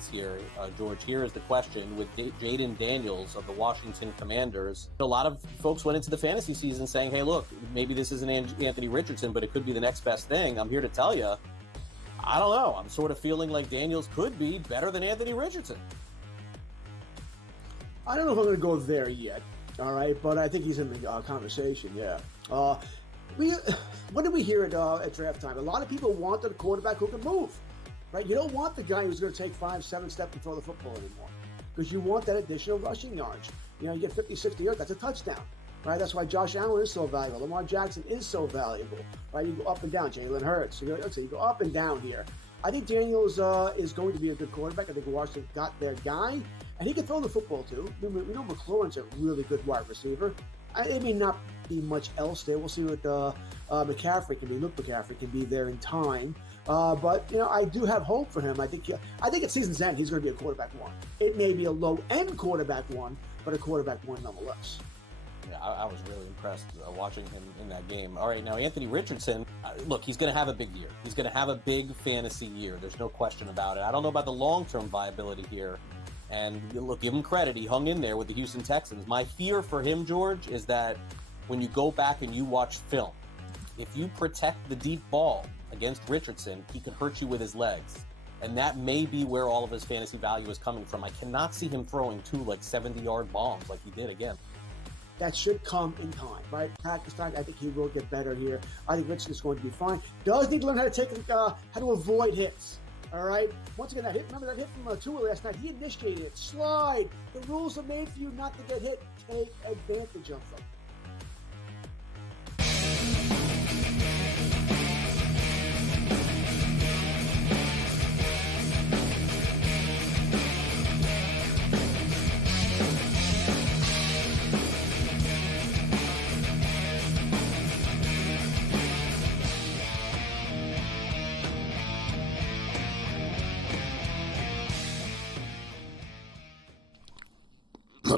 happens here, George. Here is the question with Jaden Daniels of the Washington Commanders. A lot of folks went into the fantasy season saying, hey, look, maybe this isn't Anthony Richardson, but it could be the next best thing. I'm here to tell you, I don't know. I'm sort of feeling like Daniels could be better than Anthony Richardson. I don't know if I'm going to go there yet, all right, but I think he's in the conversation, yeah. What did we hear at draft time? A lot of people wanted a quarterback who can move, right? You don't want the guy who's going to take 5-7 steps to throw the football anymore because you want that additional rushing yards. You know, you get 50, 60 yards, that's a touchdown, right? That's why Josh Allen is so valuable. Lamar Jackson is so valuable, right? You go up and down. Jalen Hurts. You go up and down here. I think Daniels is going to be a good quarterback. I think Washington got their guy, and he can throw the football too. We know McLaurin's a really good wide receiver. It may not be much else there. We'll see what McCaffrey can be. Luke McCaffrey can be there in time. But, you know, I do have hope for him. I think at season's end, he's going to be a quarterback one. It may be a low-end quarterback one, but a quarterback one nonetheless. Yeah, I was really impressed watching him in that game. All right, now Anthony Richardson, look, he's going to have a big year. He's going to have a big fantasy year. There's no question about it. I don't know about the long-term viability here. And look, give him credit. He hung in there with the Houston Texans. My fear for him, George, is that when you go back and you watch film, if you protect the deep ball against Richardson, he could hurt you with his legs. And that may be where all of his fantasy value is coming from. I cannot see him throwing 2 70-yard bombs like he did again. That should come in time, right? Practice time, I think he will get better here. I think Richardson's going to be fine. Does need to learn how to avoid hits. All right. Once again, that hit. Remember that hit from Tua last night? He initiated it. Slide. The rules are made for you not to get hit. Take advantage of them.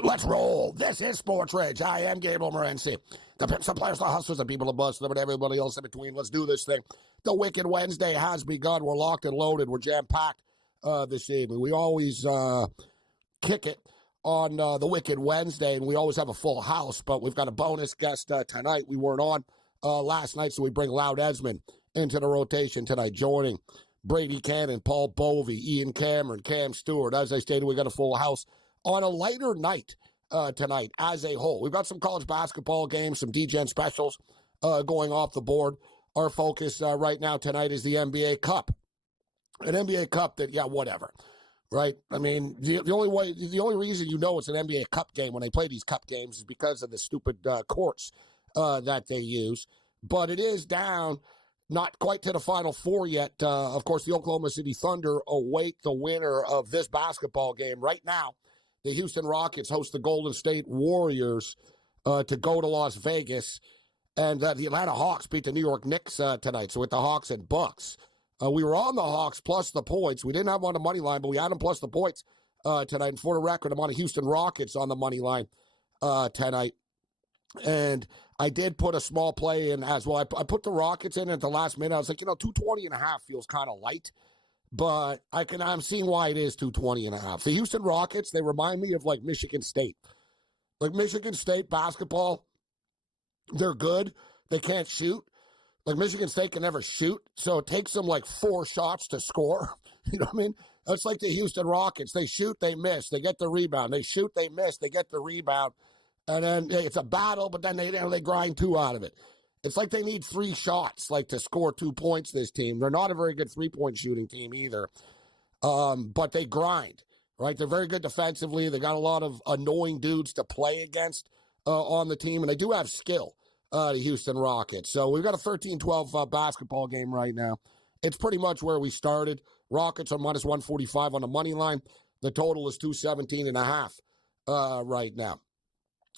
Let's roll. This is SportsRage. I am Gabriel Morency. The pimps, the players, the hustlers, the people, the bust, and everybody else in between. Let's do this thing. The Wicked Wednesday has begun. We're locked and loaded. We're jam-packed this evening. We always kick it on the Wicked Wednesday, and we always have a full house, but we've got a bonus guest tonight. We weren't on last night, so we bring Loud Esmond into the rotation tonight, joining Brady Cannon, Paul Bovey, Ian Cameron, Cam Stewart. As I stated, we got a full house on a lighter night tonight as a whole. We've got some college basketball games, some DGen specials going off the board. Our focus right now tonight is the NBA Cup. An NBA Cup that, yeah, whatever, right? I mean, the only reason you know it's an NBA Cup game when they play these Cup games is because of the stupid courts that they use. But it is down, not quite to the Final Four yet. Of course, the Oklahoma City Thunder await the winner of this basketball game right now. The Houston Rockets host the Golden State Warriors to go to Las Vegas. And the Atlanta Hawks beat the New York Knicks tonight. So with the Hawks and Bucks, we were on the Hawks plus the points. We didn't have them on the money line, but we had them plus the points tonight. And for the record, I'm on the Houston Rockets on the money line tonight. And I did put a small play in as well. I put the Rockets in at the last minute. I was like, 220.5 feels kind of light. But I'm seeing why it is 220.5. The Houston Rockets, they remind me of like Michigan State. Like Michigan State basketball, they're good. They can't shoot. Like Michigan State can never shoot. So it takes them like 4 shots to score. You know what I mean? That's like the Houston Rockets. They shoot, they miss. They get the rebound. They shoot, they miss. They get the rebound. And then it's a battle, but then they grind 2 out of it. It's like they need 3 shots, like to score 2 points, this team. They're not a very good 3-point shooting team either. But they grind, right? They're very good defensively. They got a lot of annoying dudes to play against on the team. And they do have skill, the Houston Rockets. So we've got a 13-12 basketball game right now. It's pretty much where we started. Rockets are minus 145 on the money line. The total is 217.5 right now.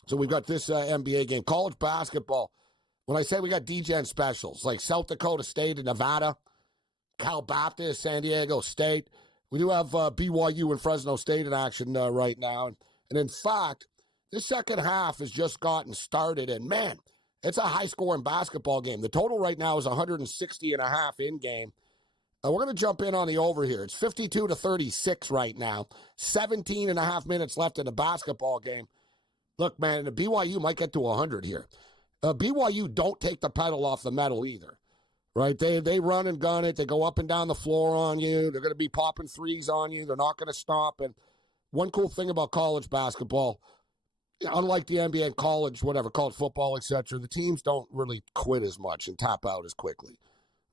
So we've got this NBA game. College basketball. When I say we got DGen specials, like South Dakota State and Nevada, Cal Baptist, San Diego State. We do have BYU and Fresno State in action right now. And in fact, this second half has just gotten started. And, man, it's a high-scoring basketball game. The total right now is 160.5 in-game. We're going to jump in on the over here. It's 52-36 right now. 17 and a half minutes left in the basketball game. Look, man, the BYU might get to 100 here. BYU don't take the pedal off the metal either, right? They run and gun it. They go up and down the floor on you. They're going to be popping threes on you. They're not going to stop. And one cool thing about college basketball, unlike the NBA and college football, etc., the teams don't really quit as much and tap out as quickly.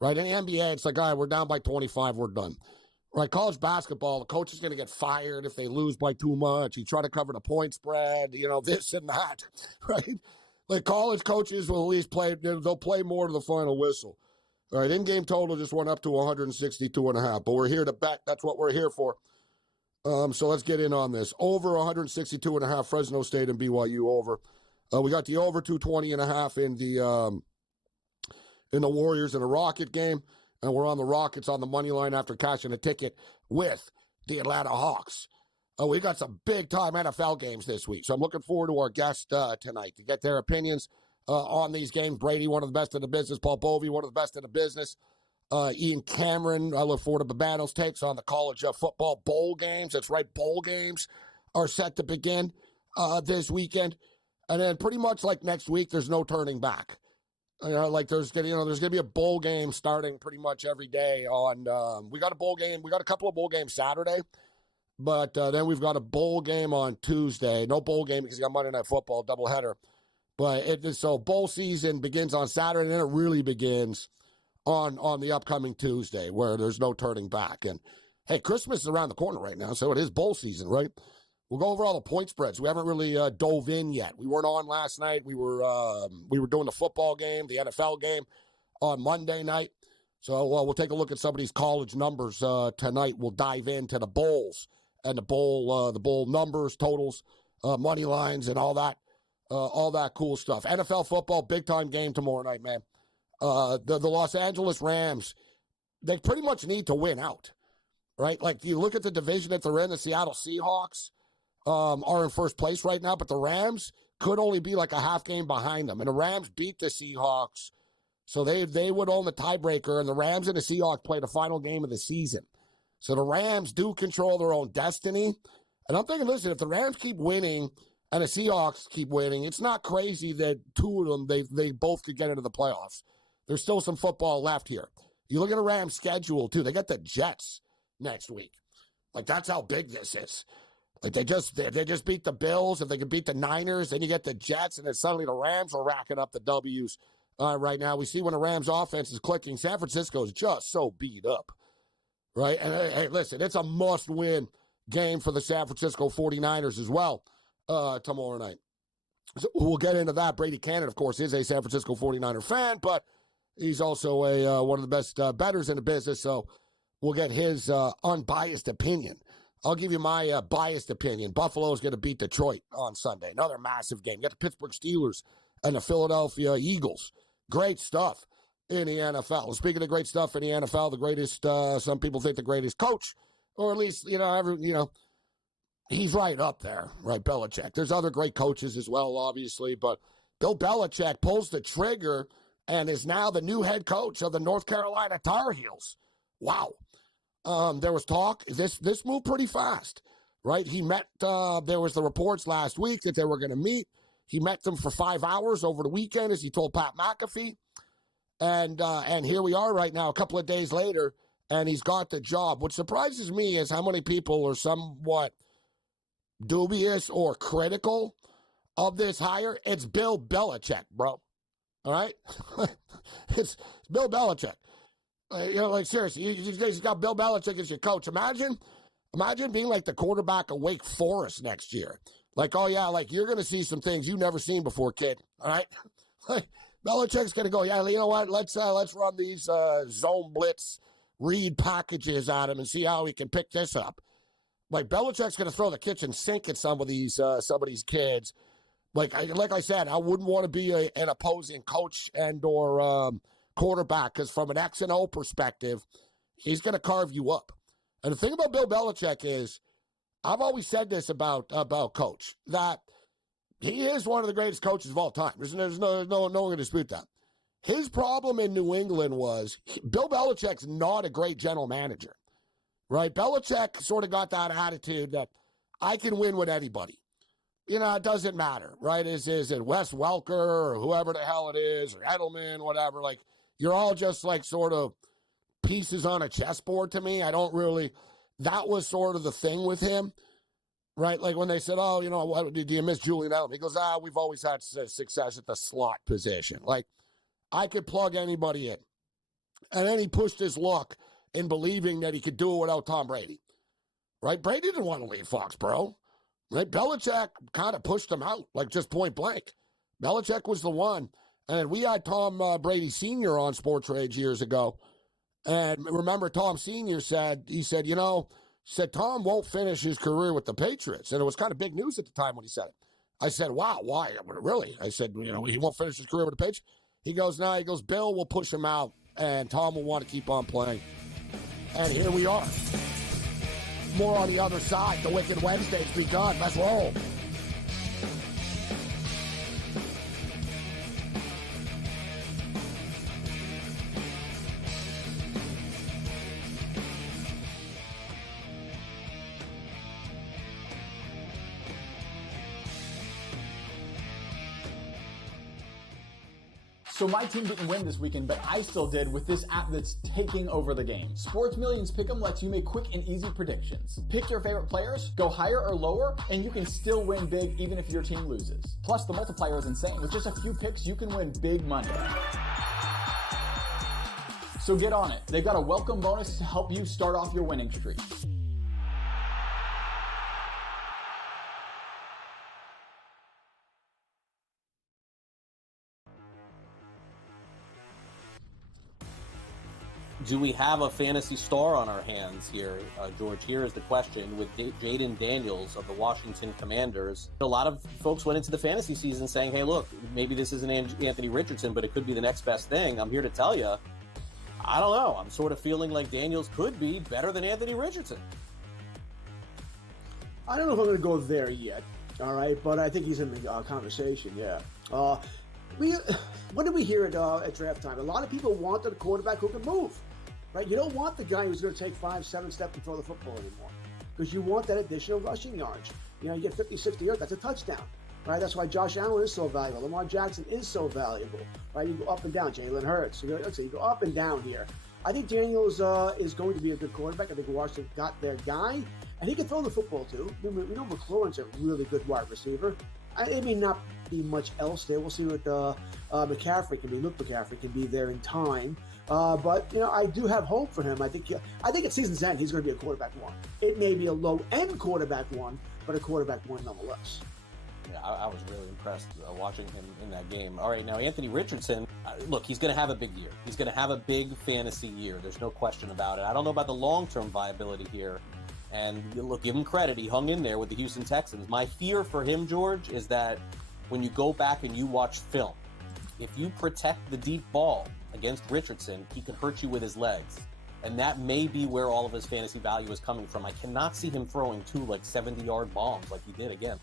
Right, in the NBA, it's like, all right, we're down by 25, we're done. Right, college basketball, the coach is going to get fired if they lose by too much. You try to cover the point spread, this and that, right? Like college coaches will at least play, they'll play more to the final whistle. All right, in-game total just went up to 162.5, but we're here to bet. That's what we're here for. So let's get in on this. Over 162.5, Fresno State and BYU over. We got the over 220.5 in the Warriors and a Rocket game, and we're on the Rockets on the money line after cashing a ticket with the Atlanta Hawks. We got some big-time NFL games this week, so I'm looking forward to our guest tonight to get their opinions on these games. Brady, one of the best in the business. Paul Bovey, one of the best in the business. Ian Cameron, I look forward to Babano's takes on the college football bowl games. That's right, bowl games are set to begin this weekend. And then pretty much like next week, there's no turning back. There's going to be a bowl game starting pretty much every day on, we got a bowl game. We got a couple of bowl games Saturday, but then we've got a bowl game on Tuesday. No bowl game because you got Monday Night Football, doubleheader. But so bowl season begins on Saturday, and then it really begins on the upcoming Tuesday where there's no turning back. And hey, Christmas is around the corner right now, so it is bowl season, right? We'll go over all the point spreads. We haven't really dove in yet. We weren't on last night. We were doing the football game, the NFL game on Monday night. So we'll take a look at some of these college numbers tonight. We'll dive into the bowls and the bowl numbers, totals, money lines, and all that cool stuff. NFL football, big time game tomorrow night, man. The Los Angeles Rams, they pretty much need to win out, right? Like you look at the division that they're in, the Seattle Seahawks are in first place right now, but the Rams could only be like a half game behind them. And the Rams beat the Seahawks, so they would own the tiebreaker, and the Rams and the Seahawks play the final game of the season. So the Rams do control their own destiny. And I'm thinking, listen, if the Rams keep winning and the Seahawks keep winning, it's not crazy that two of them, they both could get into the playoffs. There's still some football left here. You look at the Rams' schedule, too. They got the Jets next week. Like, that's how big this is. Like, they just beat the Bills. If they can beat the Niners, then you get the Jets, and then suddenly the Rams are racking up the W's right now. We see when the Rams' offense is clicking, San Francisco is just so beat up, right? And, hey, listen, it's a must-win game for the San Francisco 49ers as well tomorrow night. So we'll get into that. Brady Cannon, of course, is a San Francisco 49er fan, but he's also one of the best bettors in the business, so we'll get his unbiased opinion. I'll give you my biased opinion. Buffalo is going to beat Detroit on Sunday. Another massive game. You got the Pittsburgh Steelers and the Philadelphia Eagles. Great stuff in the NFL. Speaking of great stuff in the NFL, the greatest, some people think the greatest coach, or at least, he's right up there, right, Belichick. There's other great coaches as well, obviously, but Bill Belichick pulls the trigger and is now the new head coach of the North Carolina Tar Heels. Wow. There was talk. This moved pretty fast, right? He met, there was the reports last week that they were going to meet. He met them for 5 hours over the weekend, as he told Pat McAfee. And here we are right now, a couple of days later, and he's got the job. What surprises me is how many people are somewhat dubious or critical of this hire. It's Bill Belichick, bro. All right? It's Bill Belichick. Seriously, you got Bill Belichick as your coach. Imagine being like the quarterback of Wake Forest next year. Like, oh, yeah, like you're going to see some things you've never seen before, kid. All right? Like, Belichick's going to go, yeah, you know what? Let's run these zone blitz read packages at him and see how he can pick this up. Like, Belichick's going to throw the kitchen sink at some of these kids. Like I said, I wouldn't want to be an opposing coach and or quarterback, because from an X and O perspective, he's going to carve you up. And the thing about Bill Belichick is, I've always said this about Coach, that he is one of the greatest coaches of all time. There's no one to dispute that. His problem in New England was Bill Belichick's not a great general manager, right? Belichick sort of got that attitude that I can win with anybody. You know, it doesn't matter, right? Is it Wes Welker or whoever the hell it is, or Edelman, whatever. Like, you're all just like sort of pieces on a chessboard to me. I don't really, that was sort of the thing with him, right? Like when they said, oh, you know, what, do you miss Julian Edelman? He goes, we've always had success at the slot position. Like, I could plug anybody in. And then he pushed his luck in believing that he could do it without Tom Brady, right? Brady didn't want to leave Foxborough, right? Belichick kind of pushed him out, like just point blank. Belichick was the one. And we had Tom Brady Sr. on SportsRage years ago. And remember, Tom Sr. said, Tom won't finish his career with the Patriots. And it was kind of big news at the time when he said it. I said, wow, why? Really? I said, he won't finish his career with the Patriots. He goes, no, Bill will push him out, and Tom will want to keep on playing. And here we are. More on the other side. The Wicked Wednesday's begun. Let's roll. So my team didn't win this weekend, but I still did with this app that's taking over the game. Sports Millions Pick'em lets you make quick and easy predictions. Pick your favorite players, go higher or lower, and you can still win big even if your team loses. Plus, the multiplier is insane. With just a few picks, you can win big money. So get on it. They've got a welcome bonus to help you start off your winning streak. Do we have a fantasy star on our hands here, George? Here is the question with Jaden Daniels of the Washington Commanders. A lot of folks went into the fantasy season saying, hey, look, maybe this isn't Anthony Richardson, but it could be the next best thing. I'm here to tell you, I don't know. I'm sort of feeling like Daniels could be better than Anthony Richardson. I don't know if I'm going to go there yet, all right, but I think he's in the conversation, yeah. What did we hear at draft time? A lot of people wanted a quarterback who can move, right? You don't want the guy who's going to take 5-7 steps and throw the football anymore because you want that additional rushing yards. You know, you get 50, 60 yards, that's a touchdown, right? That's why Josh Allen is so valuable. Lamar Jackson is so valuable, right? You go up and down. Jalen Hurts. You go up and down here. I think Daniels is going to be a good quarterback. I think Washington got their guy, and he can throw the football too. We know McLaurin's a really good wide receiver. It may not be much else there. We'll see what McCaffrey can be. Luke McCaffrey can be there in time. But, I do have hope for him. I think at season's end, he's going to be a quarterback one. It may be a low-end quarterback one, but a quarterback one nonetheless. Yeah, I was really impressed watching him in that game. All right, now Anthony Richardson, look, he's going to have a big year. He's going to have a big fantasy year. There's no question about it. I don't know about the long-term viability here. And look, give him credit. He hung in there with the Houston Texans. My fear for him, George, is that when you go back and you watch film, if you protect the deep ball against Richardson, he can hurt you with his legs. And that may be where all of his fantasy value is coming from. I cannot see him throwing 2 70-yard bombs like he did again.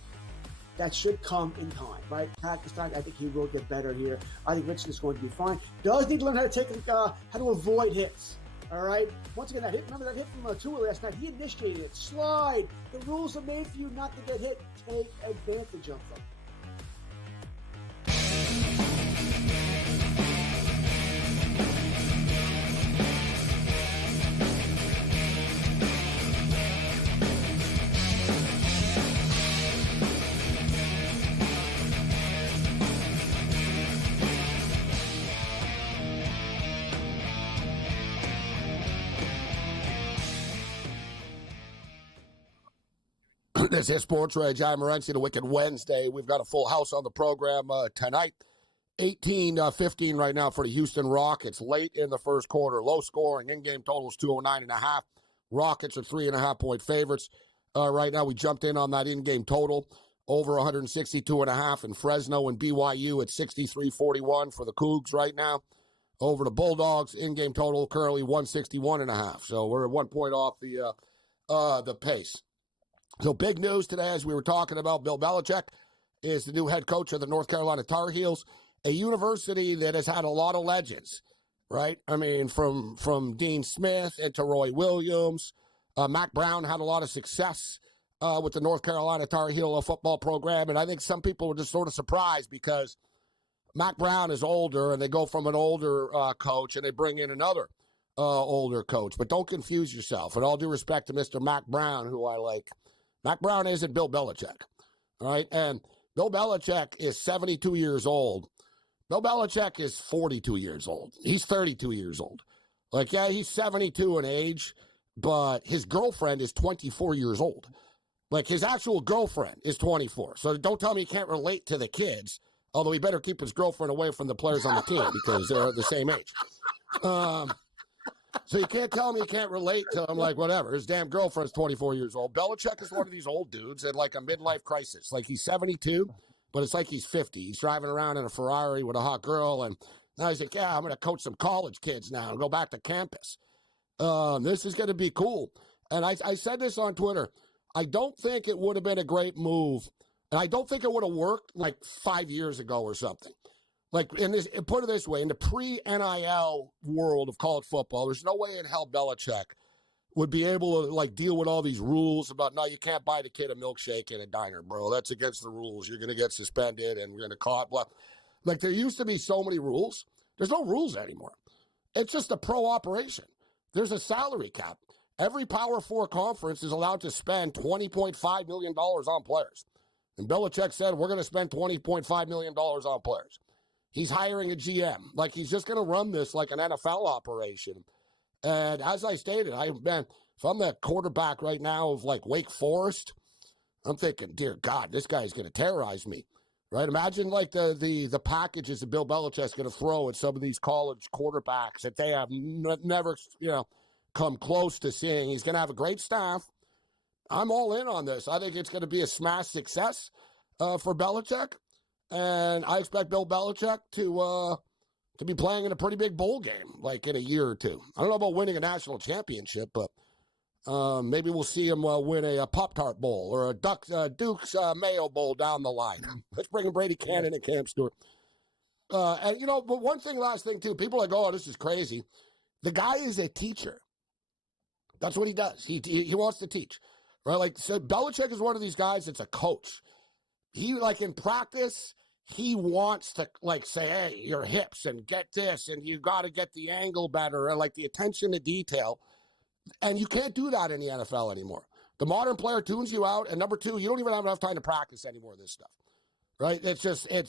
That should come in time, right? Practice time. I think he will get better here. I think Richardson's going to be fine. Does need to learn how to avoid hits. All right. Once again, that hit. Remember that hit from Tua last night? He initiated it. Slide. The rules are made for you not to get hit. Take advantage of them. This is SportsRage. I'm Morency, the Wicked Wednesday. We've got a full house on the program tonight. 18-15 right now for the Houston Rockets. Late in the first quarter. Low scoring. In-game totals 209.5. Rockets are 3.5-point favorites. Right now we jumped in on that in-game total. Over 162.5 in Fresno and BYU at 63-41 for the Cougs right now. Over the Bulldogs. In-game total currently 161.5. So we're at 1 point off the pace. So big news today, as we were talking about, Bill Belichick is the new head coach of the North Carolina Tar Heels. a university that has had a lot of legends, right? I mean, from Dean Smith into Roy Williams. Mac Brown had a lot of success with the North Carolina Tar Heel football program, and I think some people were just sort of surprised because Mac Brown is older, and they go from an older coach, and they bring in another older coach. But don't confuse yourself. And all due respect to Mr. Mac Brown, who I like, Mac Brown isn't Bill Belichick, all right? And Bill Belichick is 72 years old. Bill Belichick is 42 years old. He's 32 years old. Like, yeah, he's 72 in age, but his girlfriend is 24 years old. Like, his actual girlfriend is 24. So don't tell me he can't relate to the kids, although he better keep his girlfriend away from the players on the team because they're the same age. So you can't tell me you can't relate to him, like, whatever. His damn girlfriend's 24 years old. Belichick is one of these old dudes at, like, a midlife crisis. Like, he's 72, but it's like he's 50. He's driving around in a Ferrari with a hot girl, and now he's like, yeah, I'm going to coach some college kids now and go back to campus. This is going to be cool. And I said this on Twitter. I don't think it would have been a great move, and I don't think it would have worked like 5 years ago or something. Like, put it this way, in the pre-NIL world of college football, there's no way in hell Belichick would be able to, like, deal with all these rules about, no, you can't buy the kid a milkshake in a diner, bro. That's against the rules. You're going to get suspended, and we're going to caught. Blah. Like, there used to be so many rules. There's no rules anymore. It's just a pro operation. There's a salary cap. Every Power 4 conference is allowed to spend $20.5 million on players. And Belichick said, we're going to spend $20.5 million on players. He's hiring a GM. Like, he's just going to run this like an NFL operation. And as I stated, if I'm the quarterback right now of, like, Wake Forest, I'm thinking, dear God, this guy's going to terrorize me. Right? Imagine, like, the packages that Bill Belichick's going to throw at some of these college quarterbacks that they have never, come close to seeing. He's going to have a great staff. I'm all in on this. I think it's going to be a smash success for Belichick. And I expect Bill Belichick to be playing in a pretty big bowl game, like in a year or two. I don't know about winning a national championship, but maybe we'll see him win a Pop-Tart Bowl or a Duke's Mayo Bowl down the line. Let's bring in Brady Cannon and Cam Stewart. And, but last thing, too, people are like, oh, this is crazy. The guy is a teacher. That's what he does. He wants to teach, right? Like, so Belichick is one of these guys that's a coach. He, like, in practice, he wants to, like, say, hey, your hips and get this, and you got to get the angle better, and, like, the attention to detail. And you can't do that in the NFL anymore. The modern player tunes you out, and number two, you don't even have enough time to practice any more of this stuff, right?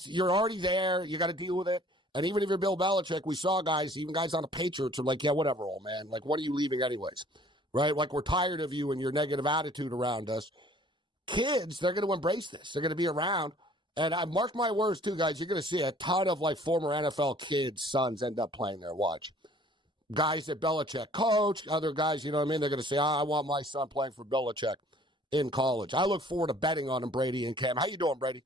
You're already there. You got to deal with it. And even if you're Bill Belichick, we saw guys, even guys on the Patriots, are like, yeah, whatever, old man. Like, what are you leaving anyways? Right? Like, we're tired of you and your negative attitude around us. Kids, they're going to embrace this. They're going to be around. And I mark my words, too, guys, you're going to see a ton of, like, former NFL kids' sons end up playing there. Watch. Guys that Belichick coach, other guys, you know what I mean? They're going to say, I want my son playing for Belichick in college. I look forward to betting on him, Brady and Cam. How you doing, Brady?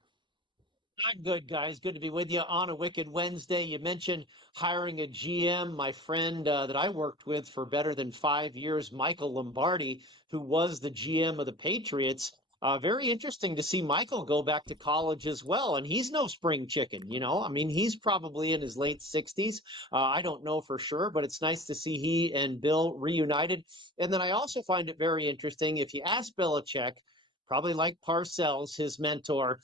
I'm good, guys. Good to be with you on a Wicked Wednesday. You mentioned hiring a GM. My friend that I worked with for better than 5 years, Michael Lombardi, who was the GM of the Patriots. Very interesting to see Michael go back to college as well. And he's no spring chicken, I mean, he's probably in his late 60s. I don't know for sure, but it's nice to see he and Bill reunited. And then I also find it very interesting if you ask Belichick, probably like Parcells, his mentor,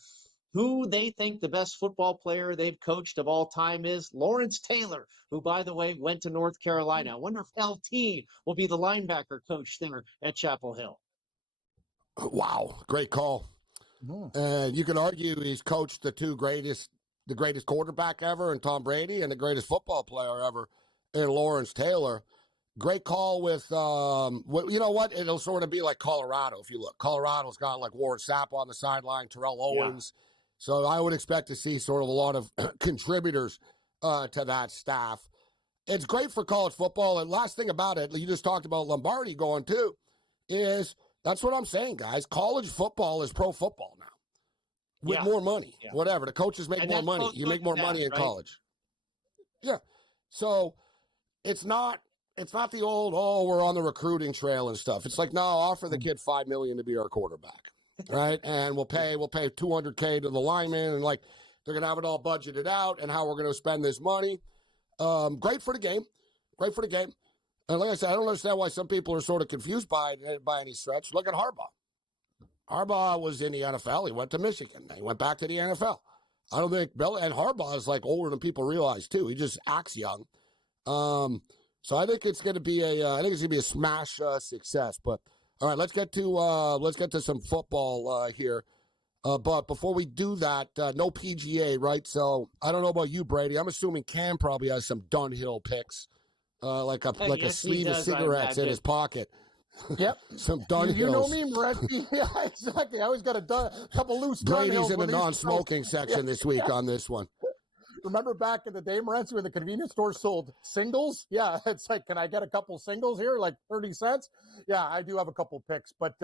who they think the best football player they've coached of all time is. Lawrence Taylor, who, by the way, went to North Carolina. I wonder if LT will be the linebacker coach there at Chapel Hill. Wow, great call. And you can argue he's coached the greatest quarterback ever in Tom Brady and the greatest football player ever in Lawrence Taylor. Great call with, you know what? It'll sort of be like Colorado if you look. Colorado's got like Warren Sapp on the sideline, Terrell Owens. Yeah. So I would expect to see sort of a lot of contributors to that staff. It's great for college football. And last thing about it, you just talked about Lombardi going too, is that's what I'm saying, guys. College football is pro football now with more money, whatever. The coaches make more money. You make more money in college. Yeah. So it's not the old, we're on the recruiting trail and stuff. It's like, no, offer the kid $5 million to be our quarterback. Right. And we'll pay $200K to the lineman. And like, They're going to have it all budgeted out and how we're going to spend this money. Great for the game. Great for the game. And like I said, I don't understand why some people are sort of confused by it by any stretch. Look at Harbaugh. Harbaugh was in the NFL. He went to Michigan. He went back to the NFL. I don't think Bill and Harbaugh is like older than people realize too. He just acts young. So I think it's going to be a smash success. But all right, let's get to some football here. But before we do that, no PGA, right? So I don't know about you, Brady. I'm assuming Cam probably has some Dunhill picks, like a sleeve of cigarettes in his pocket. Yep. Some Dunhills. You know me, Morency. Yeah, exactly. I always got a couple loose Brady's Dunhills in the non-smoking section this week on this one. Remember back in the day, Morency, when the convenience store sold singles? Yeah, it's like, can I get a couple singles here, like 30 cents? Yeah, I do have a couple picks. But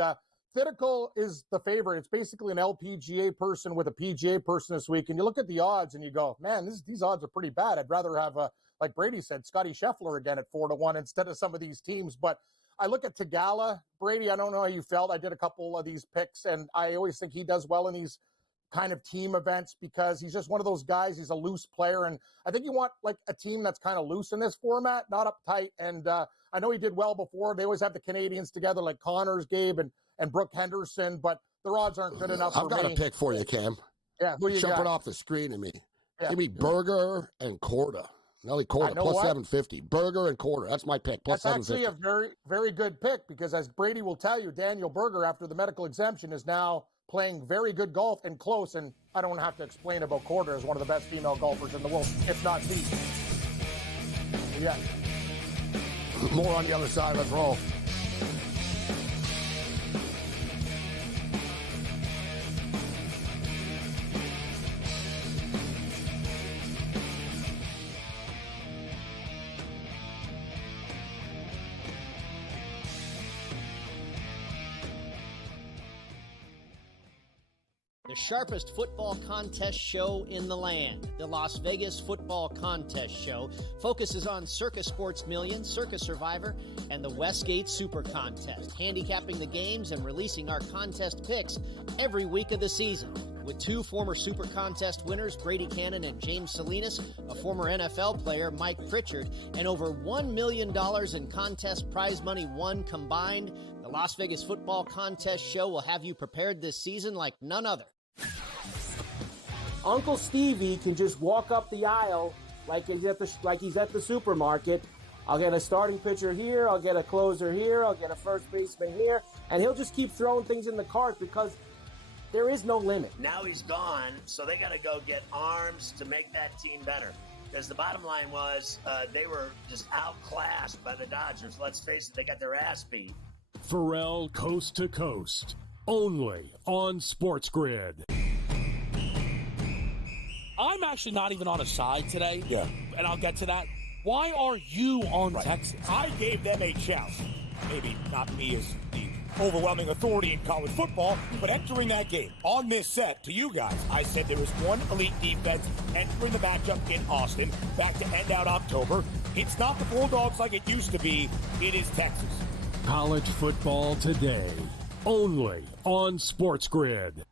Thitikul is the favorite. It's basically an LPGA person with a PGA person this week. And you look at the odds and you go, man, these odds are pretty bad. I'd rather have, like Brady said, Scotty Scheffler again at 4-1 instead of some of these teams. But I look at Tagala. Brady, I don't know how you felt. I did a couple of these picks, and I always think he does well in these kind of team events because he's just one of those guys. He's a loose player, and I think you want like a team that's kind of loose in this format, not uptight. And I know he did well before. They always have the Canadians together, like Connors, Gabe, and Brooke Henderson, but their odds aren't good enough for me. I've got a pick for you, Cam. Yeah, who you Jump got? it off the screen to me. Yeah. Give me Berger and Korda. Nelly Korda, plus 750. Berger and Korda. That's my pick, plus 750. That's actually a very, very good pick because, as Brady will tell you, Daniel Berger, after the medical exemption, is now playing very good golf and close. And I don't have to explain about Korda as one of the best female golfers in the world, if not the. Yeah. More on the other side. Let's roll. The sharpest football contest show in the land, the Las Vegas Football Contest Show, focuses on Circus Sports Million, Circus Survivor, and the Westgate Super Contest, handicapping the games and releasing our contest picks every week of the season. With two former Super Contest winners, Brady Cannon and James Salinas, a former NFL player, Mike Pritchard, and over $1 million in contest prize money won combined, the Las Vegas Football Contest Show will have you prepared this season like none other. Uncle Stevie can just walk up the aisle like he's at the supermarket. I'll get a starting pitcher here, I'll get a closer here, I'll get a first baseman here, and he'll just keep throwing things in the cart because there is no limit. Now he's gone, so they got to go get arms to make that team better. Because the bottom line was they were just outclassed by the Dodgers. Let's face it, they got their ass beat. Pharrell Coast to Coast, only on SportsGrid. I'm actually not even on a side today. Yeah. And I'll get to that. Why are you on Texas? I gave them a chance. Maybe not me as the overwhelming authority in college football, but entering that game on this set to you guys, I said there was one elite defense entering the matchup in Austin back to end out October. It's not the Bulldogs like it used to be. It is Texas. College football today, only on SportsGrid.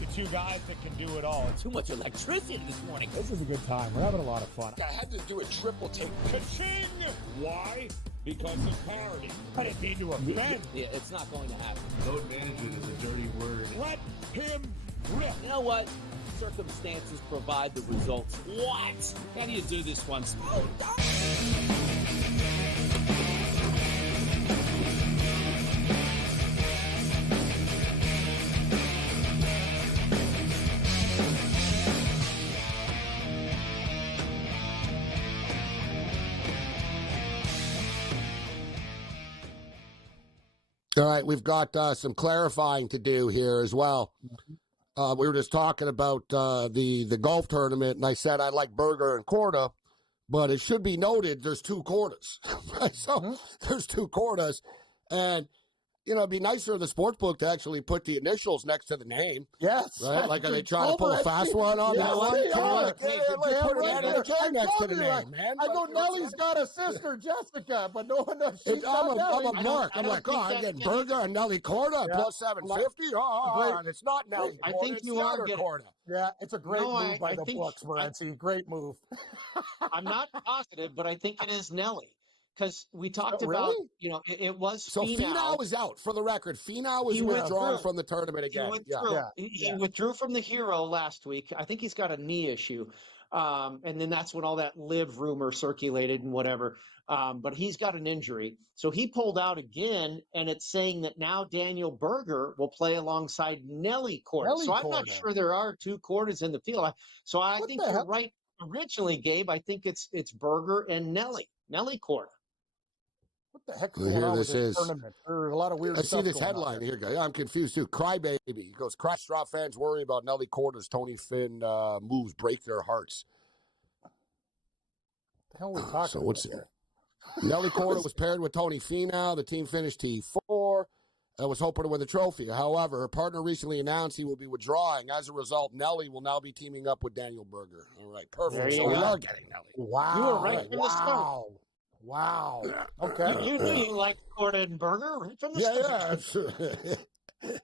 The two guys that can do it all. Too much electricity this morning. This is a good time. We're having a lot of fun. I had to do a triple take. Ka-ching! Why? Because of parity. I didn't mean to offend. Yeah, it's not going to happen. Load management is a dirty word. Let him rip. You know what? Circumstances provide the results. What? How do you do this once? Oh, All right, we've got some clarifying to do here as well. We were just talking about the golf tournament, and I said I like Berger and Korda, but it should be noted there's two Kordas, right? So there's two Kordas, and it'd be nicer of the sports book to actually put the initials next to the name. Yes. Right? Like, are they trying to pull a fast one on that one? They are. Put an N and a J next to the name, man. I go, Nellie's got a sister, Jessica, but no, she's not Nellie. I'm a mark. I'm like, I'm getting Burger and Nelly Corda plus 750. And it's not Nelly Corda. I think you are getting. Yeah, it's a great move by the books, Morency. Great move. I'm not positive, but I think it is Nelly. Because we talked really? about, it was so Finau is out, for the record. Finau was withdrawn from the tournament again. He withdrew from the Hero last week. I think he's got a knee issue. And then that's when all that live rumor circulated and whatever. But he's got an injury. So he pulled out again, and it's saying that now Daniel Berger will play alongside Nelly Corda. I'm not sure there are two Cordas in the field. So I think you're right. Originally, Gabe, I think it's Berger and Nelly Corda. What the heck is going on with this tournament? There's a lot of weird stuff. I see this headline here, guys. I'm confused too. Crybaby. He goes, Straw fans worry about Nelly Corda's Tony Finn moves break their hearts. What the hell are we talking so what's about? Nelly Corda was paired with Tony Finau. The team finished T4 and was hoping to win the trophy. However, her partner recently announced he will be withdrawing. As a result, Nelly will now be teaming up with Daniel Berger. All right, perfect. So we are getting Nelly. Wow. You were right from the start. Wow. Okay. You knew you liked Corda and Berger right from the start. Yeah.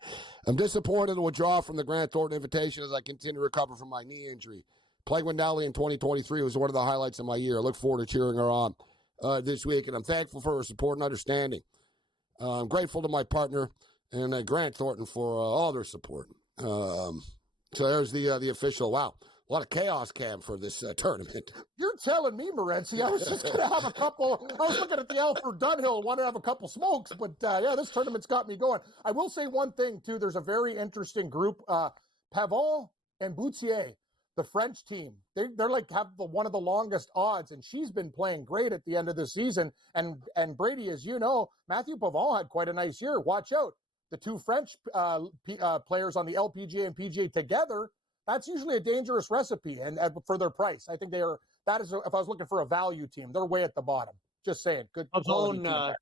I'm disappointed to withdraw from the Grant Thornton invitation as I continue to recover from my knee injury. Playing with Nelly in 2023 was one of the highlights of my year. I look forward to cheering her on this week, and I'm thankful for her support and understanding. I'm grateful to my partner and Grant Thornton for all their support. So there's the official. Wow. A lot of chaos, Cam, for this tournament. You're telling me, Morency. I was just going to have a couple. I was looking at the Alfred Dunhill, wanted to have a couple smokes, but this tournament's got me going. I will say one thing, too. There's a very interesting group. Pavon and Boutier, the French team, they're like have one of the longest odds, and she's been playing great at the end of the season. And Brady, as you know, Mathieu Pavon had quite a nice year. Watch out. The two French players on the LPGA and PGA together, that's usually a dangerous recipe, and for their price, I think they are. That is, if I was looking for a value team, they're way at the bottom. Just saying, good. Pavone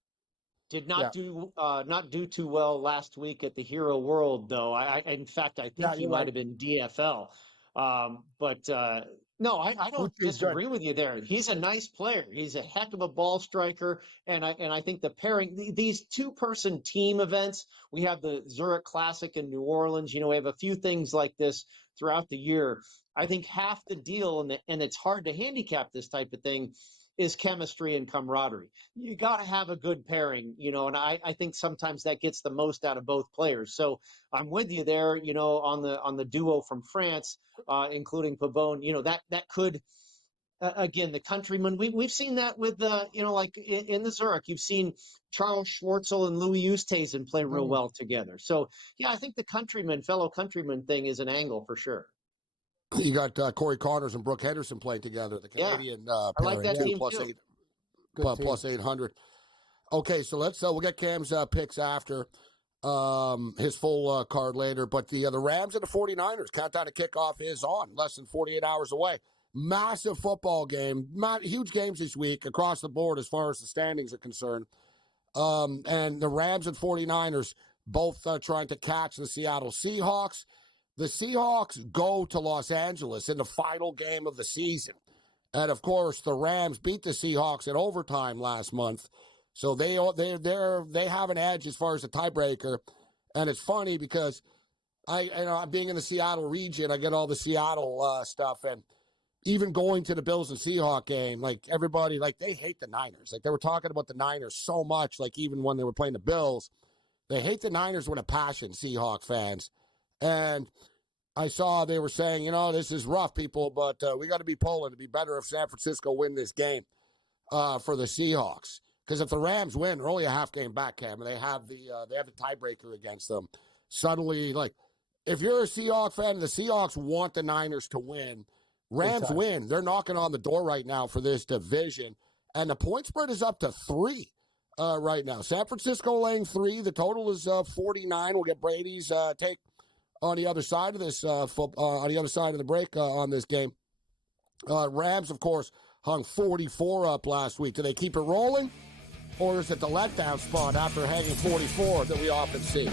did not do too well last week at the Hero World, though. In fact, I think he might have been DFL. No, I don't disagree with you there. He's a nice player. He's a heck of a ball striker, and I think the pairing, these two-person team events, we have the Zurich Classic in New Orleans. We have a few things like this throughout the year. I think half the deal, and it's hard to handicap this type of thing, is chemistry and camaraderie. You got to have a good pairing, and I think sometimes that gets the most out of both players. So I'm with you there, on the duo from France, including Pavone. That could, again, the countrymen. We've seen that with like in the Zurich, you've seen Charles Schwartzel and Louis Oosthuizen play real well together. So yeah, I think the fellow countryman thing is an angle for sure. You got Corey Connors and Brooke Henderson playing together. The Canadian I like that team too. Plus 800. Okay, so we'll get Cam's picks after his full card later. But the Rams and the 49ers, countdown to kickoff is on, less than 48 hours away. Massive football game, huge games this week across the board as far as the standings are concerned. And the Rams and 49ers both trying to catch the Seattle Seahawks. The Seahawks go to Los Angeles in the final game of the season. And, of course, the Rams beat the Seahawks in overtime last month. So they have an edge as far as the tiebreaker. And it's funny because being in the Seattle region, I get all the Seattle stuff. And even going to the Bills and Seahawks game, like everybody, like they hate the Niners. Like they were talking about the Niners so much, like even when they were playing the Bills, they hate the Niners with a passion, Seahawks fans. And I saw they were saying, this is rough, people, but we got to be pulling. It'd be better if San Francisco win this game for the Seahawks. Because if the Rams win, they're only a half game back, Cam, and they have the tiebreaker against them. Suddenly, like, if you're a Seahawks fan and the Seahawks want the Niners to win, Rams win. They're knocking on the door right now for this division. And the point spread is up to 3 right now. San Francisco laying 3. The total is 49. We'll get Brady's take on the other side of this on the other side of the break on this game. Rams, of course, hung 44 up last week. Do they keep it rolling? Or is it the letdown spot after hanging 44 that we often see?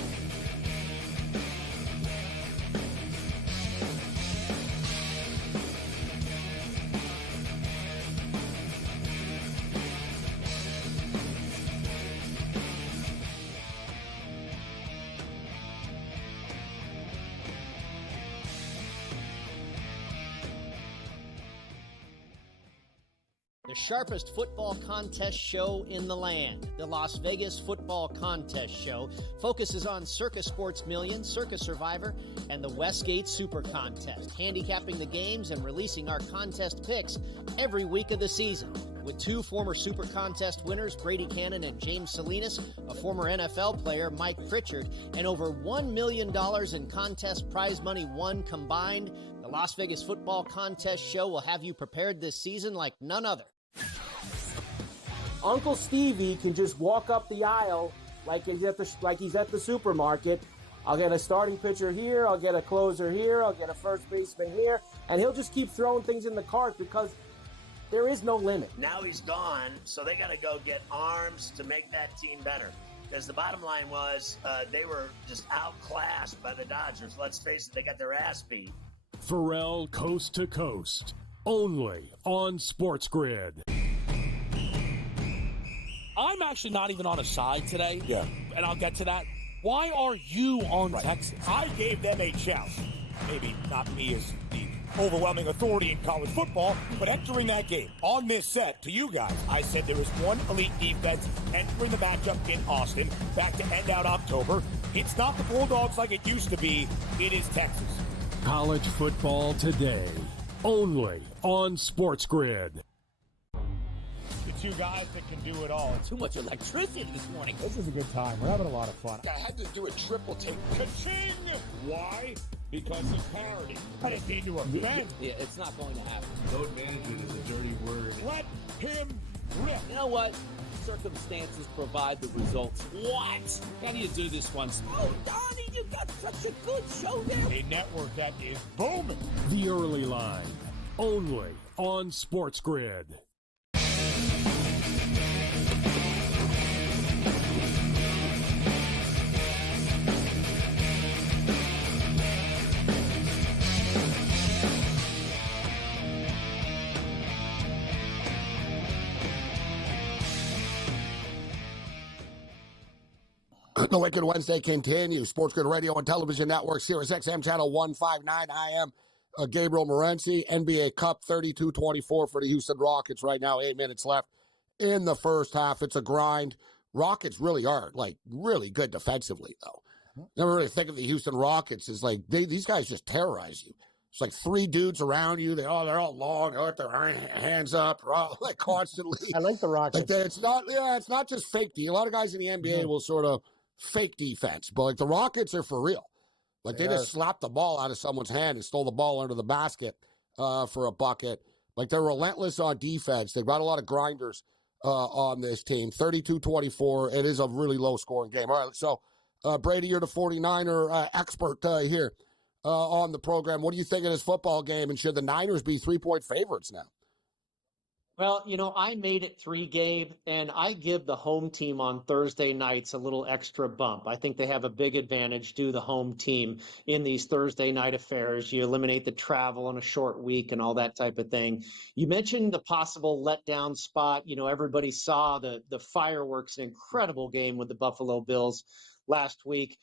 The sharpest football contest show in the land, the Las Vegas Football Contest Show, focuses on Circus Sports Million, Circus Survivor, and the Westgate Super Contest, handicapping the games and releasing our contest picks every week of the season. With two former Super Contest winners, Brady Cannon and James Salinas, a former NFL player, Mike Pritchard, and over $1 million in contest prize money won combined, the Las Vegas Football Contest Show will have you prepared this season like none other. Uncle Stevie can just walk up the aisle like he's at the supermarket. I'll get a starting pitcher here, I'll get a closer here, I'll get a first baseman here, and he'll just keep throwing things in the cart because there is no limit. Now he's gone, so they got to go get arms to make that team better. Because the bottom line was they were just outclassed by the Dodgers. Let's face it, they got their ass beat. Pharrell Coast to Coast, only on SportsGrid. I'm actually not even on a side today. Yeah. And I'll get to that. Why are you on Texas? I gave them a chance. Maybe not me as the overwhelming authority in college football, but entering that game on this set to you guys, I said there was one elite defense entering the matchup in Austin back to end out October. It's not the Bulldogs like it used to be. It is Texas. College football today, only on SportsGrid. The two guys that can do it all. Too much electricity this morning. This is a good time. We're having a lot of fun. I had to do a triple take. Ka-ching! Why? Because it's parody. I didn't mean to offend. Yeah, it's not going to happen. Load management is a dirty word. Let him rip. You know what? Circumstances provide the results. What? How do you do this once? Oh, Donnie, you got such a good show there. A network that is booming. The early line, only on SportsGrid. The Wicked Wednesday continues. SportsGrid Radio and Television Network, Sirius XM Channel 159. I am Gabriel Morency. NBA Cup 32-24 for the Houston Rockets right now. 8 minutes left in the first half. It's a grind. Rockets really are, really good defensively, though. Never really think of the Houston Rockets as, these guys just terrorize you. It's like three dudes around you. They're all long. They got their hands up, constantly. I like the Rockets. It's not just fake. A lot of guys in the NBA will sort of fake defense, but the Rockets are for real. They just slapped the ball out of someone's hand and stole the ball under the basket for a bucket. They're relentless on defense. They've got a lot of grinders on this team. 32-24. It is a really low-scoring game. All right, so Brady, you're the 49er expert here on the program. What do you think of this football game, and should the Niners be 3-point favorites now? Well, I made it 3, Gabe, and I give the home team on Thursday nights a little extra bump. I think they have a big advantage due the home team in these Thursday night affairs. You eliminate the travel in a short week and all that type of thing. You mentioned the possible letdown spot. Everybody saw the fireworks, an incredible game with the Buffalo Bills last week.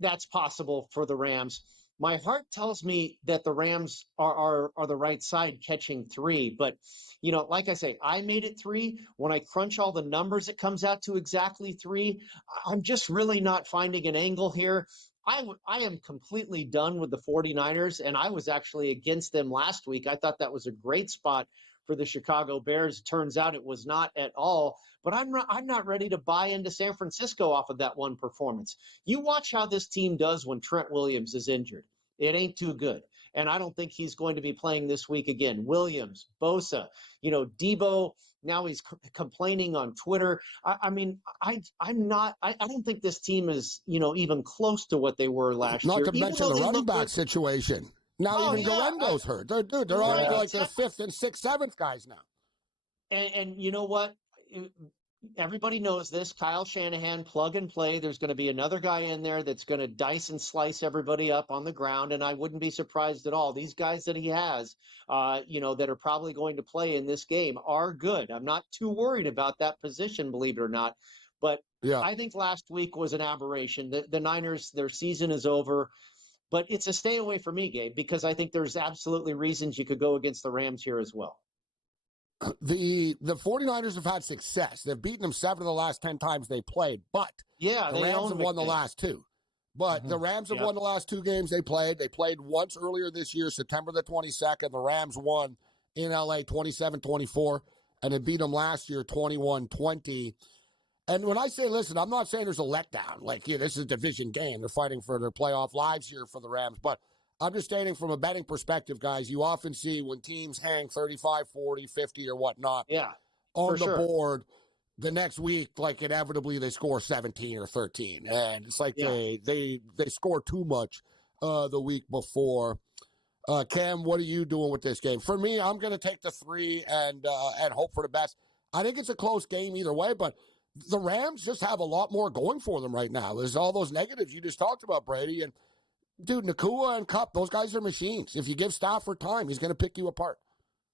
That's possible for the Rams. My heart tells me that the Rams are the right side catching 3, but like I say, I made it 3. When I crunch all the numbers, it comes out to exactly 3. I'm just really not finding an angle here. I am completely done with the 49ers, and I was actually against them last week. I thought that was a great spot for the Chicago Bears. It turns out it was not at all. But I'm not ready to buy into San Francisco off of that one performance. You watch how this team does when Trent Williams is injured. It ain't too good. And I don't think he's going to be playing this week again. Williams, Bosa, Debo, now he's complaining on Twitter. I don't think this team is, even close to what they were last year. Not to mention the running back situation. Now even Garendo's hurt. They're on their 5th and 6th, 7th guys now. And you know what? everybody knows this. Kyle Shanahan, plug and play. There's going to be another guy in there that's going to dice and slice everybody up on the ground, and I wouldn't be surprised at all. These guys that he has, that are probably going to play in this game are good. I'm not too worried about that position, believe it or not. But yeah. I think last week was an aberration. The Niners, their season is over. But it's a stay away for me, Gabe, because I think there's absolutely reasons you could go against the Rams here as well. The 49ers have had success. They've beaten them 7 of the last 10 times they played, but the Rams have won the last 2. But the Rams have won the last 2 games they played. They played once earlier this year, September the 22nd. The Rams won in L.A. 27-24, and they beat them last year 21-20. And when I say, listen, I'm not saying there's a letdown. Like, this is a division game. They're fighting for their playoff lives here for the Rams. But I'm just stating from a betting perspective, guys, you often see when teams hang 35, 40, 50 or whatnot on the board, the next week, like, inevitably they score 17 or 13. And it's like they score too much the week before. Cam, what are you doing with this game? For me, I'm going to take the 3 and hope for the best. I think it's a close game either way, but the Rams just have a lot more going for them right now. There's all those negatives you just talked about, Brady. And, dude, Nakua and Kupp, those guys are machines. If you give Stafford time, he's going to pick you apart.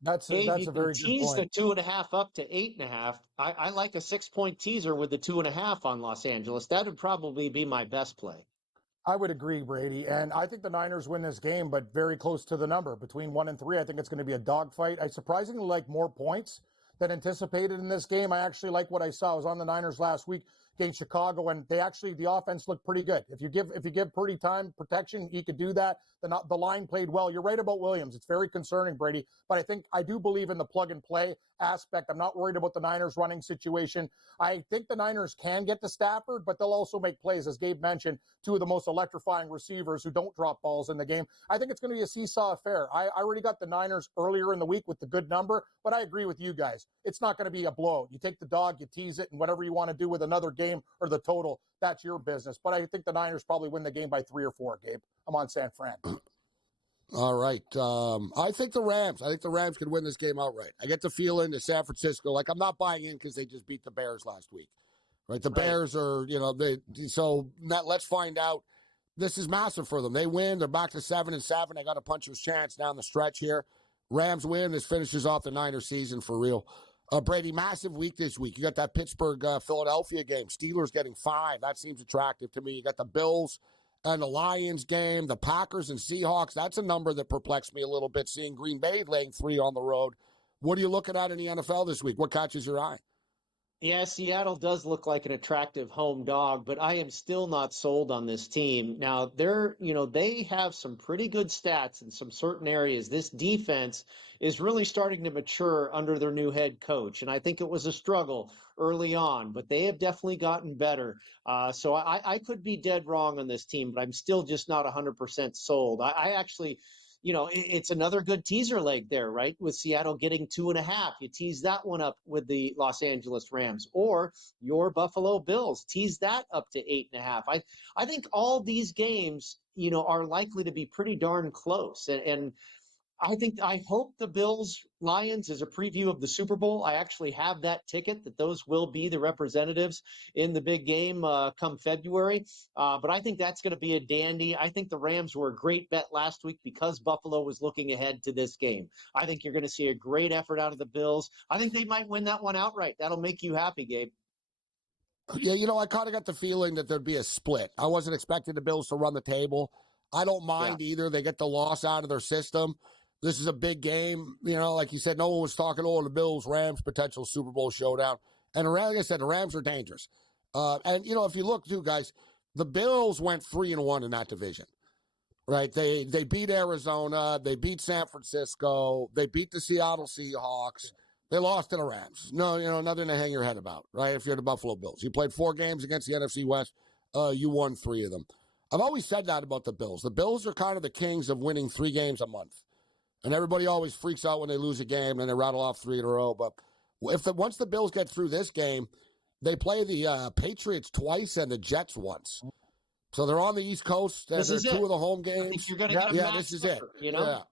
That's a very good point. Tease the 2.5 up to 8.5. I like a 6-point teaser with the 2.5 on Los Angeles. That would probably be my best play. I would agree, Brady. And I think the Niners win this game, but very close to the number. Between 1 and 3, I think it's going to be a dogfight. I surprisingly like more points than anticipated in this game. I actually like what I saw. I was on the Niners last week against Chicago, and the offense looked pretty good. If you give Purdy time, protection, he could do that. The line played well. You're right about Williams. It's very concerning, Brady. But I do believe in the plug and play aspect. I'm not worried about the Niners running situation. I think the Niners can get to Stafford, but they'll also make plays, as Gabe mentioned, 2 of the most electrifying receivers who don't drop balls in the game. I think it's going to be a seesaw affair. I already got the Niners earlier in the week with the good number, but I agree with you guys. It's not going to be a blow. You take the dog, you tease it, and whatever you want to do with another game or the total, that's your business. But I think the Niners probably win the game by 3 or 4, Gabe. I'm on San Fran. All right. I think the Rams could win this game outright. I get the feeling that San Francisco, like, I'm not buying in because they just beat the Bears last week. Right? The Bears are, let's find out. This is massive for them. They win. They're back to 7-7. They got a puncher's chance down the stretch here. Rams win. This finishes off the Niners season for real. Brady, massive week this week. You got that Pittsburgh-Philadelphia game. Steelers getting 5. That seems attractive to me. You got the Bills and the Lions game, the Packers and Seahawks. That's a number that perplexed me a little bit, seeing Green Bay laying 3 on the road. What are you looking at in the NFL this week? What catches your eye? Yeah, Seattle does look like an attractive home dog, but I am still not sold on this team. Now, they have some pretty good stats in some certain areas. This defense is really starting to mature under their new head coach, and I think it was a struggle early on, but they have definitely gotten better. So I could be dead wrong on this team, but I'm still just not 100% sold. I actually... it's another good teaser leg there, right? With Seattle getting 2.5. You tease that one up with the Los Angeles Rams, or your Buffalo Bills. Tease that up to 8.5. I think all these games, are likely to be pretty darn close. And I hope the Bills Lions is a preview of the Super Bowl. I actually have that ticket that those will be the representatives in the big game come February. But I think that's going to be a dandy. I think the Rams were a great bet last week because Buffalo was looking ahead to this game. I think you're going to see a great effort out of the Bills. I think they might win that one outright. That'll make you happy, Gabe. Yeah, I kind of got the feeling that there'd be a split. I wasn't expecting the Bills to run the table. I don't mind either. They get the loss out of their system. This is a big game. Like you said, no one was talking the Bills, Rams, potential Super Bowl showdown. And like I said, the Rams are dangerous. And if you look too, guys, the Bills went 3-1 in that division, right? They beat Arizona. They beat San Francisco. They beat the Seattle Seahawks. They lost to the Rams. No, nothing to hang your head about, right? If you're the Buffalo Bills. You played 4 games against the NFC West. You won 3 of them. I've always said that about the Bills. The Bills are kind of the kings of winning 3 games a month. And everybody always freaks out when they lose a game and they rattle off 3 in a row. But once the Bills get through this game, they play the Patriots twice and the Jets once. So they're on the East Coast. And they're 2 of the home games. I think you're going to get a this is it. Yeah.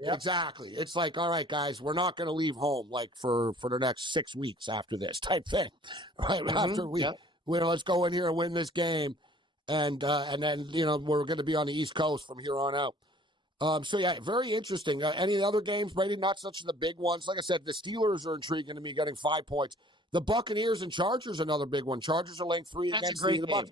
Yep. Exactly. It's like, all right, guys, we're not going to leave home like for the next 6 weeks after this type thing, right? After let's go in here and win this game, and then we're going to be on the East Coast from here on out. So yeah, very interesting. Any other games? Maybe not such the big ones. Like I said, the Steelers are intriguing to me, getting 5 points. The Buccaneers and Chargers, another big one. Chargers are laying 3 against the Bucs.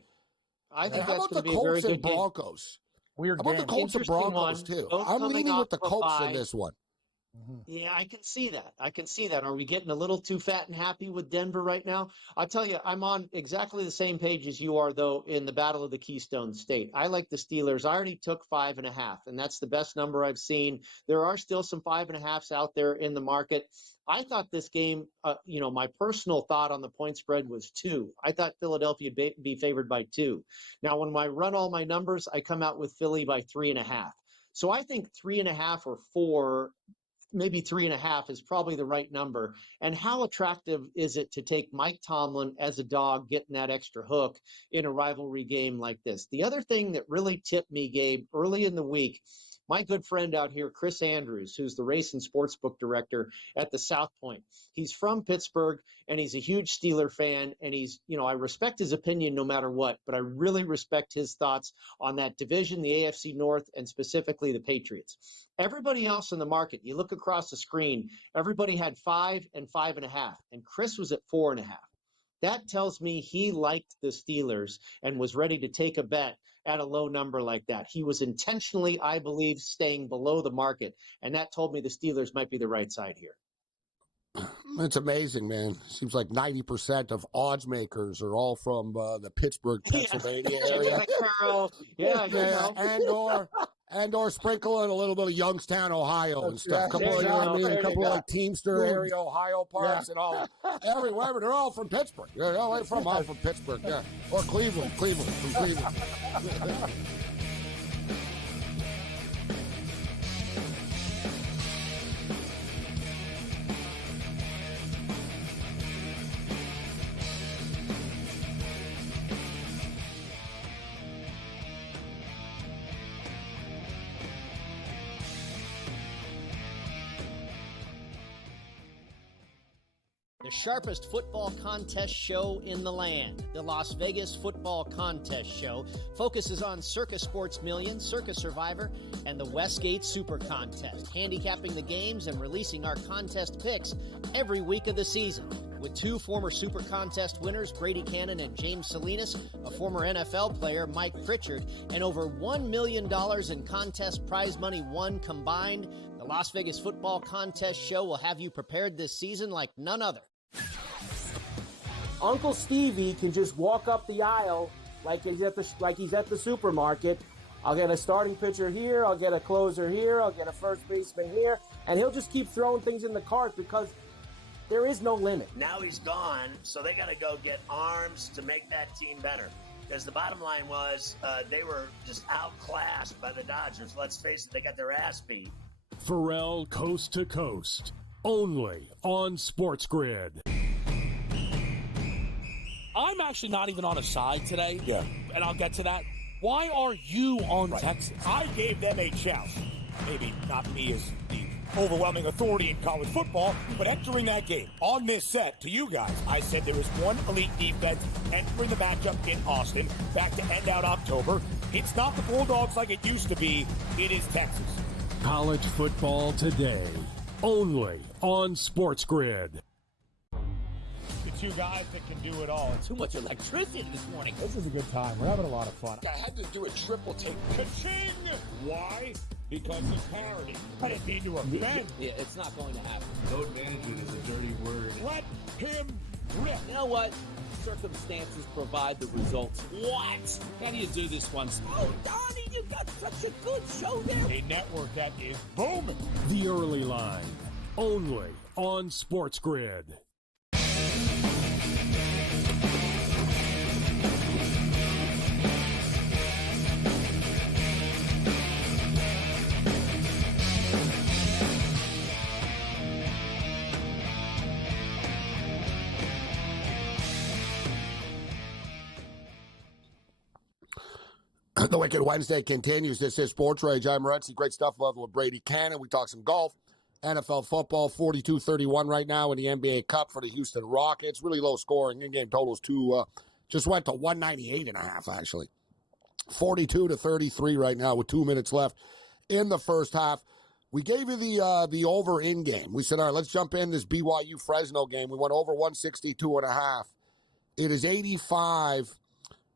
I think how that's about going to the be a very Colts and good game. Broncos? Weird How about game. the Colts and Broncos, too? I'm leaning with the Colts in this one. Yeah, I can see that. I can see that. Are we getting a little too fat and happy with Denver right now? I'll tell you, I'm on exactly the same page as you are, though, in the Battle of the Keystone State. I like the Steelers. I already took 5.5, and that's the best number I've seen. There are still some 5.5s out there in the market. I thought this game, my personal thought on the point spread was 2. I thought Philadelphia would be favored by 2. Now, when I run all my numbers, I come out with Philly by 3.5. So I think 3.5 or 4, maybe 3.5 is probably the right number. And how attractive is it to take Mike Tomlin as a dog getting that extra hook in a rivalry game like this? The other thing that really tipped me, Gabe, early in the week, my good friend out here, Chris Andrews, who's the race and sportsbook director at the South Point. He's from Pittsburgh, and he's a huge Steeler fan, and he's, I respect his opinion no matter what, but I really respect his thoughts on that division, the AFC North, and specifically the Patriots. Everybody else in the market, you look across the screen, everybody had 5 and 5.5, and Chris was at 4.5. That tells me he liked the Steelers and was ready to take a bet at a low number like that. He was intentionally, I believe, staying below the market, and that told me the Steelers might be the right side here. It's amazing, man. Seems like 90% of odds makers are all from the Pittsburgh, Pennsylvania area. And or sprinkle in a little bit of Youngstown, Ohio and stuff. A couple of like Teamster area, Ohio parts and all. Everywhere, they're all from Pittsburgh. They're all from Pittsburgh, yeah. Or Cleveland, from Cleveland. The sharpest football contest show in the land, the Las Vegas Football Contest Show, focuses on Circa Sports Million, Circa Survivor, and the Westgate Super Contest, handicapping the games and releasing our contest picks every week of the season. With 2 former Super Contest winners, Brady Cannon and James Salinas, a former NFL player, Mike Pritchard, and over $1 million in contest prize money won combined, the Las Vegas Football Contest Show will have you prepared this season like none other. Uncle Stevie can just walk up the aisle like he's at the supermarket. I'll get a starting pitcher here, I'll get a closer here, I'll get a first baseman here, and he'll just keep throwing things in the cart because there is no limit. Now he's gone, so they got to go get arms to make that team better. Because the bottom line was they were just outclassed by the Dodgers. Let's face it, they got their ass beat. Pharrell Coast to Coast, only on SportsGrid. I'm actually not even on a side today. Yeah. And I'll get to that. Why are you on Texas? I gave them a chance. Maybe not me as the overwhelming authority in college football, but entering that game on this set to you guys, I said there is one elite defense entering the matchup in Austin back to end out October. It's not the Bulldogs like it used to be. It is Texas. College football today, only on SportsGrid. The 2 guys that can do it all. Too much electricity this morning. This is a good time. We're having a lot of fun. I had to do a triple take. Ka-ching! Why? Because it's parody. I didn't mean to offend. Yeah, it's not going to happen. Load management is a dirty word. Let him rip. You know what? Circumstances provide the results. What? How do you do this one? Oh, Donnie, you got such a good show there. A network that is booming. The Early Line, only on SportsGrid. The Wicked Wednesday continues. This is Sports Rage. I'm Morency. Great stuff with Brady Cannon. We talk some golf, NFL football, 42-31 right now in the NBA Cup for the Houston Rockets. Really low scoring. In-game totals just went to 198.5, actually. 42-33 right now with 2 minutes left in the first half. We gave you the over in game. We said, all right, let's jump in this BYU Fresno game. We went over 162.5. It is 85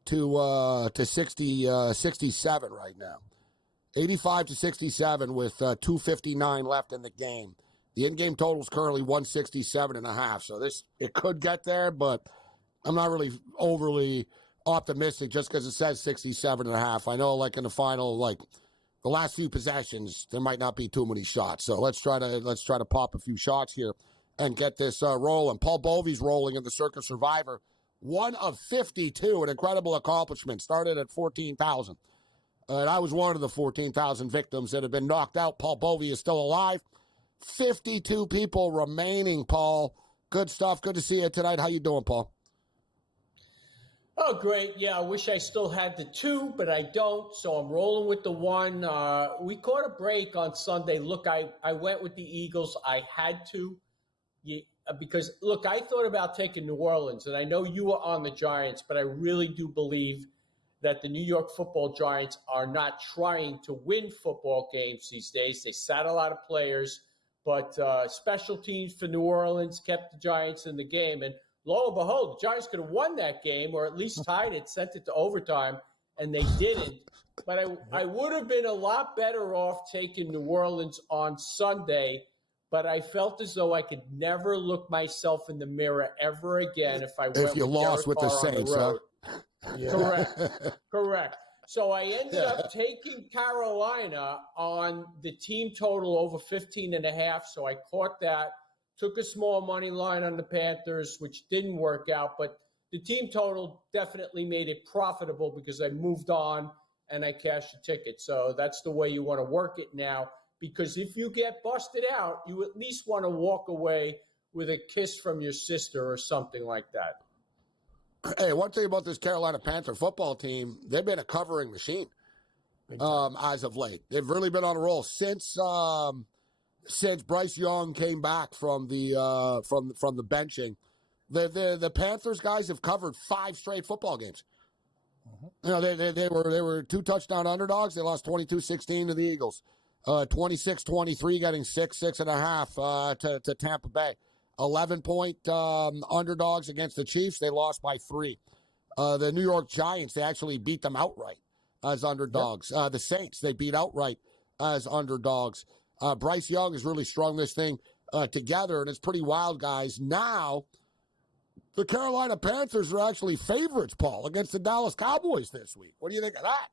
to 67 right now. 85 to 67 with 2:59 left in the game. The in-game total is currently 167.5. So it could get there, but I'm not really overly optimistic just because it says 67.5. I know, like in the final, like the last few possessions, there might not be too many shots. So let's try to pop a few shots here and get this rolling. Paul Bovey's rolling in the Circa Survivor. 1 of 52, an incredible accomplishment. Started at 14,000. And I was one of the 14,000 victims that have been knocked out. Paul Bovey is still alive. 52 people remaining, Paul. Good stuff. Good to see you tonight. How you doing, Paul? Oh, great. Yeah, I wish I still had the 2, but I don't, so I'm rolling with the 1. We caught a break on Sunday. Look, I went with the Eagles. I had to. Because, look, I thought about taking New Orleans, and I know you were on the Giants, but I really do believe that the New York football Giants are not trying to win football games these days. They sat a lot of players, but special teams for New Orleans kept the Giants in the game. And lo and behold, the Giants could have won that game or at least tied it, sent it to overtime, and they didn't. But I would have been a lot better off taking New Orleans on Sunday. But I felt as though I could never look myself in the mirror ever again if I went if you with lost Derek with the Carr Saints, on the road. huh? Correct. So I ended up taking Carolina on the team total over 15.5. So I caught that, took a small money line on the Panthers, which didn't work out. But the team total definitely made it profitable because I moved on and I cashed the ticket. So that's the way you want to work it now. Because if you get busted out, you at least want to walk away with a kiss from your sister or something like that. Hey, one thing about this Carolina Panther football team, they've been a covering machine as of late. They've really been on a roll since Bryce Young came back from the benching. The Panthers guys have covered 5 straight football games. You know, they were 2 touchdown underdogs. They lost 22-16 to the Eagles. 26-23, getting 6.5 to Tampa Bay. 11-point underdogs against the Chiefs. They lost by 3. The New York Giants, they actually beat them outright as underdogs. Yep. The Saints, they beat outright as underdogs. Bryce Young has really strung this thing together, and it's pretty wild, guys. Now, the Carolina Panthers are actually favorites, Paul, against the Dallas Cowboys this week. What do you think of that?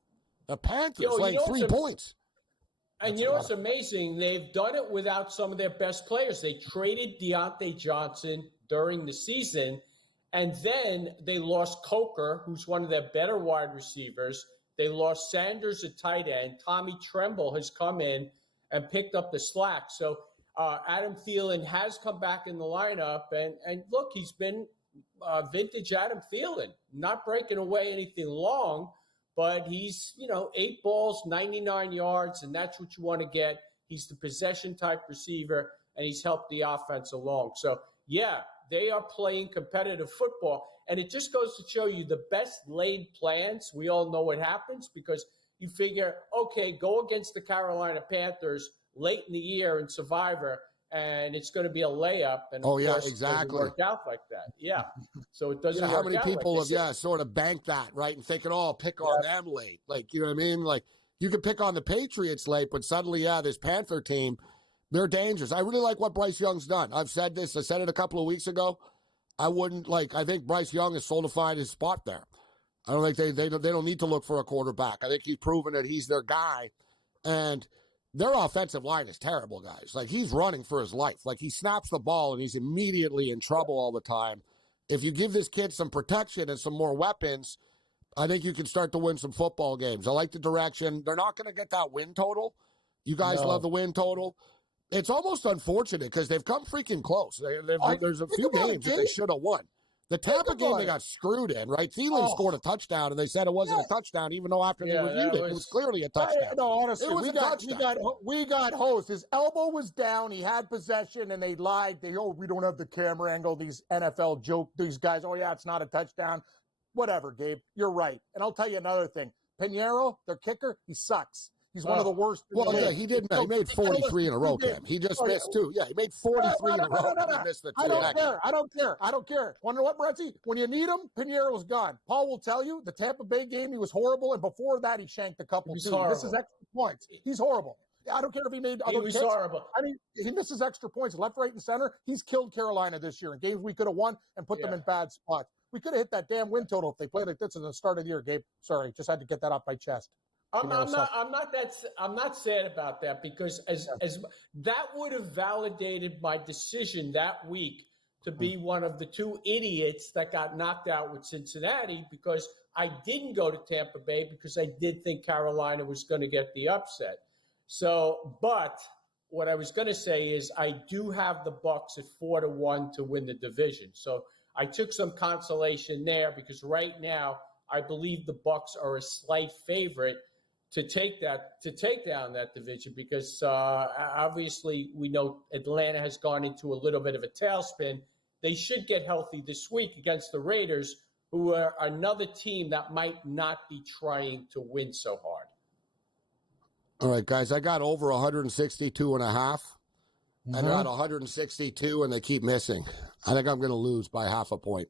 The Panthers laying 3 points. And you know what's amazing? They've done it without some of their best players. They traded Deontay Johnson during the season, and then they lost Coker, who's one of their better wide receivers. They lost Sanders at tight end. Tommy Tremble has come in and picked up the slack. So Adam Thielen has come back in the lineup, and look, he's been vintage Adam Thielen, not breaking away anything long. But he's, 8 balls, 99 yards, and that's what you want to get. He's the possession-type receiver, and he's helped the offense along. So, yeah, they are playing competitive football. And it just goes to show you the best laid plans. We all know what happens because you figure, okay, go against the Carolina Panthers late in the year in Survivor, and it's going to be a layup. And of course, exactly. It doesn't work out like that. Yeah. So it doesn't work how many out people like have sort of banked that, right? And thinking, oh, pick on them late. Like, you know what I mean? Like, you can pick on the Patriots late, but suddenly, this Panther team, they're dangerous. I really like what Bryce Young's done. I've said this. I said it a couple of weeks ago. I think Bryce Young has solidified his spot there. I don't think they don't need to look for a quarterback. I think he's proven that he's their guy. And their offensive line is terrible, guys. Like, he's running for his life. Like, he snaps the ball, and he's immediately in trouble all the time. If you give this kid some protection and some more weapons, I think you can start to win some football games. I like the direction. They're not going to get that win total. You guys love the win total. It's almost unfortunate because they've come freaking close. There's a few games that they should have won. The Tampa game, they got screwed in, right? Thielen scored a touchdown, and they said it wasn't a touchdown, even though after they reviewed it, it was clearly a touchdown. No, honestly, it was a touchdown. We got hosed. His elbow was down. He had possession, and they lied. We don't have the camera angle. These NFL joke, these guys, oh, yeah, it's not a touchdown. Whatever, Gabe. You're right. And I'll tell you another thing. Pinheiro, their kicker, he sucks. He's one of the worst. Well, yeah, he did. He made 43 in a row, Cam. He just missed two. Yeah, he made 43 in a row. He missed the two. I don't care. Wonder what, Morency? When you need him, Pinheiro's gone. Paul will tell you the Tampa Bay game, he was horrible. And before that, he shanked a couple, too. He misses extra points. He's horrible. I don't care if he made other kicks. Horrible. I mean, he misses extra points left, right, and center. He's killed Carolina this year in games we could have won and put them in bad spots. We could have hit that damn win total if they played like this at the start of the year, Gabe. Sorry, just had to get that off my chest. I'm not sad about that because as that would have validated my decision that week to be one of the two idiots that got knocked out with Cincinnati because I didn't go to Tampa Bay because I did think Carolina was going to get the upset. So, but what I was going to say is I do have the Bucs at 4-1 to win the division. So I took some consolation there because right now I believe the Bucs are a slight favorite to take down that division because obviously we know Atlanta has gone into a little bit of a tailspin. They should get healthy this week against the Raiders, who are another team that might not be trying to win so hard. All right, guys, I got over 162 and a half. I got 162, and they keep missing. I think I'm going to lose by half a point.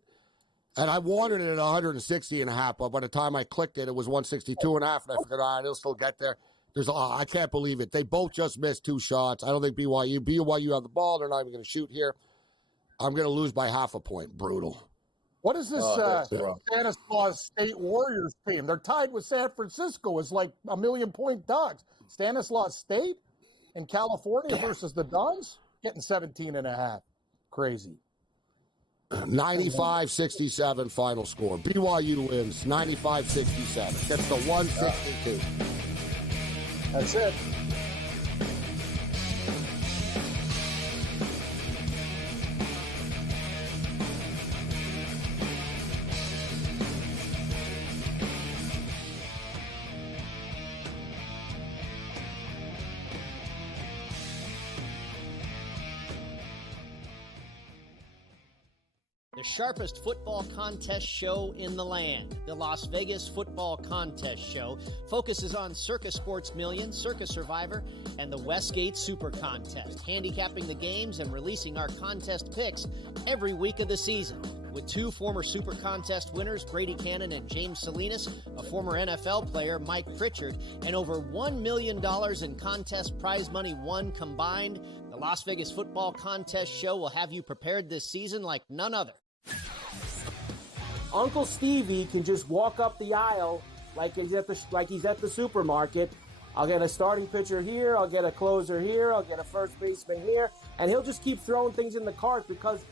And I wanted it at 160 and a half, but by the time I clicked it, it was 162 and a half, and I figured, all right, it'll still get there. I can't believe it. They both just missed two shots. I don't think BYU have the ball. They're not even going to shoot here. I'm going to lose by half a point. Brutal. What is this Stanislaus State Warriors team? They're tied with San Francisco as like 1 million-point dogs. Stanislaus State in California versus the Dons, getting 17 and a half. Crazy. 95-67 final score. BYU wins 95-67. Gets to 162. That's it. The sharpest football contest show in the land. The Las Vegas Football Contest Show focuses on Circa Sports Million, Circa Survivor, and the Westgate Super Contest, handicapping the games and releasing our contest picks every week of the season. With two former Super Contest winners, Brady Cannon and James Salinas, a former NFL player, Mike Pritchard, and over $1 million in contest prize money won combined, the Las Vegas Football Contest Show will have you prepared this season like none other. Uncle Stevie can just walk up the aisle like he's at the supermarket. I'll get a starting pitcher here, I'll get a closer here, I'll get a first baseman here, and he'll just keep throwing things in the cart because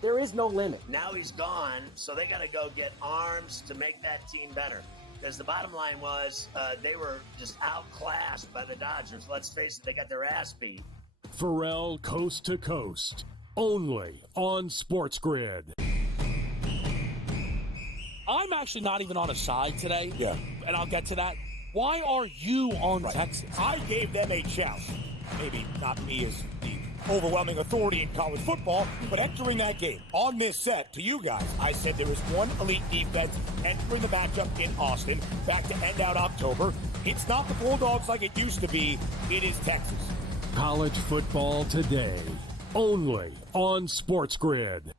there is no limit. Now he's gone, so they got to go get arms to make that team better. Because the bottom line was they were just outclassed by the Dodgers. Let's face it, they got their ass beat. Pharrell Coast to Coast, only on SportsGrid. I'm actually not even on a side today. Yeah. And I'll get to that. Why are you on Texas? I gave them a chance. Maybe not me as the overwhelming authority in college football, but entering that game on this set to you guys, I said there is one elite defense entering the matchup in Austin back to end out October. It's not the Bulldogs like it used to be. It is Texas. College football today, only on SportsGrid.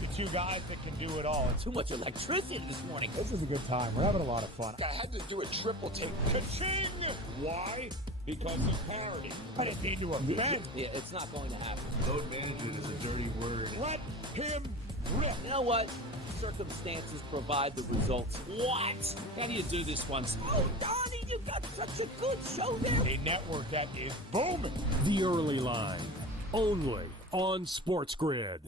The two guys that can do it all. Too much electricity this morning. This is a good time. We're having a lot of fun. I had to do a triple take. Ka-ching! Why? Because of parity. I didn't mean to offend. Yeah, it's not going to happen. Load management is a dirty word. Let him rip. You know what? Circumstances provide the results. What? How do you do this once? Oh, Donnie, you got such a good show there. A network that is booming. The Early Line, only on SportsGrid.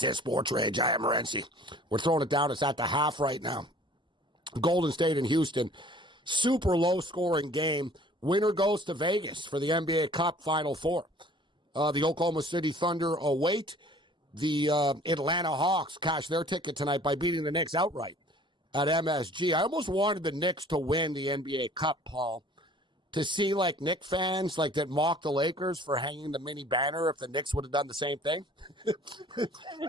This is Sports Rage. I am Morency. We're throwing it down. It's at the half right now. Golden State and Houston. Super low-scoring game. Winner goes to Vegas for the NBA Cup Final Four. The Oklahoma City Thunder await. The Atlanta Hawks cash their ticket tonight by beating the Knicks outright at MSG. I almost wanted the Knicks to win the NBA Cup, Paul, to see, like, Knicks fans, like, that mock the Lakers for hanging the mini banner if the Knicks would have done the same thing. I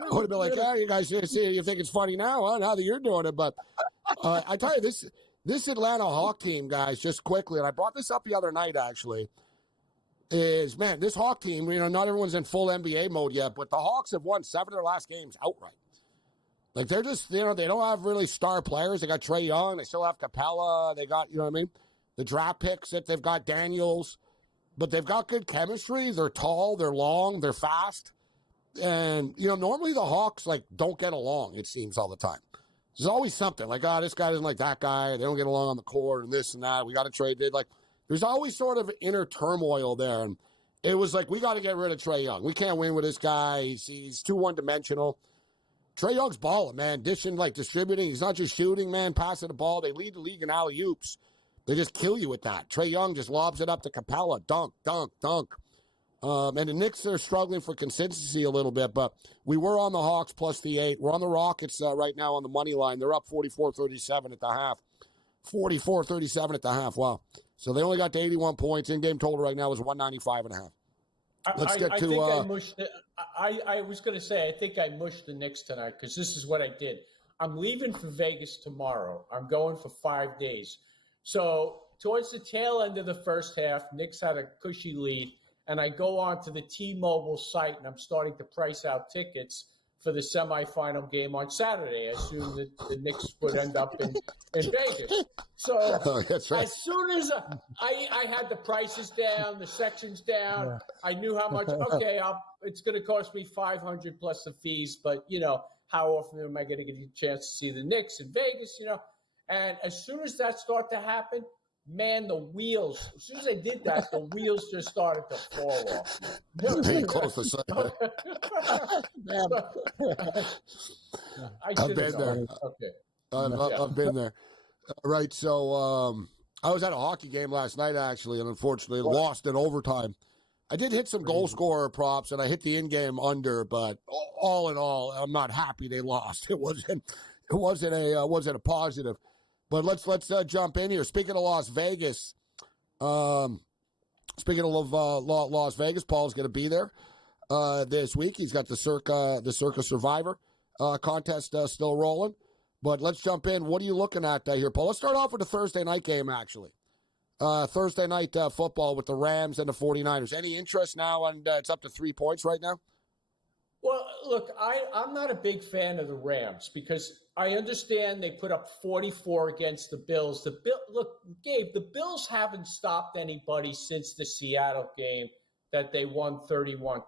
would have been like, oh, you guys see, you think it's funny now, huh? Now that you're doing it. But I tell you, this Atlanta Hawk team, guys, just quickly, and I brought this up the other night, actually, is, man, this Hawk team, not everyone's in full NBA mode yet, but the Hawks have won 7 of their last games outright. Like, they're just, they don't have really star players. They got Trae Young. They still have Capella. They got, the draft picks that they've got Daniels. But they've got good chemistry. They're tall. They're long. They're fast. And, normally the Hawks, like, don't get along, it seems, all the time. There's always something. Like, this guy doesn't like that guy. They don't get along on the court and this and that. We got to trade. There's always sort of inner turmoil there. And it was like, we got to get rid of Trae Young. We can't win with this guy. He's too one-dimensional. Trae Young's balling, man. Dishing, distributing. He's not just shooting, man, passing the ball. They lead the league in alley-oops. They just kill you with that. Trae Young just lobs it up to Capella. Dunk, dunk, dunk. And the Knicks are struggling for consistency a little bit, but we were on the Hawks plus the 8. We're on the Rockets right now on the money line. They're up 44-37 at the half. 44-37 at the half. Wow. So they only got to 81 points. In-game total right now is 195.5. Let's get to. I was going to say, I think I mushed the Knicks tonight because this is what I did. I'm leaving for Vegas tomorrow. I'm going for 5 days. So towards the tail end of the first half, Knicks had a cushy lead, and I go on to the T-Mobile site, and I'm starting to price out tickets for the semifinal game on Saturday. I assume that the Knicks would end up in Vegas. So that's right. As soon as I had the prices down, the sections down, I knew how much, it's going to cost me $500 plus the fees, but, how often am I going to get a chance to see the Knicks in Vegas, And as soon as that started to happen, man, the wheels, as soon as I did that, the wheels just started to fall off. Hey, close the site. I've been there. Okay. I've been there. All right, so I was at a hockey game last night, actually, and unfortunately lost in overtime. I did hit some goal scorer props, and I hit the in-game under, but all in all, I'm not happy they lost. It wasn't a positive. But let's jump in here. Speaking of Las Vegas, Las Vegas, Paul's going to be there this week. He's got the Circa Survivor contest still rolling. But let's jump in. What are you looking at here, Paul? Let's start off with the Thursday night game, actually. Thursday night football with the Rams and the 49ers. Any interest now? And it's up to 3 points right now. Well, look, I'm not a big fan of the Rams because I understand they put up 44 against the Bills. Look, Gabe, the Bills haven't stopped anybody since the Seattle game that they won 31-10.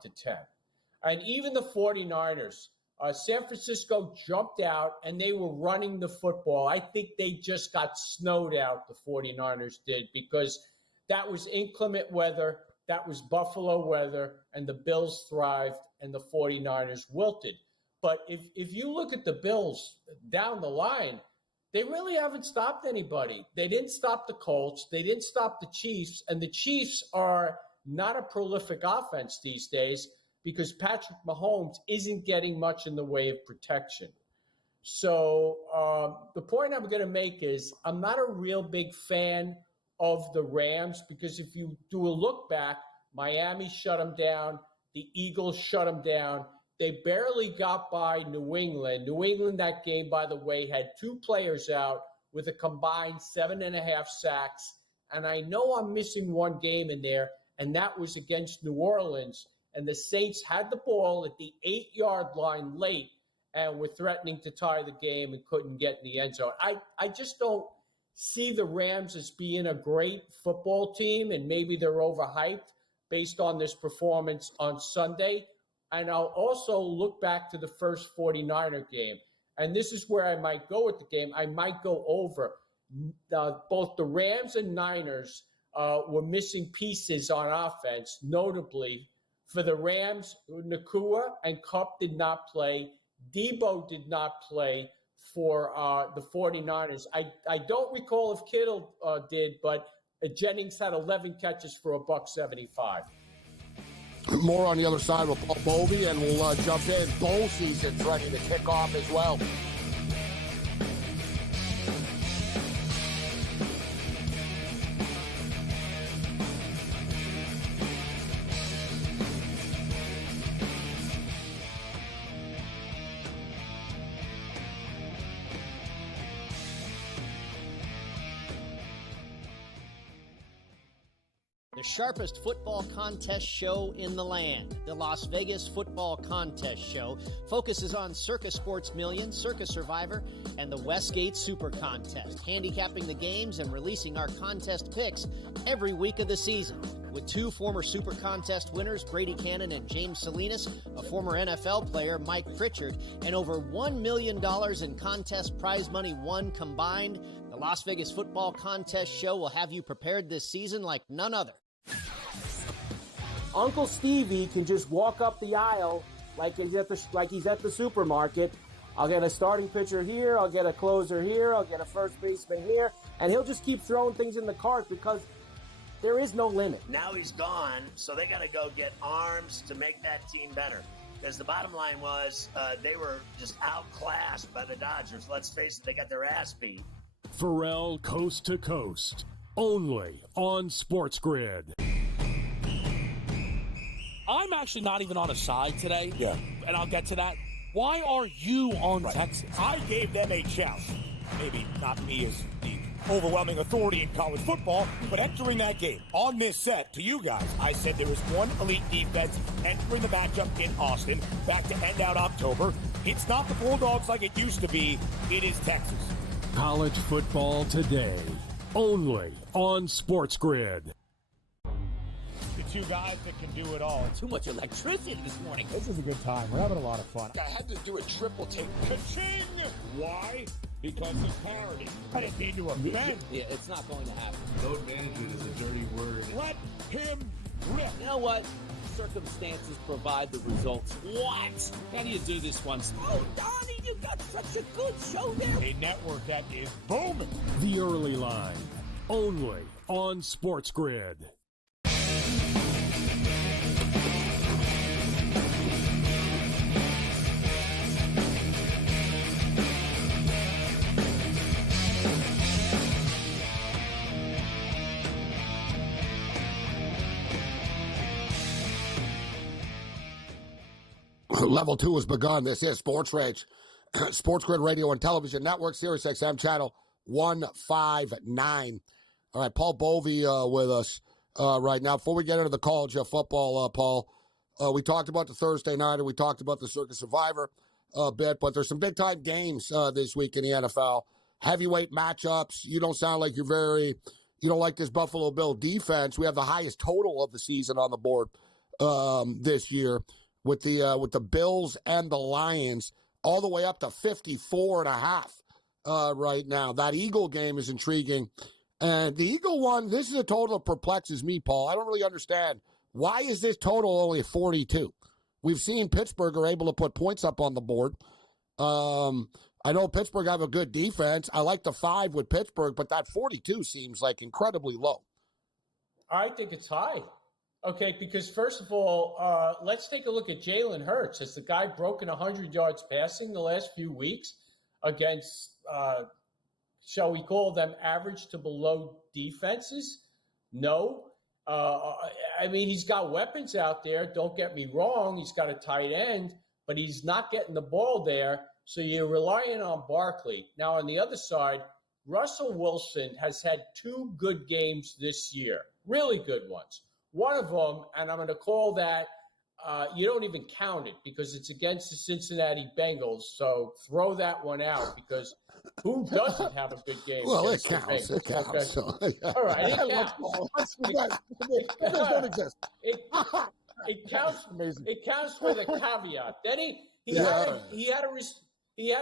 And even the 49ers, San Francisco jumped out and they were running the football. I think they just got snowed out, the 49ers did, because that was inclement weather. That was Buffalo weather, and the Bills thrived, and the 49ers wilted. But if you look at the Bills down the line, they really haven't stopped anybody. They didn't stop the Colts. They didn't stop the Chiefs, and the Chiefs are not a prolific offense these days because Patrick Mahomes isn't getting much in the way of protection. So the point I'm going to make is I'm not a real big fan of the Rams because if you do a look back, Miami shut them down. The Eagles shut them down. They barely got by New England. New England, that game, by the way, had 2 players out with a combined 7.5 sacks. And I know I'm missing one game in there, and that was against New Orleans. And the Saints had the ball at the 8-yard line late and were threatening to tie the game and couldn't get in the end zone. I just don't see the Rams as being a great football team, and maybe they're overhyped based on this performance on Sunday. And I'll also look back to the first 49er game. And this is where I might go with the game. I might go over. Both the Rams and Niners were missing pieces on offense, notably For the Rams, Nakua and Kupp did not play. Debo did not play for the 49ers. I don't recall if Kittle did, but Jennings had 11 catches for $175. More on the other side with Paul Bovey, and we'll jump in. Bowl season's ready to kick off as well. The sharpest football contest show in the land. The Las Vegas Football Contest Show focuses on Circa Sports Million, Circa Survivor, and the Westgate Super Contest, handicapping the games and releasing our contest picks every week of the season. With two former Super Contest winners, Brady Cannon and James Salinas, a former NFL player, Mike Pritchard, and over $1 million in contest prize money won combined, the Las Vegas Football Contest Show will have you prepared this season like none other. Uncle Stevie can just walk up the aisle like he's at the supermarket. I'll get a starting pitcher here, I'll get a closer here, I'll get a first baseman here, and he'll just keep throwing things in the cart because there is no limit. Now he's gone, so they got to go get arms to make that team better. Because the bottom line was they were just outclassed by the Dodgers. Let's face it, they got their ass beat. Pharrell Coast to Coast, only on SportsGrid. I'm actually not even on a side today. Yeah. And I'll get to that. Why are you on Texas? I gave them a chance. Maybe not me as the overwhelming authority in college football, but entering that game on this set to you guys, I said there is one elite defense entering the matchup in Austin back to end out October. It's not the Bulldogs like it used to be. It is Texas. College football today, only on SportsGrid. The two guys that can do it all. Too much electricity this morning. This is a good time. We're having a lot of fun. I had to do a triple take. Ka-ching! Why? Because of parity. I didn't mean to offend. Yeah, it's not going to happen. Load management is a dirty word. Let him rip. You know what? Circumstances provide the results. What? How do you do this one? Oh, Donnie, you got such a good show there. A network that is booming. The early line, only on SportsGrid. Level 2 has begun. This is SportsRage, SportsGrid Radio and Television Network, Sirius XM Channel 159. All right, Paul Bovey with us right now. Before we get into the college football, Paul, we talked about the Thursday night and we talked about the Circus Survivor a bit, but there's some big-time games this week in the NFL. Heavyweight matchups. You don't sound like you don't like this Buffalo Bill defense. We have the highest total of the season on the board this year, with the Bills and the Lions all the way up to 54.5 right now. That Eagle game is intriguing. And the Eagle one, this is a total that perplexes me, Paul. I don't really understand. Why is this total only 42? We've seen Pittsburgh are able to put points up on the board. I know Pittsburgh have a good defense. I like the 5 with Pittsburgh, but that 42 seems like incredibly low. I think it's high. Okay, because first of all, let's take a look at Jalen Hurts. Has the guy broken 100 yards passing the last few weeks against, shall we call them average to below defenses? No. I mean, he's got weapons out there. Don't get me wrong. He's got a tight end, but he's not getting the ball there. So you're relying on Barkley. Now, on the other side, Russell Wilson has had 2 good games this year, really good ones. One of them, and I'm going to call that, you don't even count it because it's against the Cincinnati Bengals. So throw that one out because who doesn't have a good game? Well, it counts. It counts. Okay. So, yeah. All right, it counts. It counts. It counts with a caveat. Then he had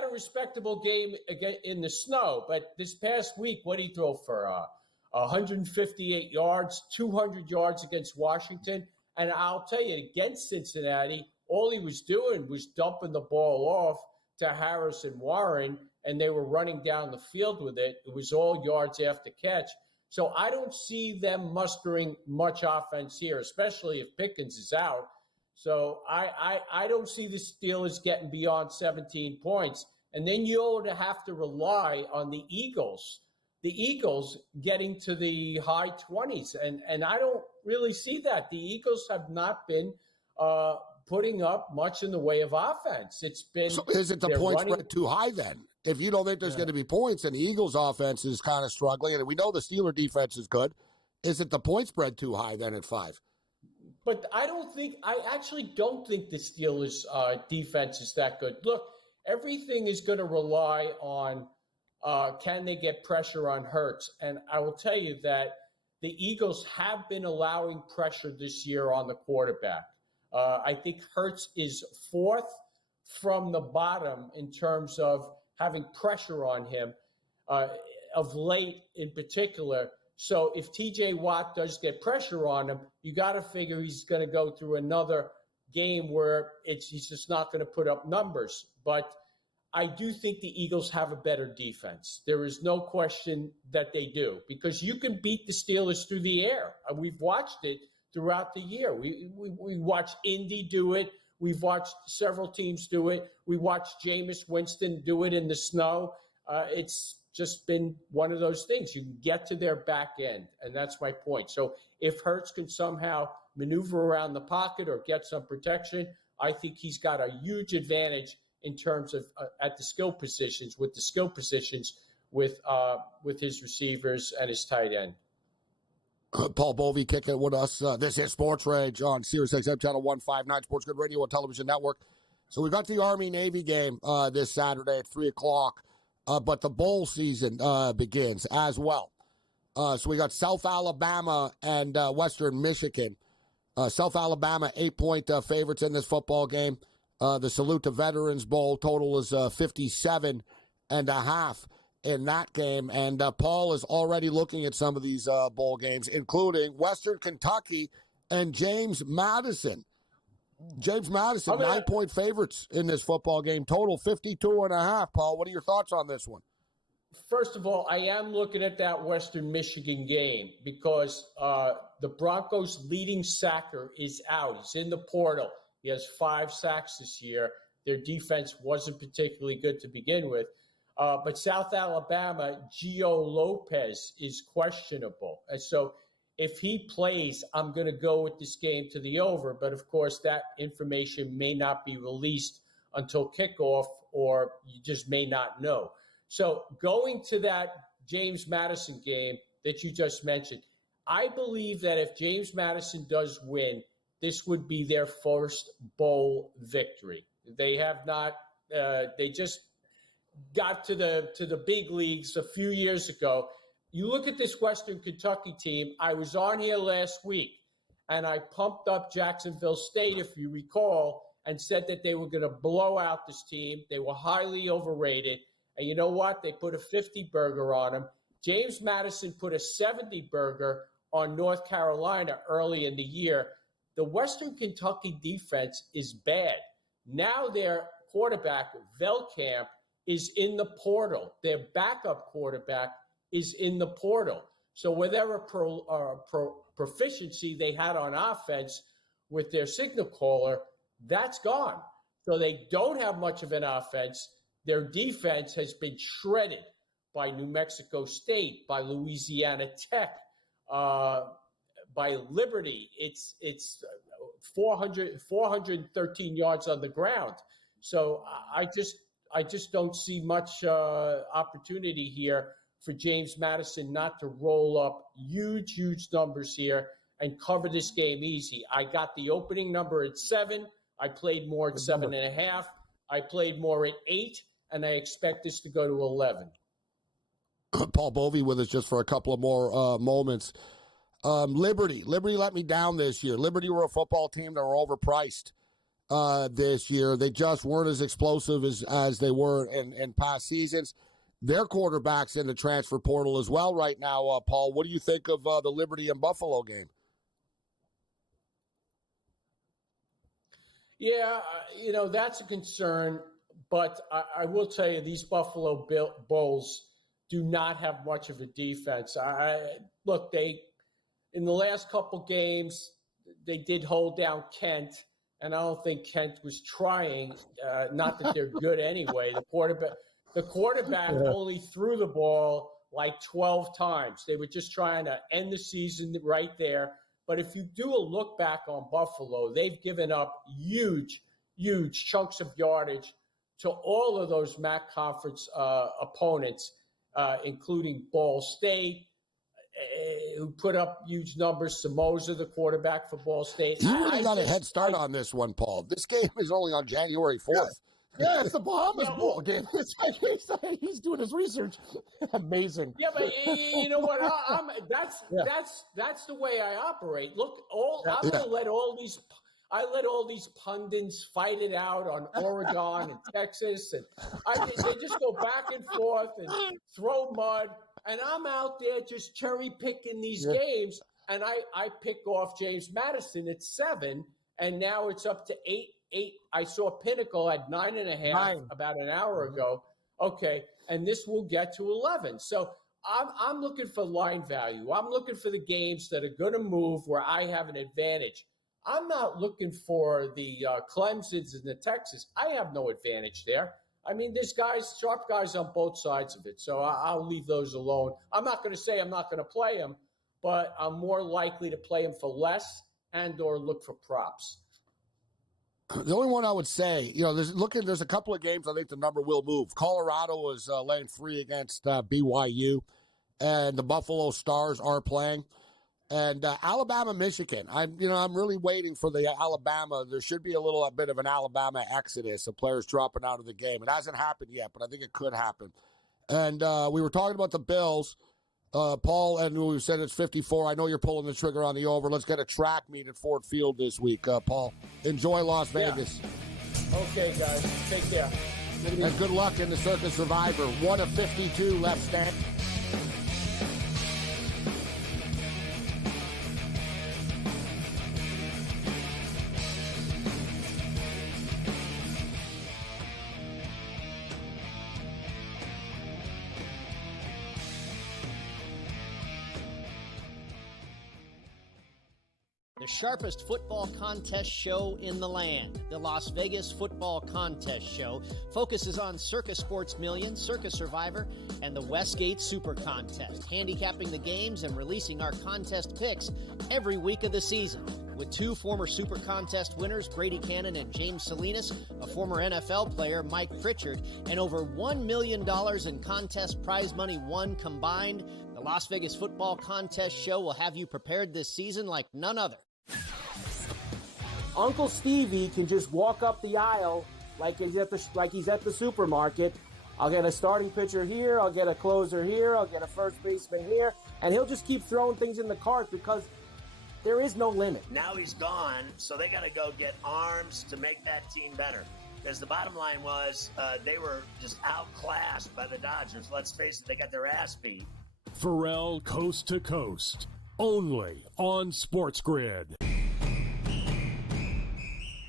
a respectable game again in the snow, but this past week, what did he throw for? 158 yards, 200 yards against Washington. And I'll tell you, against Cincinnati, all he was doing was dumping the ball off to Harris and Warren, and they were running down the field with it. It was all yards after catch. So I don't see them mustering much offense here, especially if Pickens is out. So I don't see the Steelers getting beyond 17 points. And then you'll have to rely on the Eagles getting to the high 20s. And I don't really see that. The Eagles have not been putting up much in the way of offense. It's been. So is it the point spread too high then? If you don't think there's going to be points and the Eagles offense is kind of struggling, and we know the Steeler defense is good, is it the point spread too high then at 5? But I actually don't think the Steelers defense is that good. Look, everything is going to rely on can they get pressure on Hurts? And I will tell you that the Eagles have been allowing pressure this year on the quarterback. I think Hurts is 4th from the bottom in terms of having pressure on him of late in particular. So if TJ Watt does get pressure on him, you got to figure he's going to go through another game where he's just not going to put up numbers. But I do think the Eagles have a better defense. There is no question that they do, because you can beat the Steelers through the air. We've watched it throughout the year. We watched Indy do it. We've watched several teams do it. We watched Jameis Winston do it in the snow. It's just been one of those things. You can get to their back end, and that's my point. So if Hurts can somehow maneuver around the pocket or get some protection, I think he's got a huge advantage in terms of at the skill positions, with his receivers and his tight end. Paul Bovey kicking it with us. This is Sports Rage on Sirius XM Channel 159, SportsGrid Radio and Television Network. So we got the Army-Navy game this Saturday at 3 o'clock, but the bowl season begins as well. So we got South Alabama and Western Michigan. South Alabama, 8-point favorites in this football game. The Salute to Veterans Bowl total is 57.5 in that game. And Paul is already looking at some of these bowl games, including Western Kentucky and James Madison. James Madison, 9-point favorites in this football game, total 52.5. Paul, what are your thoughts on this one? First of all, I am looking at that Western Michigan game because the Broncos' leading sacker is out. He's in the portal. He has 5 sacks this year. Their defense wasn't particularly good to begin with. But South Alabama, Gio Lopez is questionable. And so if he plays, I'm going to go with this game to the over. But, of course, that information may not be released until kickoff, or you just may not know. So going to that James Madison game that you just mentioned, I believe that if James Madison does win, this would be their first bowl victory. They have not. They just got to the big leagues a few years ago. You look at this Western Kentucky team. I was on here last week, and I pumped up Jacksonville State, if you recall, and said that they were going to blow out this team. They were highly overrated. And you know what? They put a 50-burger on them. James Madison put a 70-burger on North Carolina early in the year. The Western Kentucky defense is bad. Now their quarterback, Velkamp, is in the portal. Their backup quarterback is in the portal. So whatever proficiency they had on offense with their signal caller, that's gone. So they don't have much of an offense. Their defense has been shredded by New Mexico State, by Louisiana Tech, by Liberty. It's 413 yards on the ground. So I just don't see much opportunity here for James Madison not to roll up huge numbers here and cover this game easy. I got the opening number at 7. I played more at 7.5. I played more at 8, and I expect this to go to 11. Paul Bovey with us just for a couple of more moments. Liberty let me down this year. Liberty were a football team that were overpriced this year. They just weren't as explosive as they were in past seasons. Their quarterback's in the transfer portal as well right now. Paul, what do you think of the Liberty and Buffalo game? Yeah, that's a concern. But I will tell you, these Buffalo Bulls do not have much of a defense. Look, in the last couple games, they did hold down Kent, and I don't think Kent was trying. Not that they're good anyway. The quarterback only threw the ball like 12 times. They were just trying to end the season right there. But if you do a look back on Buffalo, they've given up huge chunks of yardage to all of those MAC conference opponents, including Ball State, who put up huge numbers. Samosa, the quarterback for Ball State. You really got a head start on this one, Paul. This game is only on January 4th. Yeah, it's the Bahamas Bowl game. It's like he's doing his research. Amazing. Yeah, but you know what? That's the way I operate. Look, I'm going to let all these pundits fight it out on Oregon and Texas, and they just go back and forth and throw mud. And I'm out there just cherry picking these games, and I pick off James Madison at 7, and now it's up to 8. I saw Pinnacle at 9.5 about an hour ago. Okay, and this will get to 11. So I'm looking for line value. I'm looking for the games that are going to move where I have an advantage. I'm not looking for the Clemsons and the Texas. I have no advantage there. I mean, there's sharp guys on both sides of it, so I'll leave those alone. I'm not going to say I'm not going to play them, but I'm more likely to play them for less and or look for props. The only one I would say, there's a couple of games I think the number will move. Colorado is laying 3 against BYU, and the Buffalo Stars are playing. And Alabama, Michigan. I'm really waiting for the Alabama. There should be a little bit of an Alabama exodus of players dropping out of the game. It hasn't happened yet, but I think it could happen. And we were talking about the Bills, Paul, and we said it's 54. I know you're pulling the trigger on the over. Let's get a track meet at Ford Field this week, Paul. Enjoy Las Vegas. Okay, guys. Take care. And good luck in the Circus Survivor. 1 of 52 left stand. The sharpest football contest show in the land, the Las Vegas Football Contest Show, focuses on Circus Sports Million, Circus Survivor, and the Westgate Super Contest, handicapping the games and releasing our contest picks every week of the season. With 2 former Super Contest winners, Brady Cannon and James Salinas, a former NFL player, Mike Pritchard, and over $1 million in contest prize money won combined, the Las Vegas Football Contest Show will have you prepared this season like none other. Uncle Stevie can just walk up the aisle like he's at the supermarket. I'll get a starting pitcher here, I'll get a closer here, I'll get a first baseman here, and he'll just keep throwing things in the cart because there is no limit. Now he's gone, so they got to go get arms to make that team better. Because the bottom line was they were just outclassed by the Dodgers. Let's face it, they got their ass beat. Pharrell Coast to Coast, only on SportsGrid.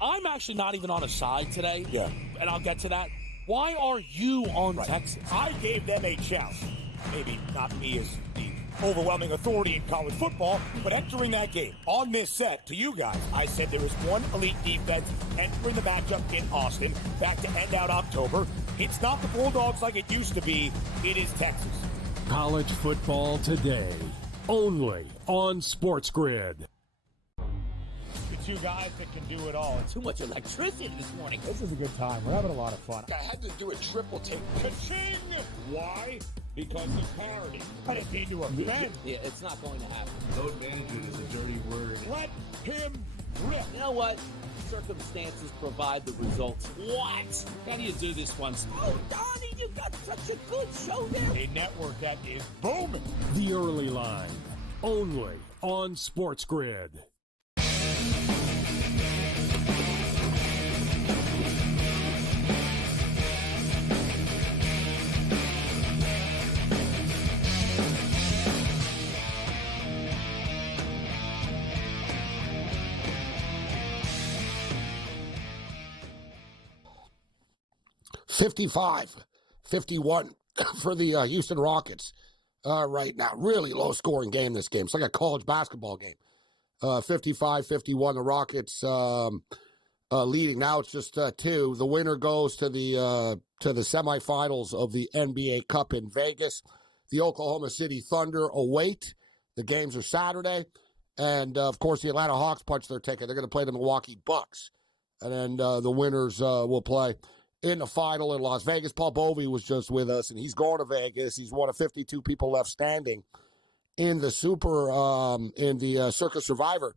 I'm actually not even on a side today. Yeah. And I'll get to that. Why are you on Texas? I gave them a chance. Maybe not me as the overwhelming authority in college football, but entering that game on this set to you guys, I said there is one elite defense entering the matchup in Austin, back to end out October. It's not the Bulldogs like it used to be. It is Texas. College football today, only on SportsGrid. Two guys that can do it all. Too much electricity this morning. This is a good time. We're having a lot of fun. I had to do a triple take. Ka-ching! Why? Because of parity. I didn't mean to offend. Yeah, it's not going to happen. Load management is a dirty word. Let him rip. You know what? Circumstances provide the results. What? How do you do this once? Oh, Donnie, you got such a good show there. A network that is booming. The Early Line, only on SportsGrid. 55-51 for the Houston Rockets right now. Really low-scoring game, this game. It's like a college basketball game. 55-51, the Rockets leading. Now it's just 2. The winner goes to the semifinals of the NBA Cup in Vegas. The Oklahoma City Thunder await. The games are Saturday. And, of course, the Atlanta Hawks punch their ticket. They're going to play the Milwaukee Bucks. And then the winners will play in the final in Las Vegas. Paul Bovey was just with us, and he's going to Vegas. He's one of 52 people left standing in the Circa Survivor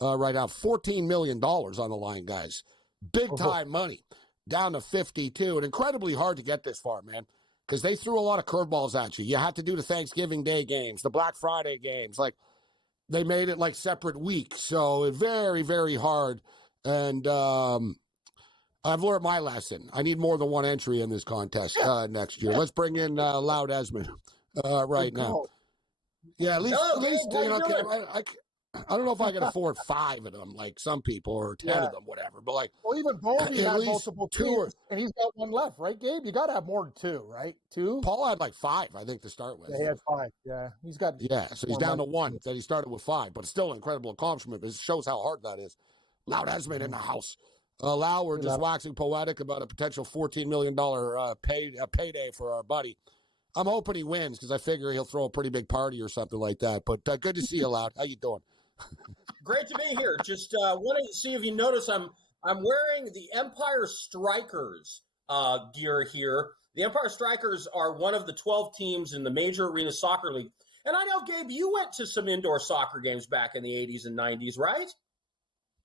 right now. $14 million on the line, guys. Big-time money. Down to 52. And incredibly hard to get this far, man, because they threw a lot of curveballs at you. You had to do the Thanksgiving Day games, the Black Friday games. Like, they made it like separate weeks. So very, very hard. And I've learned my lesson. I need more than one entry in this contest next year. Let's bring in Loud Esmond right now. Yeah, at least you know, I don't know if I can afford 5 of them, like some people, or 10 of them, whatever. But like, well, even Bovey had multiple 2 teams, and he's got 1 left, right, Gabe? You got to have more than 2, right? 2. Paul had like 5, I think, to start with. Yeah, he had 5. Yeah, he's got. Yeah, so he's down to 1 that he started with 5, but still an incredible accomplishment. It shows how hard that is. Loud Esmond in the house. Lau, we're just waxing poetic about a potential $14 million payday for our buddy. I'm hoping he wins because I figure he'll throw a pretty big party or something like that. But good to see you, Loud. How you doing? Great to be here. Just wanted to see if you notice I'm wearing the Empire Strikers gear here. The Empire Strikers are one of the 12 teams in the Major Arena Soccer League. And I know, Gabe, you went to some indoor soccer games back in the 80s and 90s, right?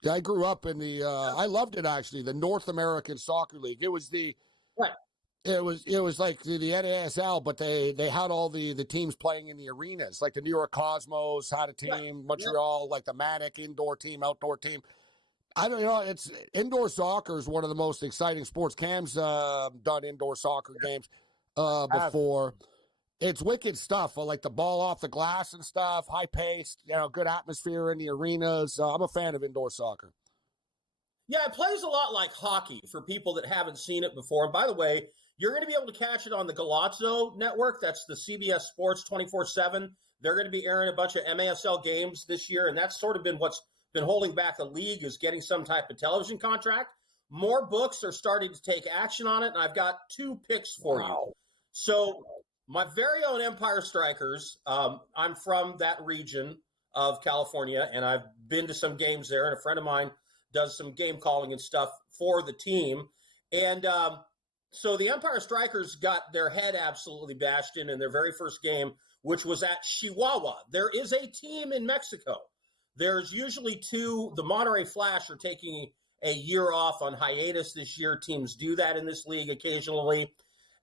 Yeah, I grew up in the I loved it, actually, the North American Soccer League. It was the right. It was like the NASL, but they had all the teams playing in the arenas. Like the New York Cosmos had a team, right. Montreal, like the Manic indoor team, outdoor team. It's indoor soccer is one of the most exciting sports. Cam's done indoor soccer games before. It's wicked stuff, like the ball off the glass and stuff, high paced, good atmosphere in the arenas. I'm a fan of indoor soccer. Yeah, it plays a lot like hockey for people that haven't seen it before. And by the way, you're going to be able to catch it on the Galazzo network. That's the CBS Sports 24/7. They're going to be airing a bunch of MASL games this year, and that's sort of been what's been holding back the league, is getting some type of television contract. More books are starting to take action on it, and I've got 2 picks for you. So my very own Empire Strikers, I'm from that region of California, and I've been to some games there, and a friend of mine does some game calling and stuff for the team. And so the Empire Strikers got their head absolutely bashed in their very first game, which was at Chihuahua. There is a team in Mexico. There's usually 2. The Monterrey Flash are taking a year off on hiatus this year. Teams do that in this league occasionally.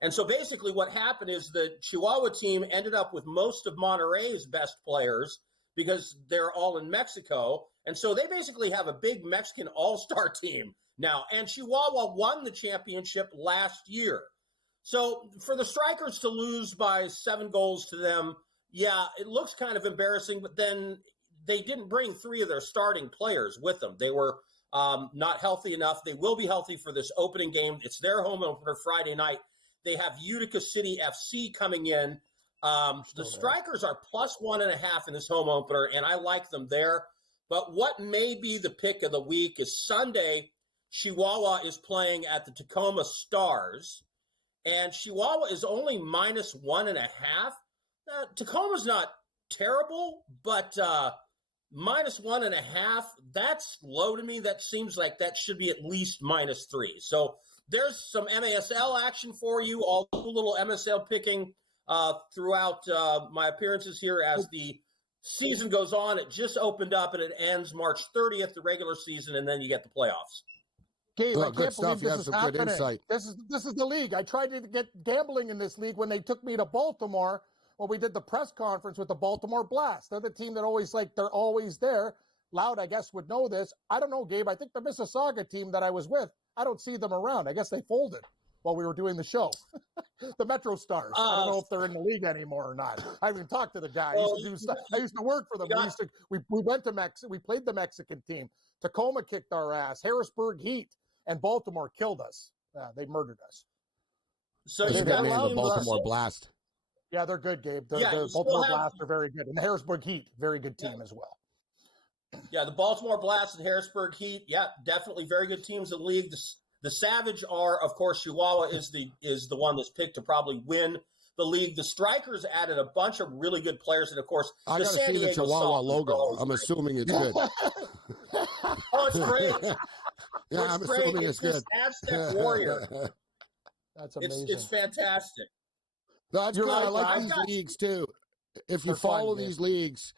And so basically what happened is the Chihuahua team ended up with most of Monterrey's best players because they're all in Mexico. And so they basically have a big Mexican all-star team now. And Chihuahua won the championship last year. So for the Strikers to lose by 7 goals to them, yeah, it looks kind of embarrassing. But then they didn't bring 3 of their starting players with them. They were not healthy enough. They will be healthy for this opening game. It's their home opener Friday night. They have Utica City FC coming in. The Strikers are plus 1.5 in this home opener, and I like them there. But what may be the pick of the week is Sunday, Chihuahua is playing at the Tacoma Stars, and Chihuahua is only minus 1.5. Tacoma's not terrible, but minus 1.5, that's low to me. That seems like that should be at least minus 3. So there's some MASL action for you, all a little MSL picking throughout my appearances here as the season goes on. It just opened up and it ends March 30th, the regular season, and then you get the playoffs. Gabe, I can't believe this is happening. This is the league. I tried to get gambling in this league when they took me to Baltimore when we did the press conference with the Baltimore Blast. They're the team that always, they're always there. Loud, I guess, would know this. I don't know, Gabe. I think the Mississauga team that I was with, I don't see them around. I guess they folded while we were doing the show. The Metro Stars. I don't know if they're in the league anymore or not. I haven't talked to the guy. I used to work for them. We went to Mexico. We played the Mexican team. Tacoma kicked our ass. Harrisburg Heat and Baltimore killed us. They murdered us. So They you should got get me in the teams- Baltimore Blast. Yeah, they're good, Gabe. Yeah, The you still Baltimore have- Blast are very good. And the Harrisburg Heat, very good team as well. Yeah, the Baltimore Blast and Harrisburg Heat. Yeah, definitely very good teams in the league. The Savage are, of course, Chihuahua is the one that's picked to probably win the league. The Strikers added a bunch of really good players, and of course, I the got to San see the Diego Chihuahua Sox are logo. always I'm great. assuming it's good. Oh, it's great. Yeah, It's I'm great. assuming it's good. this Aztec Warrior. That's amazing. It's fantastic. That's You're good. right, I like I've these got- leagues too. If you They're fun, follow man. these leagues,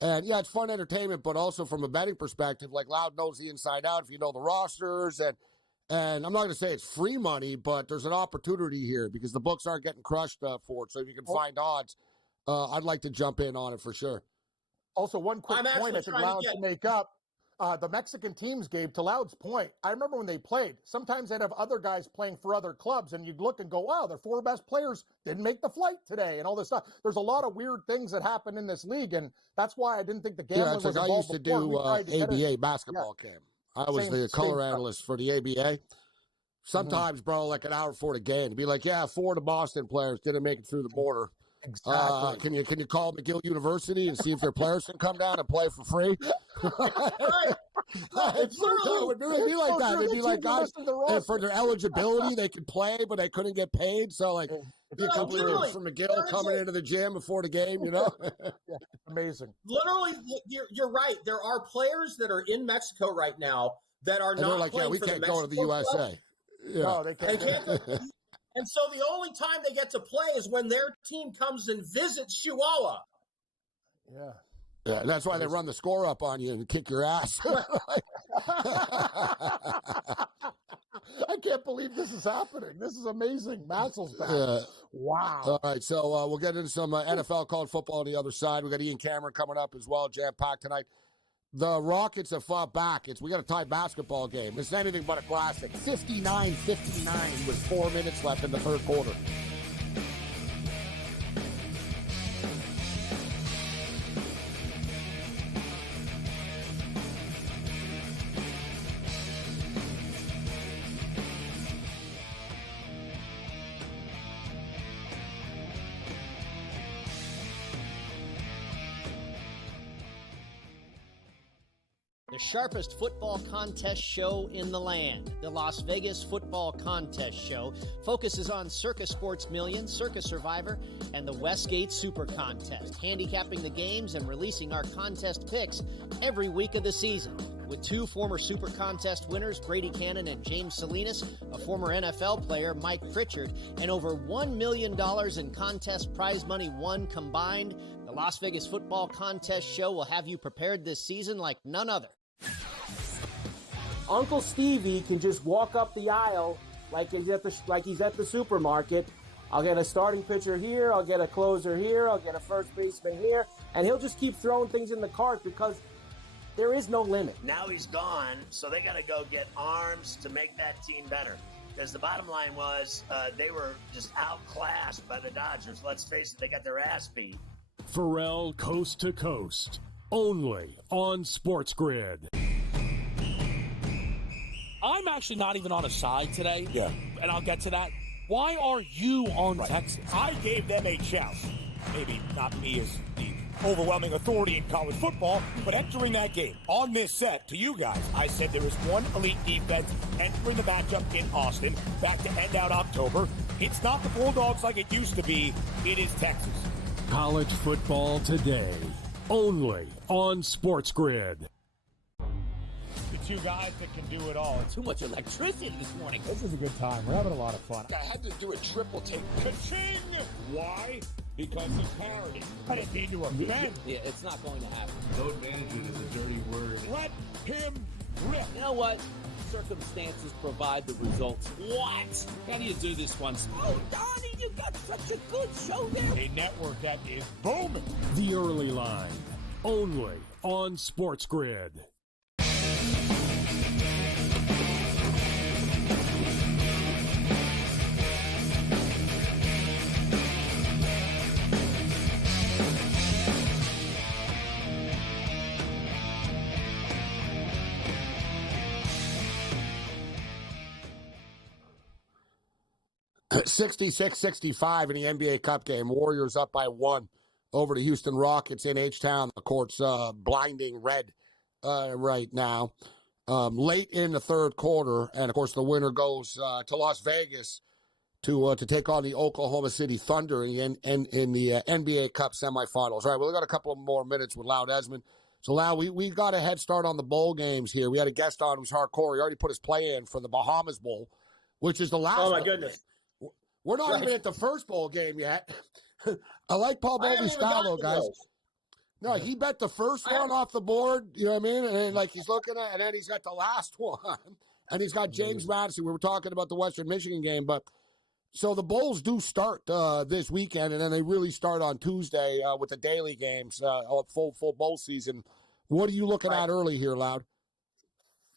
and yeah, it's fun entertainment, but also from a betting perspective, like Loud knows the inside out. If you know the rosters, and I'm not going to say it's free money, but there's an opportunity here because the books aren't getting crushed for it. So if you can find odds, I'd like to jump in on it for sure. Also, one quick I'm point actually I think trying to Loud get- to make up. The Mexican teams, Gabe, to Loud's point, I remember when they played, sometimes they'd have other guys playing for other clubs, and you'd look and go, wow, their 4 best players didn't make the flight today, and all this stuff. There's a lot of weird things that happen in this league, and that's why I didn't think the gambling Yeah, it's was like I involved used to before. We do tried to get it. ABA basketball camp. I was the Same color stuff. analyst for the ABA. Sometimes, bro, like an hour before the game, to be like, yeah, 4 of the Boston players didn't make it through the border. Exactly. Can you call McGill University and see if their players can come down and play for free? Right. It's it would be like that. It'd be like guys for their eligibility, they could play, but they couldn't get paid. So like, if you No, come literally, from McGill coming into the gym before the game, you know. Amazing. Literally, you're right. There are players that are in Mexico right now that are And not they're like, yeah, playing we for can't the go to the Mexico club. USA. Yeah. No, they They can't. can't go. And so the only time they get to play is when their team comes and visits Chihuahua. Yeah. Yeah, that's why they run the score up on you and kick your ass. I can't believe this is happening. This is amazing. Massel's back. Yeah. Wow. All right, so we'll get into some NFL college football on the other side. We got Ian Cameron coming up as well, jam-packed tonight. The Rockets have fought back. We got a tied basketball game. It's anything but a classic. 59-59 with 4 minutes left in the third quarter. The sharpest football contest show in the land. The Las Vegas Football Contest Show focuses on Circa Sports Million, Circa Survivor, and the Westgate Super Contest, handicapping the games and releasing our contest picks every week of the season. With 2 former Super Contest winners, Brady Cannon and James Salinas, a former NFL player, Mike Pritchard, and over $1 million in contest prize money won combined, the Las Vegas Football Contest Show will have you prepared this season like none other. Uncle Stevie can just walk up the aisle like he's at the supermarket. I'll get a starting pitcher here, I'll get a closer here, I'll get a first baseman here, and he'll just keep throwing things in the cart because there is no limit. Now he's gone, so they got to go get arms to make that team better. Because the bottom line was they were just outclassed by the Dodgers. Let's face it, they got their ass beat. Pharrell Coast to Coast, only on SportsGrid. I'm actually not even on a side today. Yeah. And I'll get to that. Why are you on Texas? I gave them a chance. Maybe not me as the overwhelming authority in college football, but entering that game on this set to you guys, I said there is one elite defense entering the matchup in Austin back to end out October. It's not the Bulldogs like it used to be. It is Texas. College football today, only on SportsGrid. The 2 guys that can do it all. Too much electricity this morning. This is a good time. We're having a lot of fun. I had to do a triple take. Ka-ching! Why? Because of parity. I didn't mean to offend. Yeah, it's not going to happen. Load management is a dirty word. Let him rip. You know what? Circumstances provide the results. What? How do you do this one? Oh, Donnie, you got such a good show there. A network that is booming. The early line, only on SportsGrid. 66-65 in the NBA Cup game. Warriors up by 1 over the Houston Rockets in H-Town. The court's blinding red right now. Late in the third quarter, and of course the winner goes to Las Vegas to take on the Oklahoma City Thunder in the NBA Cup semifinals. All right, well, we got a couple of more minutes with Loud Esmond. So, Loud, we got a head start on the bowl games here. We had a guest on who's hardcore. He already put his play in for the Bahamas Bowl, which is the last. Oh, my goodness. We're not even at the first bowl game yet. I like Paul Boldy's style, though, guys. No, he bet the first one off the board, you know what I mean? And then, like, he's looking at, and then he's got the last one. And he's got James Madison. We were talking about the Western Michigan game, but so the bowls do start this weekend, and then they really start on Tuesday with the daily games, full bowl season. What are you looking at early here, Loud?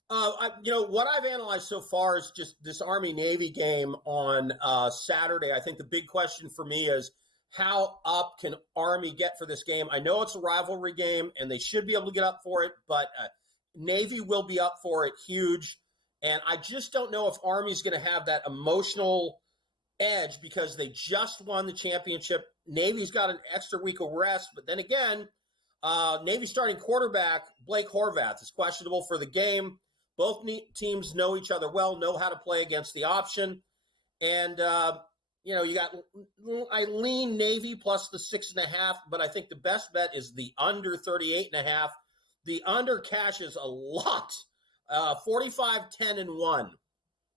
What I've analyzed so far is just this Army-Navy game on Saturday. I think the big question for me is how up can Army get for this game? I know it's a rivalry game, and they should be able to get up for it, but Navy will be up for it huge. And I just don't know if Army's going to have that emotional edge because they just won the championship. Navy's got an extra week of rest, but then again, Navy starting quarterback Blake Horvath is questionable for the game. Both teams know each other well, know how to play against the option, and you got I lean Navy plus the 6.5, but I think the best bet is the under 38.5. The under cashes a lot, 45-10-1.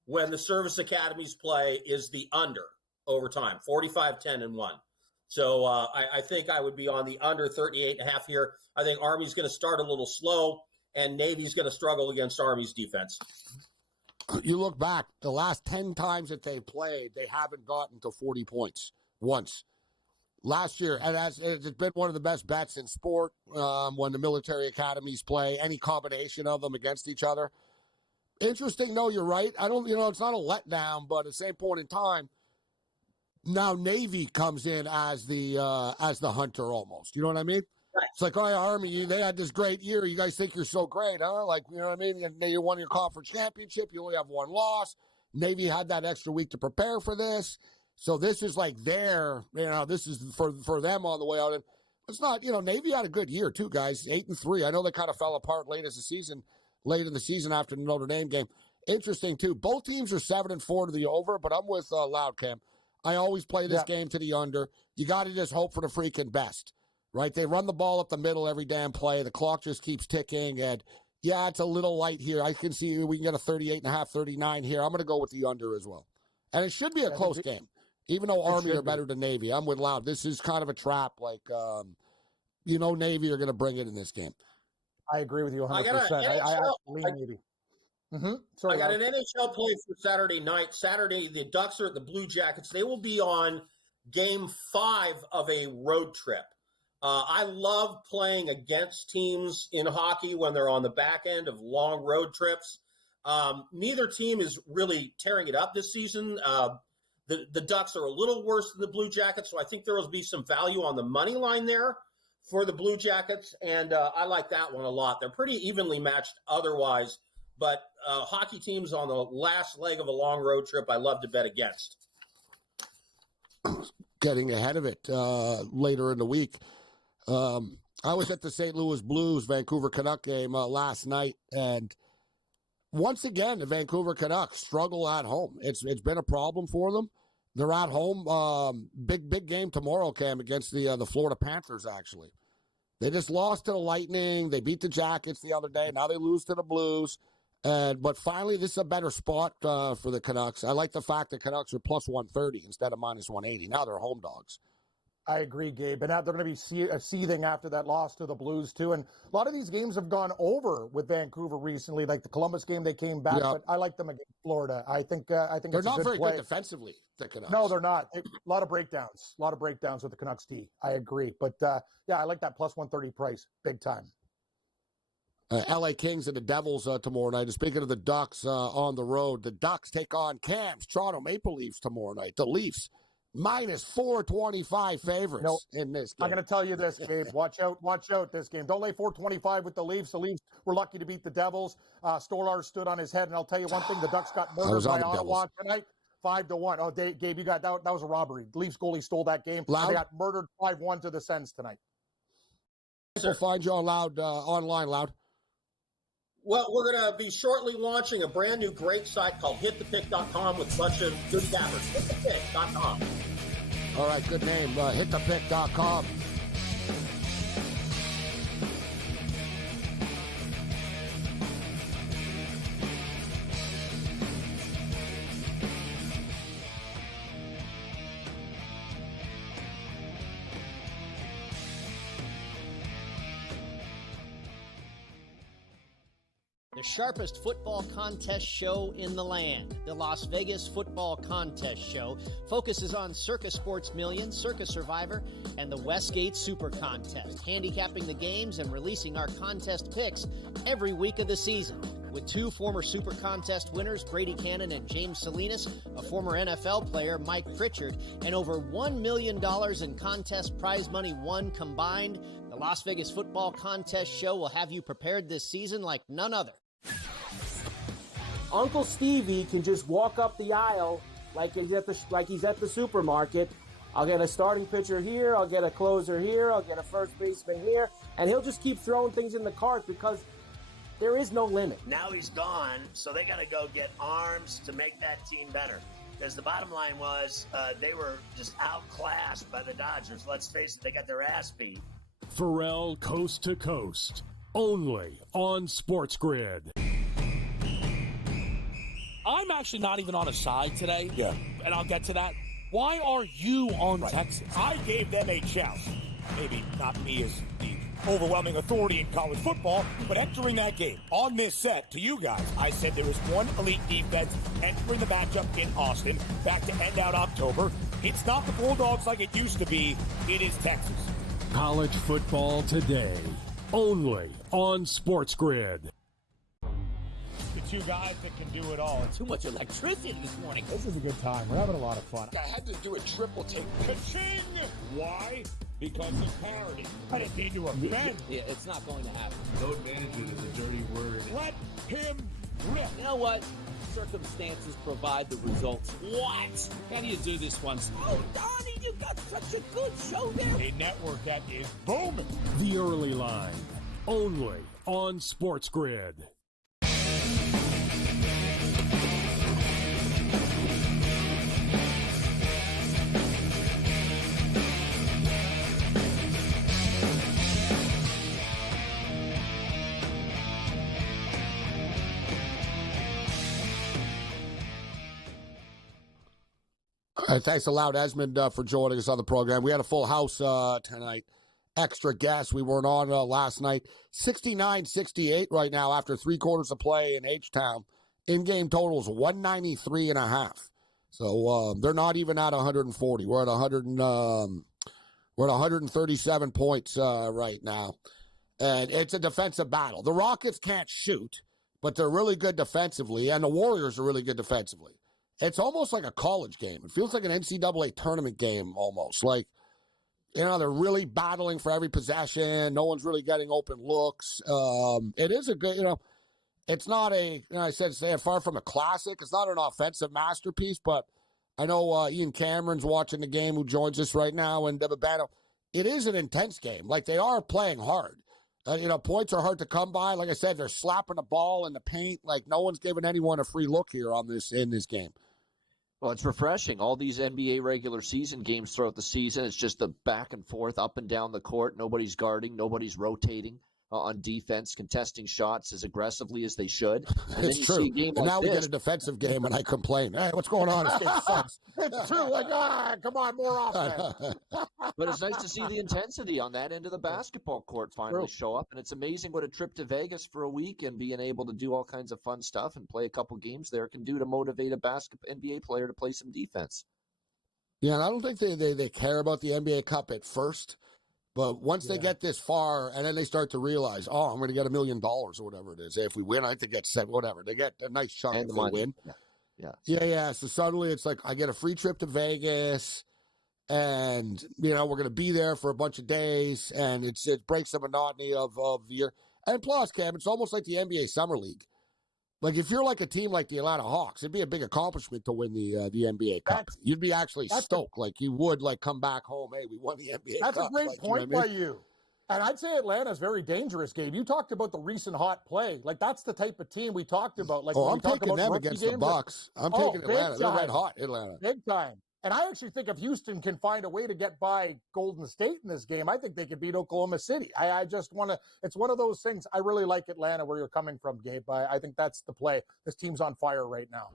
When the service academies play is the under over time, 45-10-1. So I think I would be on the under 38.5 here. I think Army's going to start a little slow, and Navy's going to struggle against Army's defense. You look back, the last 10 times that they played, they haven't gotten to 40 points once. Last year, and it's been one of the best bets in sport when the military academies play, any combination of them against each other. Interesting, though, you're right. It's not a letdown, but at the same point in time, now Navy comes in as the hunter almost. You know what I mean? Right. It's like, all right, Army, they had this great year. You guys think you're so great, huh? Like, you know what I mean? You won your conference championship. You only have one loss. Navy had that extra week to prepare for this. So this is like this is for them on the way out. And it's not, Navy had a good year too, guys. 8-3. I know they kind of fell apart late in the season after the Notre Dame game. Interesting, too. Both teams are 7-4 to the over, but I'm with Loud Cam. I always play this game to the under. You got to just hope for the freaking best, right? They run the ball up the middle every damn play. The clock just keeps ticking, and, yeah, it's a little light here. I can see we can get a 38.5, 39 here. I'm going to go with the under as well. And it should be a close game, even though Army are better than Navy. I'm with Loud. This is kind of a trap. Like, Navy are going to bring it in this game. I agree with you 100%. I lean Navy. Sorry, I got an NHL play for Saturday night. Saturday, the Ducks are at the Blue Jackets. They will be on Game 5 of a road trip. I love playing against teams in hockey when they're on the back end of long road trips. Neither team is really tearing it up this season. The Ducks are a little worse than the Blue Jackets, so I think there will be some value on the money line there for the Blue Jackets, and I like that one a lot. They're pretty evenly matched otherwise, but hockey teams on the last leg of a long road trip, I love to bet against. Getting ahead of it later in the week. I was at the St. Louis Blues Vancouver Canuck game last night, and once again, the Vancouver Canucks struggle at home. It's been a problem for them. They're at home. Big game tomorrow, Cam, against the Florida Panthers, actually. They just lost to the Lightning. They beat the Jackets the other day. Now they lose to the Blues. But finally, this is a better spot for the Canucks. I like the fact that Canucks are plus 130 instead of minus 180. Now they're home dogs. I agree, Gabe. And now they're going to be seething after that loss to the Blues, too. And a lot of these games have gone over with Vancouver recently. Like the Columbus game, they came back, but I like them against Florida. I think they're it's not a good very play. good defensively, the Canucks. No, they're not. A lot of breakdowns. with the Canucks D. I agree. But, I like that plus 130 price big time. LA Kings and the Devils tomorrow night. And speaking of the Ducks on the road, the Ducks take on Cam's Toronto Maple Leafs tomorrow night. The Leafs minus 425 favorites in this game. I'm going to tell you this, Gabe. Watch out this game. Don't lay 425 with the Leafs. The Leafs were lucky to beat the Devils. Stolar stood on his head, and I'll tell you one thing. The Ducks got murdered by Ottawa tonight. 5-1. Oh, Gabe, you got that was a robbery. The Leafs goalie stole that game. Loud? They got murdered 5-1 to the Sens tonight. We'll find you on online, Loud. Well, we're going to be shortly launching a brand new great site called hitthepick.com with a bunch of good gappers. Hitthepick.com. All right, good name. Hitthepick.com. The sharpest football contest show in the land. The Las Vegas Football Contest Show focuses on Circa Sports Million, Circa Survivor, and the Westgate Super Contest, handicapping the games and releasing our contest picks every week of the season. With two former Super Contest winners, Brady Cannon and James Salinas, a former NFL player, Mike Pritchard, and over $1 million in contest prize money won combined, the Las Vegas Football Contest Show will have you prepared this season like none other. Uncle Stevie can just walk up the aisle like he's at the supermarket. I'll get a starting pitcher here, I'll get a closer here, I'll get a first baseman here, and he'll just keep throwing things in the cart because there is no limit. Now he's gone, so they got to go get arms to make that team better. Because the bottom line was they were just outclassed by the Dodgers. Let's face it, they got their ass beat. Pharrell Coast to Coast, only on SportsGrid. I'm actually not even on a side today. Yeah. And I'll get to that. Why are you on Texas? I gave them a chance. Maybe not me as the overwhelming authority in college football, but entering that game on this set to you guys, I said there is one elite defense entering the matchup in Austin back to end out October. It's not the Bulldogs like it used to be. It is Texas. College football today, only on SportsGrid. The two guys that can do it all. Too much electricity this morning. This is a good time. We're having a lot of fun. I had to do a triple take. Ka-ching! Why? Because of parity. I didn't need to offend. Yeah, it's not going to happen. Load management is a dirty word. Let him rip. You know what? Circumstances provide the results. What? How do you do this one? Oh, Donnie, you got such a good show there. A network that is booming. The Early Line, only on SportsGrid. All right, thanks a lot, Esmond, for joining us on the program. We had a full house tonight. Extra guests. We weren't on last night. 69-68 right now after 3 quarters of play in H-Town. In-game totals 193.5. So they're not even at 140. We're at 137 points right now. And it's a defensive battle. The Rockets can't shoot, but they're really good defensively, and the Warriors are really good defensively. It's almost like a college game. It feels like an NCAA tournament game almost. Like, they're really battling for every possession. No one's really getting open looks. It is a good, it's not I said far from a classic. It's not an offensive masterpiece, but I know Ian Cameron's watching the game who joins us right now, and Babano. It is an intense game. Like, they are playing hard. Points are hard to come by. Like I said, they're slapping the ball in the paint. Like, no one's giving anyone a free look here in this game. Well, it's refreshing. All these NBA regular season games throughout the season, it's just the back and forth, up and down the court. Nobody's guarding. Nobody's rotating on defense, contesting shots as aggressively as they should. And it's true. And now we get a defensive game, and I complain. Hey, what's going on? This game sucks. It's true. Like, come on, more offense. But it's nice to see the intensity on that end of the basketball court finally show up. And it's amazing what a trip to Vegas for a week and being able to do all kinds of fun stuff and play a couple games there can do to motivate a NBA player to play some defense. Yeah, and I don't think they care about the NBA Cup at first. But once they get this far, and then they start to realize, I'm going to get $1 million or whatever it is. If we win, I think they get whatever. They get a nice chunk if they win. Yeah. So suddenly it's like I get a free trip to Vegas, and we're going to be there for a bunch of days, and it breaks the monotony of the year. And plus, Cam, it's almost like the NBA Summer League. Like, if you're like a team like the Atlanta Hawks, it'd be a big accomplishment to win the NBA Cup. You'd be actually stoked. Like, you would, like, come back home, hey, we won the NBA Cup. That's a great like, point by you. And I'd say Atlanta's very dangerous, Gabe. You talked about the recent hot play. Like, that's the type of team we talked about. Like, I'm taking them against the Bucks. I'm taking Atlanta. They're red hot, Atlanta. Big time. And I actually think if Houston can find a way to get by Golden State in this game, I think they could beat Oklahoma City. I just want to – it's one of those things. I really like Atlanta where you're coming from, Gabe. I think that's the play. This team's on fire right now.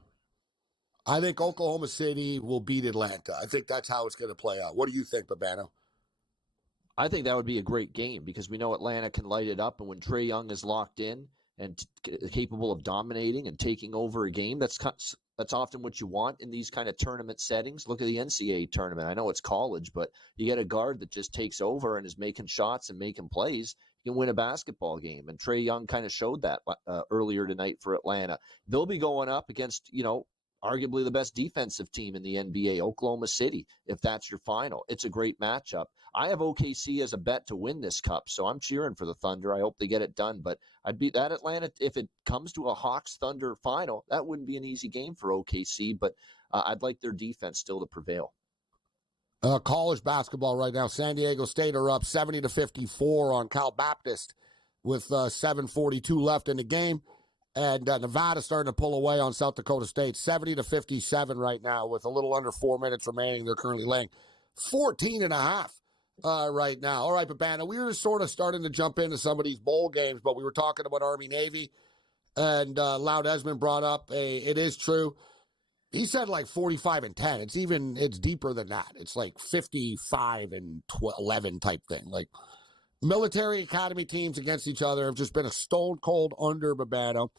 I think Oklahoma City will beat Atlanta. I think that's how it's going to play out. What do you think, Babano? I think that would be a great game because we know Atlanta can light it up. And when Trae Young is locked in and capable of dominating and taking over a game, that's often what you want in these kind of tournament settings. Look at the NCAA tournament. I know it's college, but you get a guard that just takes over and is making shots and making plays. You can win a basketball game. And Trae Young kind of showed that earlier tonight for Atlanta. They'll be going up against, arguably the best defensive team in the NBA, Oklahoma City, if that's your final. It's a great matchup. I have OKC as a bet to win this cup, so I'm cheering for the Thunder. I hope they get it done, but I'd beat that Atlanta. If it comes to a Hawks-Thunder final, that wouldn't be an easy game for OKC, but I'd like their defense still to prevail. College basketball right now. San Diego State are up 70-54 on Cal Baptist with 7:42 left in the game. And Nevada starting to pull away on South Dakota State, 70-57 right now with a little under 4 minutes remaining. They're currently laying 14.5 right now. All right, Babano, we were sort of starting to jump into some of these bowl games, but we were talking about Army-Navy, and Loud Esmond brought up it is true. He said like 45-10. It's deeper than that. It's like 55-11 type thing. Like, military academy teams against each other have just been a stone cold under, Babano.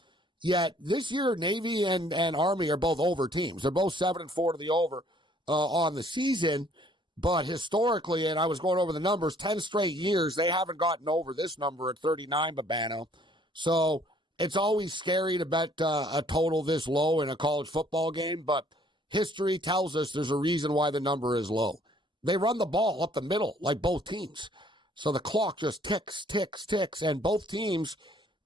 Yet this year, Navy and Army are both over teams. They're both 7-4 to the over on the season. But historically, and I was going over the numbers, 10 straight years, they haven't gotten over this number at 39, Babano. So it's always scary to bet a total this low in a college football game. But history tells us there's a reason why the number is low. They run the ball up the middle, like both teams. So the clock just ticks, and both teams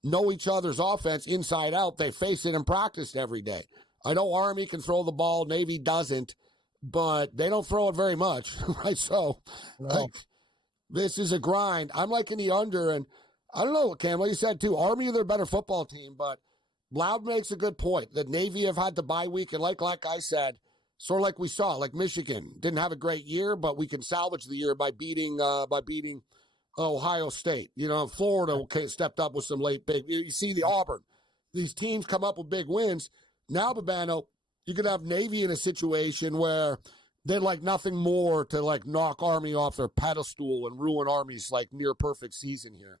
know each other's offense inside out. They face it in practice every day. I know Army can throw the ball, Navy doesn't, but they don't throw it very much, right? So, this is a grind. I'm liking the under, and I don't know, Cam, like you said, too, Army, they're a better football team, but Loud makes a good point that Navy have had the bye week, and like I said, sort of like we saw, like Michigan didn't have a great year, but we can salvage the year by beating Ohio State. Florida stepped up with some late big. You see the Auburn. These teams come up with big wins. Now, Babano, you could have Navy in a situation where they'd like nothing more to like knock Army off their pedestal and ruin Army's like near perfect season here.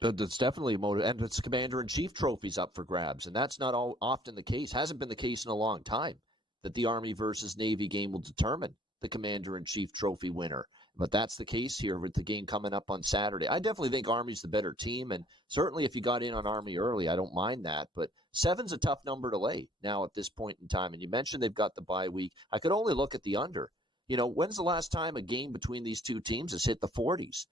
That's definitely a motive, and it's Commander-in-Chief trophies up for grabs, and that's not often the case. Hasn't been the case in a long time that the Army versus Navy game will determine the Commander-in-Chief trophy winner. But that's the case here with the game coming up on Saturday. I definitely think Army's the better team, and certainly if you got in on Army early, I don't mind that. But 7's a tough number to lay now at this point in time. And you mentioned they've got the bye week. I could only look at the under. When's the last time a game between these two teams has hit the 40s?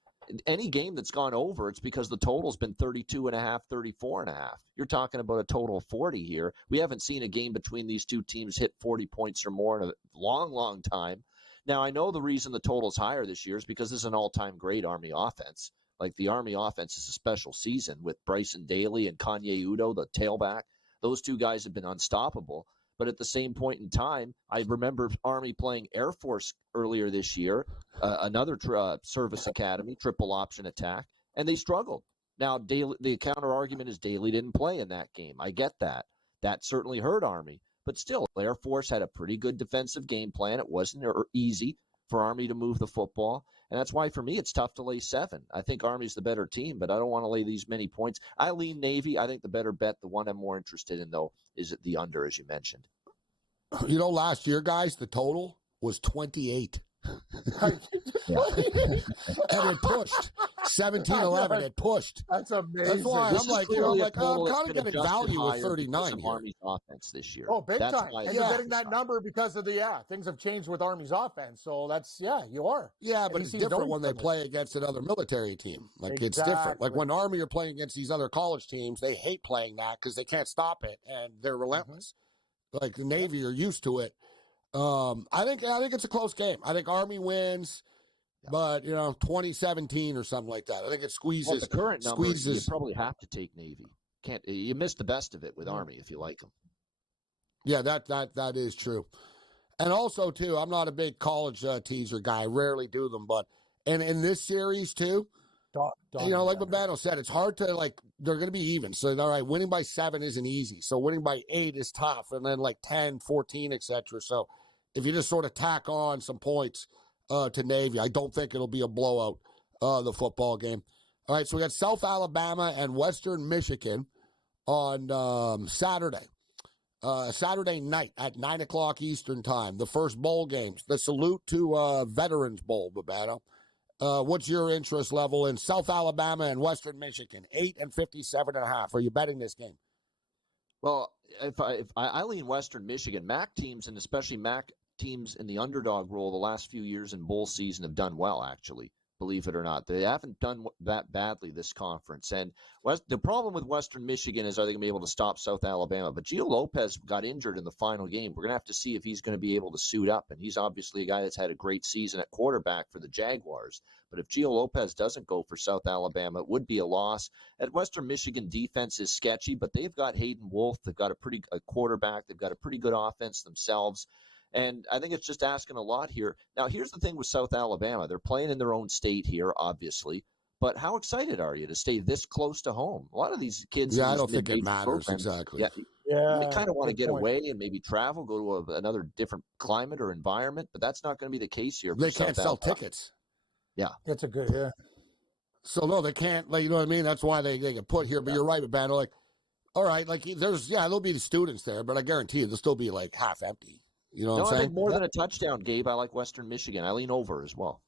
Any game that's gone over, it's because the total's been 32.5, 34.5. You're talking about a total of 40 here. We haven't seen a game between these two teams hit 40 points or more in a long, long time. Now, I know the reason the total's higher this year is because this is an all-time great Army offense. Like, the Army offense is a special season with Bryson Daly and Kanye Udo, the tailback. Those two guys have been unstoppable. But at the same point in time, I remember Army playing Air Force earlier this year, another service academy, triple option attack, and they struggled. Now, the counter-argument is Daly didn't play in that game. I get that. That certainly hurt Army. But still, Air Force had a pretty good defensive game plan. It wasn't easy for Army to move the football. And that's why, for me, it's tough to lay 7. I think Army's the better team, but I don't want to lay these many points. I lean Navy. I think the better bet, the one I'm more interested in, though, is at the under, as you mentioned. Last year, guys, the total was 28. And it pushed 17-11, it pushed. That's amazing. That's why This I'm is like, clearly a I'm poll kind of that's been getting adjusted value with higher 39 because of here. Army's offense this year. Oh, big That's time. why And it's you're this getting that high. number because of things have changed with Army's offense. So that's, you are. Yeah, And but he it's seems different very when they friendly. play against another military team. Like, it's different. Like, Exactly. when Army are playing against these other college teams, they hate playing that because they can't stop it, and they're relentless. Like, the Navy are used to it. I think it's a close game. I think Army wins, but, 2017 or something like that. I think it squeezes. Well, the current number, you squeezes. probably have to take Navy. You missed the best of it with Army if you like them. Yeah, that is true. And also, too, I'm not a big college teaser guy. I rarely do them, but in this series, too, like Babano said, it's hard to, they're going to be even. So, all right, winning by 7 isn't easy. So winning by 8 is tough, and then 10, 14, etc. So if you just sort of tack on some points to Navy, I don't think it'll be a blowout, the football game. All right, so we got South Alabama and Western Michigan on Saturday. Saturday night at 9 o'clock Eastern time, the first bowl games. The Salute to Veterans Bowl, Babano. What's your interest level in South Alabama and Western Michigan? 8 and 57.5. Are you betting this game? Well, if I lean Western Michigan, MAC teams, and especially MAC teams in the underdog role the last few years in bowl season have done well, actually, believe it or not. They haven't done that badly this conference. And the problem with Western Michigan is, are they going to be able to stop South Alabama? But Gio Lopez got injured in the final game. We're going to have to see if he's going to be able to suit up. And he's obviously a guy that's had a great season at quarterback for the Jaguars. But if Gio Lopez doesn't go for South Alabama, it would be a loss. At Western Michigan, defense is sketchy, but they've got Hayden Wolf. They've got a quarterback. They've got a pretty good offense themselves. And I think it's just asking a lot here. Now, here's the thing with South Alabama. They're playing in their own state here, obviously. But how excited are you to stay this close to home? A lot of these kids. Yeah, I don't think it matters, exactly. Yeah, they kind of want to get away and maybe travel, go to another different climate or environment. But that's not going to be the case here. They can't sell tickets. Yeah. That's a good, So, no, they can't, you know what I mean? That's why they get put here. But you're right, Babano. All right, there'll be the students there, but I guarantee you they'll still be, half empty. You know what I'm saying? I think more than a touchdown, Gabe. I like Western Michigan. I lean over as well.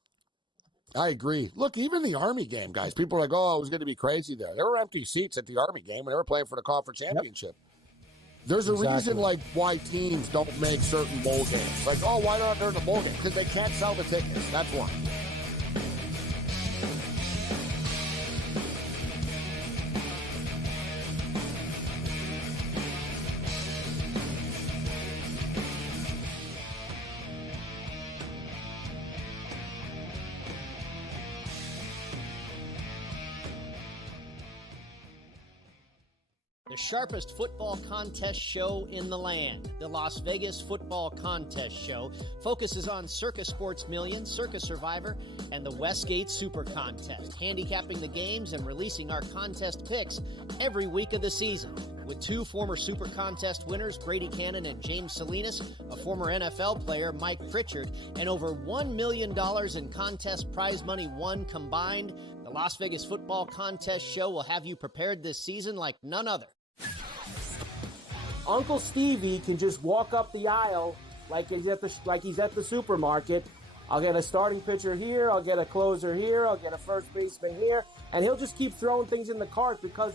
I agree. Look, even the Army game, guys, people are like, oh, it was going to be crazy there. There were empty seats at the Army game, and they were playing for the conference championship. There's a reason, why teams don't make certain bowl games. Why not during the bowl game? Because they can't sell the tickets. That's why. The sharpest football contest show in the land, the Las Vegas Football Contest Show, focuses on Circus Sports Million, Circus Survivor, and the Westgate Super Contest, handicapping the games and releasing our contest picks every week of the season. With 2 former Super Contest winners, Brady Cannon and James Salinas, a former NFL player, Mike Pritchard, and over $1 million in contest prize money won combined, the Las Vegas Football Contest Show will have you prepared this season like none other. Uncle Stevie can just walk up the aisle like he's at the supermarket. I'll get a starting pitcher here, I'll get a closer here, I'll get a first baseman here, and he'll just keep throwing things in the cart because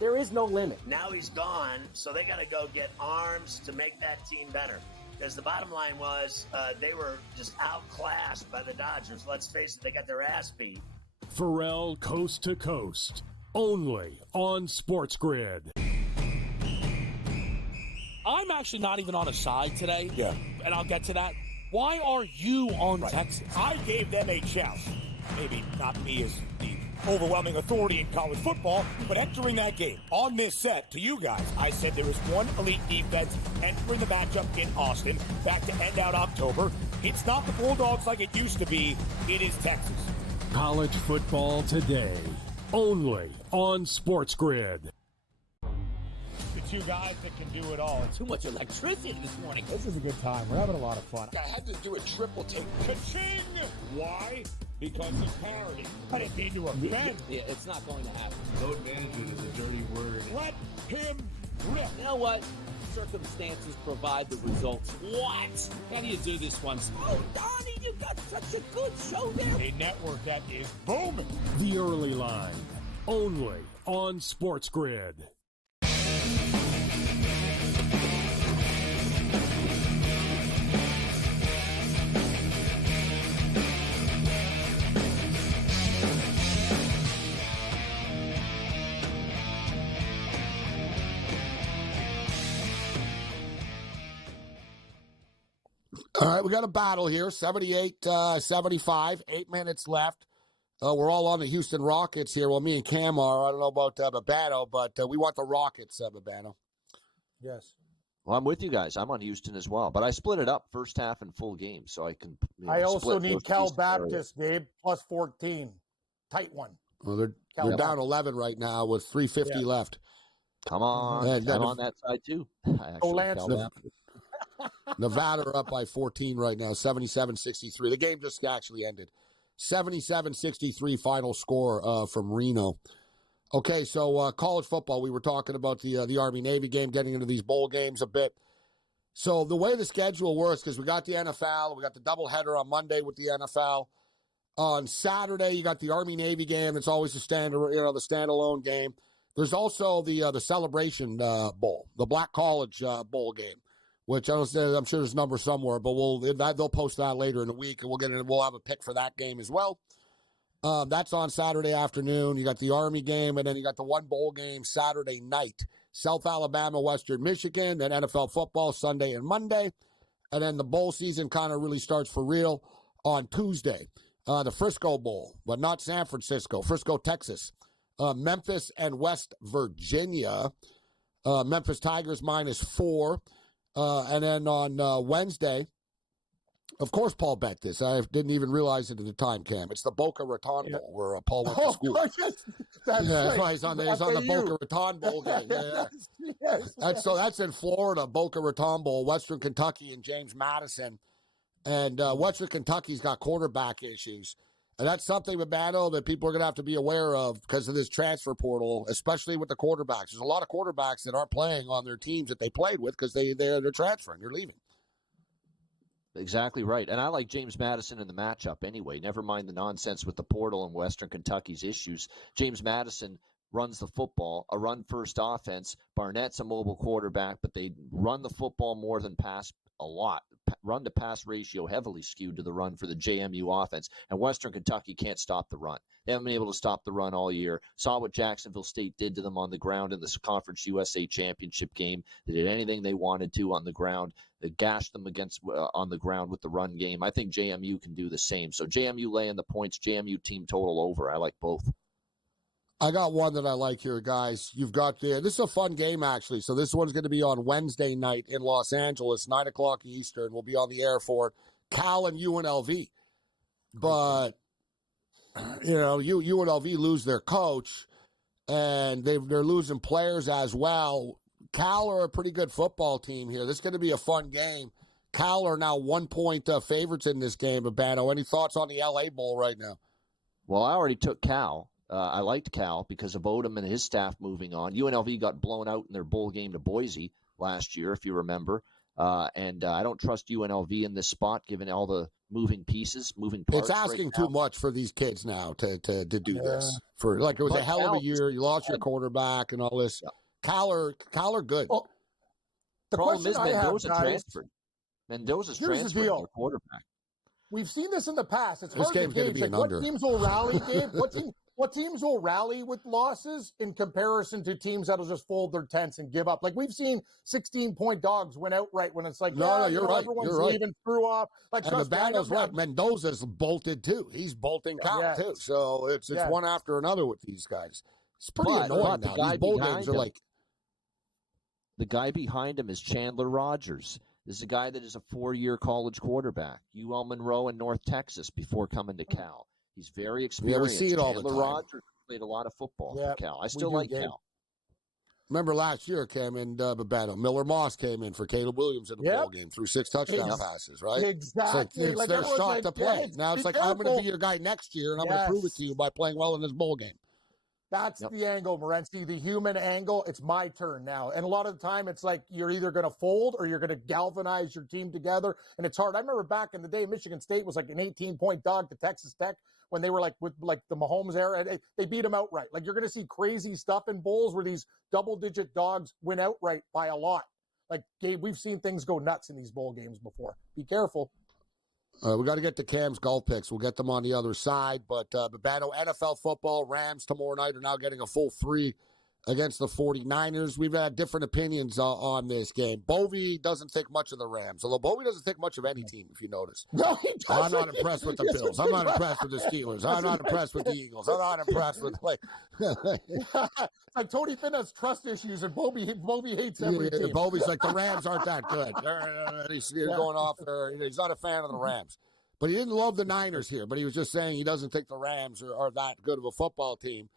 there is no limit. Now he's gone, so they got to go get arms to make that team better. Because the bottom line was they were just outclassed by the Dodgers. Let's face it, they got their ass beat. Pharrell Coast to Coast, only on SportsGrid. I'm actually not even on a side today. Yeah. And I'll get to that. Why are you on Texas? I gave them a chance. Maybe not me as the overwhelming authority in college football, but entering that game on this set to you guys, I said there is one elite defense entering the matchup in Austin back to end out October. It's not the Bulldogs like it used to be. It is Texas. College football today, only on SportsGrid. The 2 guys that can do it all. Too much electricity this morning. This is a good time. We're having a lot of fun. I had to do a triple take. Ka-ching! Why? Because of parity. I didn't mean to offend. Yeah, it's not going to happen. Load management is a dirty word. Let him rip. You know what? Circumstances provide the results. What? How do you do this one? Oh, Donnie, you got such a good show there. A network that is booming. The Early Line, only on SportsGrid. All right, we got a battle here, 78-75, 8 minutes left. We're all on the Houston Rockets here. Well, me and Cam are. I don't know about Babano, but we want the Rockets, Babano. Yes. Well, I'm with you guys. I'm on Houston as well, but I split it up first half and full game, so I can. I also need Cal Baptist, Gabe, plus 14. Tight one. Well, they're down 11 right now with 3:50 left. Come on. I'm on that side, too. Nevada are up by 14 right now, 77-63. The game just actually ended. 77-63 final score from Reno. Okay, so college football, we were talking about the Army-Navy game, getting into these bowl games a bit. So the way the schedule works, because we got the NFL, we got the doubleheader on Monday with the NFL. On Saturday, you got the Army-Navy game. It's always the standalone game. There's also the Celebration Bowl, the Black College Bowl game, which I'm sure there's a number somewhere, but they'll post that later in the week, and we'll have a pick for that game as well. That's on Saturday afternoon. You got the Army game, and then you got the one bowl game Saturday night. South Alabama, Western Michigan, then NFL football Sunday and Monday. And then the bowl season kind of really starts for real on Tuesday. The Frisco Bowl, but not San Francisco. Frisco, Texas. Memphis and West Virginia. Memphis Tigers -4. And then on Wednesday, of course, Paul bet this. I didn't even realize it at the time, Cam. It's the Boca Raton Bowl where Paul went to school. That's right. He's on the Boca Raton Bowl game. Yeah. That's in Florida, Boca Raton Bowl, Western Kentucky and James Madison. And Western Kentucky's got quarterback issues. And that's something, Babano, that people are going to have to be aware of because of this transfer portal, especially with the quarterbacks. There's a lot of quarterbacks that aren't playing on their teams that they played with because they're transferring. They're leaving. Exactly right. And I like James Madison in the matchup anyway. Never mind the nonsense with the portal and Western Kentucky's issues. James Madison runs the football, a run-first offense. Barnett's a mobile quarterback, but they run the football more than pass a lot. Run-to-pass ratio heavily skewed to the run for the JMU offense. And Western Kentucky can't stop the run. They haven't been able to stop the run all year. Saw what Jacksonville State did to them on the ground in this Conference USA Championship game. They did anything they wanted to on the ground. They gashed them on the ground with the run game. I think JMU can do the same. So JMU laying the points, JMU team total over. I like both. I got one that I like here, guys. You've got this is a fun game, actually. So this one's going to be on Wednesday night in Los Angeles, 9 o'clock Eastern. We'll be on the air for it. Cal and UNLV. But, UNLV lose their coach, and they're losing players as well. Cal are a pretty good football team here. This is going to be a fun game. Cal are now 1-point favorites in this game, Babano. Any thoughts on the LA Bowl right now? Well, I already took Cal. I liked Cal because of Odom and his staff moving on. UNLV got blown out in their bowl game to Boise last year, if you remember. And I don't trust UNLV in this spot, given all the moving parts. It's asking too much for these kids now to do this. It was a hell of a year. You lost your quarterback and all this. Cal are good. Well, the problem is Mendoza transferred. Mendoza's transferred their quarterback. We've seen this in the past. It's this hard game's to gauge. Be an what under. Teams will rally, Gabe? What teams will rally with losses in comparison to teams that'll just fold their tents and give up? Like we've seen 16-point dogs win outright when it's like, no, you're right. Everyone's You're right. leaving through off. Like, and the battle's right. Mendoza's bolted too. He's bolting Cal too. So it's one after another with these guys. It's pretty annoying now. These bowl games are like. The guy behind him is Chandler Rogers. This is a guy that is a 4-year college quarterback. UL Monroe in North Texas before coming to Cal. He's very experienced. We see it all Chandler the time. Rogers played a lot of football for Cal. I still like Cal. Remember last year, Cam and Babano, Miller Moss came in for Caleb Williams in the bowl game, threw 6 touchdown passes, right? Exactly. It's their shot to play. Now it's like, I'm going to be your guy next year, and I'm going to prove it to you by playing well in this bowl game. That's the angle, Morency, the human angle. It's my turn now. And a lot of the time, it's like you're either going to fold or you're going to galvanize your team together. And it's hard. I remember back in the day, Michigan State was like an 18-point dog to Texas Tech when they were like with like the Mahomes era. They beat them outright. Like you're going to see crazy stuff in bowls where these double-digit dogs win outright by a lot. Like, Gabe, we've seen things go nuts in these bowl games before. Be careful. We got to get to Cam's golf picks. We'll get them on the other side. But Babano, NFL football, Rams tomorrow night are now getting a full 3 against the 49ers. We've had different opinions on this game. Bovey doesn't think much of the Rams, although Bovey doesn't think much of any team, if you notice. No, he doesn't. I'm not impressed with the Bills. I'm not impressed with the Steelers. I'm not impressed with the Eagles. I'm not impressed with like Tony Finn has trust issues, and Bovey hates every team. Bovey's like, the Rams aren't that good. He's going off there. He's not a fan of the Rams. But he didn't love the Niners here, but he was just saying he doesn't think the Rams are that good of a football team.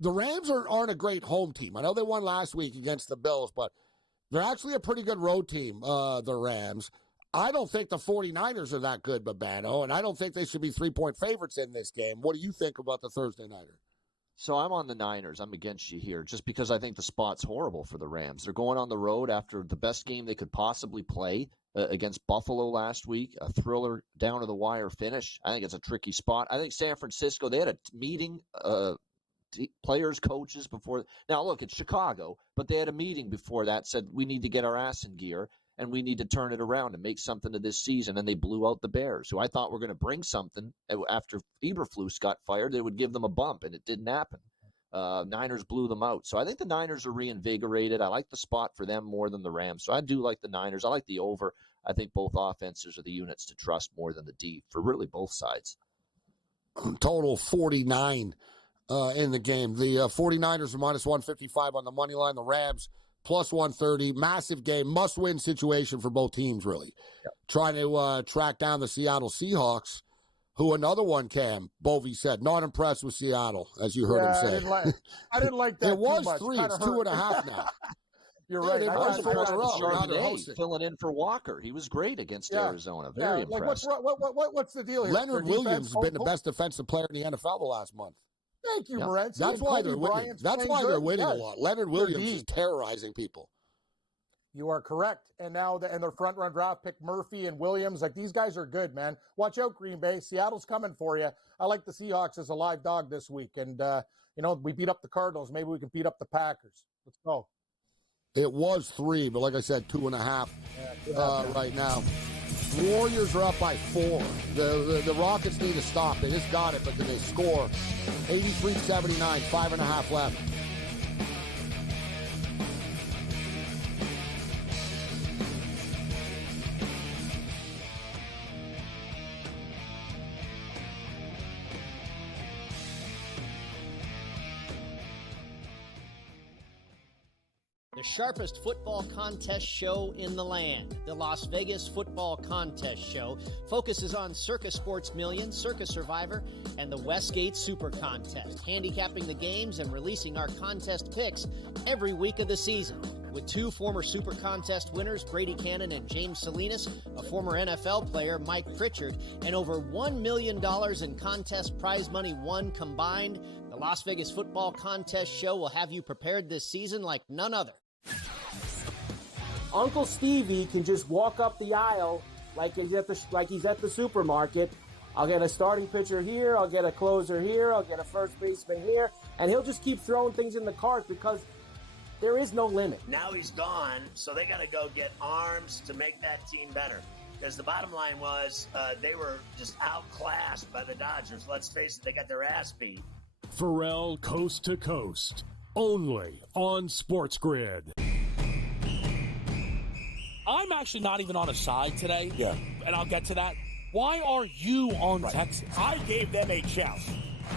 The Rams aren't a great home team. I know they won last week against the Bills, but they're actually a pretty good road team, the Rams. I don't think the 49ers are that good, Babano, and I don't think they should be 3-point favorites in this game. What do you think about the Thursday Nighter? So I'm on the Niners. I'm against you here just because I think the spot's horrible for the Rams. They're going on the road after the best game they could possibly play against Buffalo last week, a thriller down to the wire finish. I think it's a tricky spot. I think San Francisco, they had a meeting, players, coaches before. Now, look, it's Chicago, but they had a meeting before that, said we need to get our ass in gear and we need to turn it around and make something of this season. And they blew out the Bears, who I thought were going to bring something after Eberflus got fired. They would give them a bump, and it didn't happen. Niners blew them out. So I think the Niners are reinvigorated. I like the spot for them more than the Rams. So I do like the Niners. I like the over. I think both offenses are the units to trust more than the D for really both sides. Total 49 in the game. The 49ers are minus 155 on the money line. The Rams plus 130. Massive game. Must-win situation for both teams, really. Yep. Trying to track down the Seattle Seahawks, who another one, Cam, Bovey said, not impressed with Seattle, as you heard him say. I didn't like that. It was much. 3. It's 2.5 now. You're right. I was impressed with Charbonnet filling in for Walker. He was great against Arizona. Very impressed. What's the deal here? Leonard Williams has been the best defensive player in the NFL the last month. Thank you, Morency. That's why they're winning. That's why they're winning a lot. Leonard Williams is terrorizing people. You are correct. And now their front-run draft pick, Murphy and Williams, like these guys are good, man. Watch out, Green Bay. Seattle's coming for you. I like the Seahawks as a live dog this week. And, we beat up the Cardinals. Maybe we can beat up the Packers. Let's go. It was 3, but like I said, 2.5 right now. Warriors are up by 4. The Rockets need to stop. They just got it, but then they score. 83-79, 5.5 left. The sharpest football contest show in the land, the Las Vegas Football Contest Show, focuses on Circus Sports Million, Circus Survivor, and the Westgate Super Contest, handicapping the games and releasing our contest picks every week of the season. With 2 former Super Contest winners, Brady Cannon and James Salinas, a former NFL player, Mike Pritchard, and over $1 million in contest prize money won combined, the Las Vegas Football Contest Show will have you prepared this season like none other. Uncle Stevie can just walk up the aisle like he's at the supermarket. I'll get a starting pitcher here, I'll get a closer here, I'll get a first baseman here, and he'll just keep throwing things in the cart because there is no limit. Now he's gone, so they got to go get arms to make that team better. Because the bottom line was they were just outclassed by the Dodgers. Let's face it, they got their ass beat. Pharrell Coast to Coast, only on SportsGrid. I'm actually not even on a side today. Yeah. And I'll get to that. Why are you on Texas? I gave them a chance.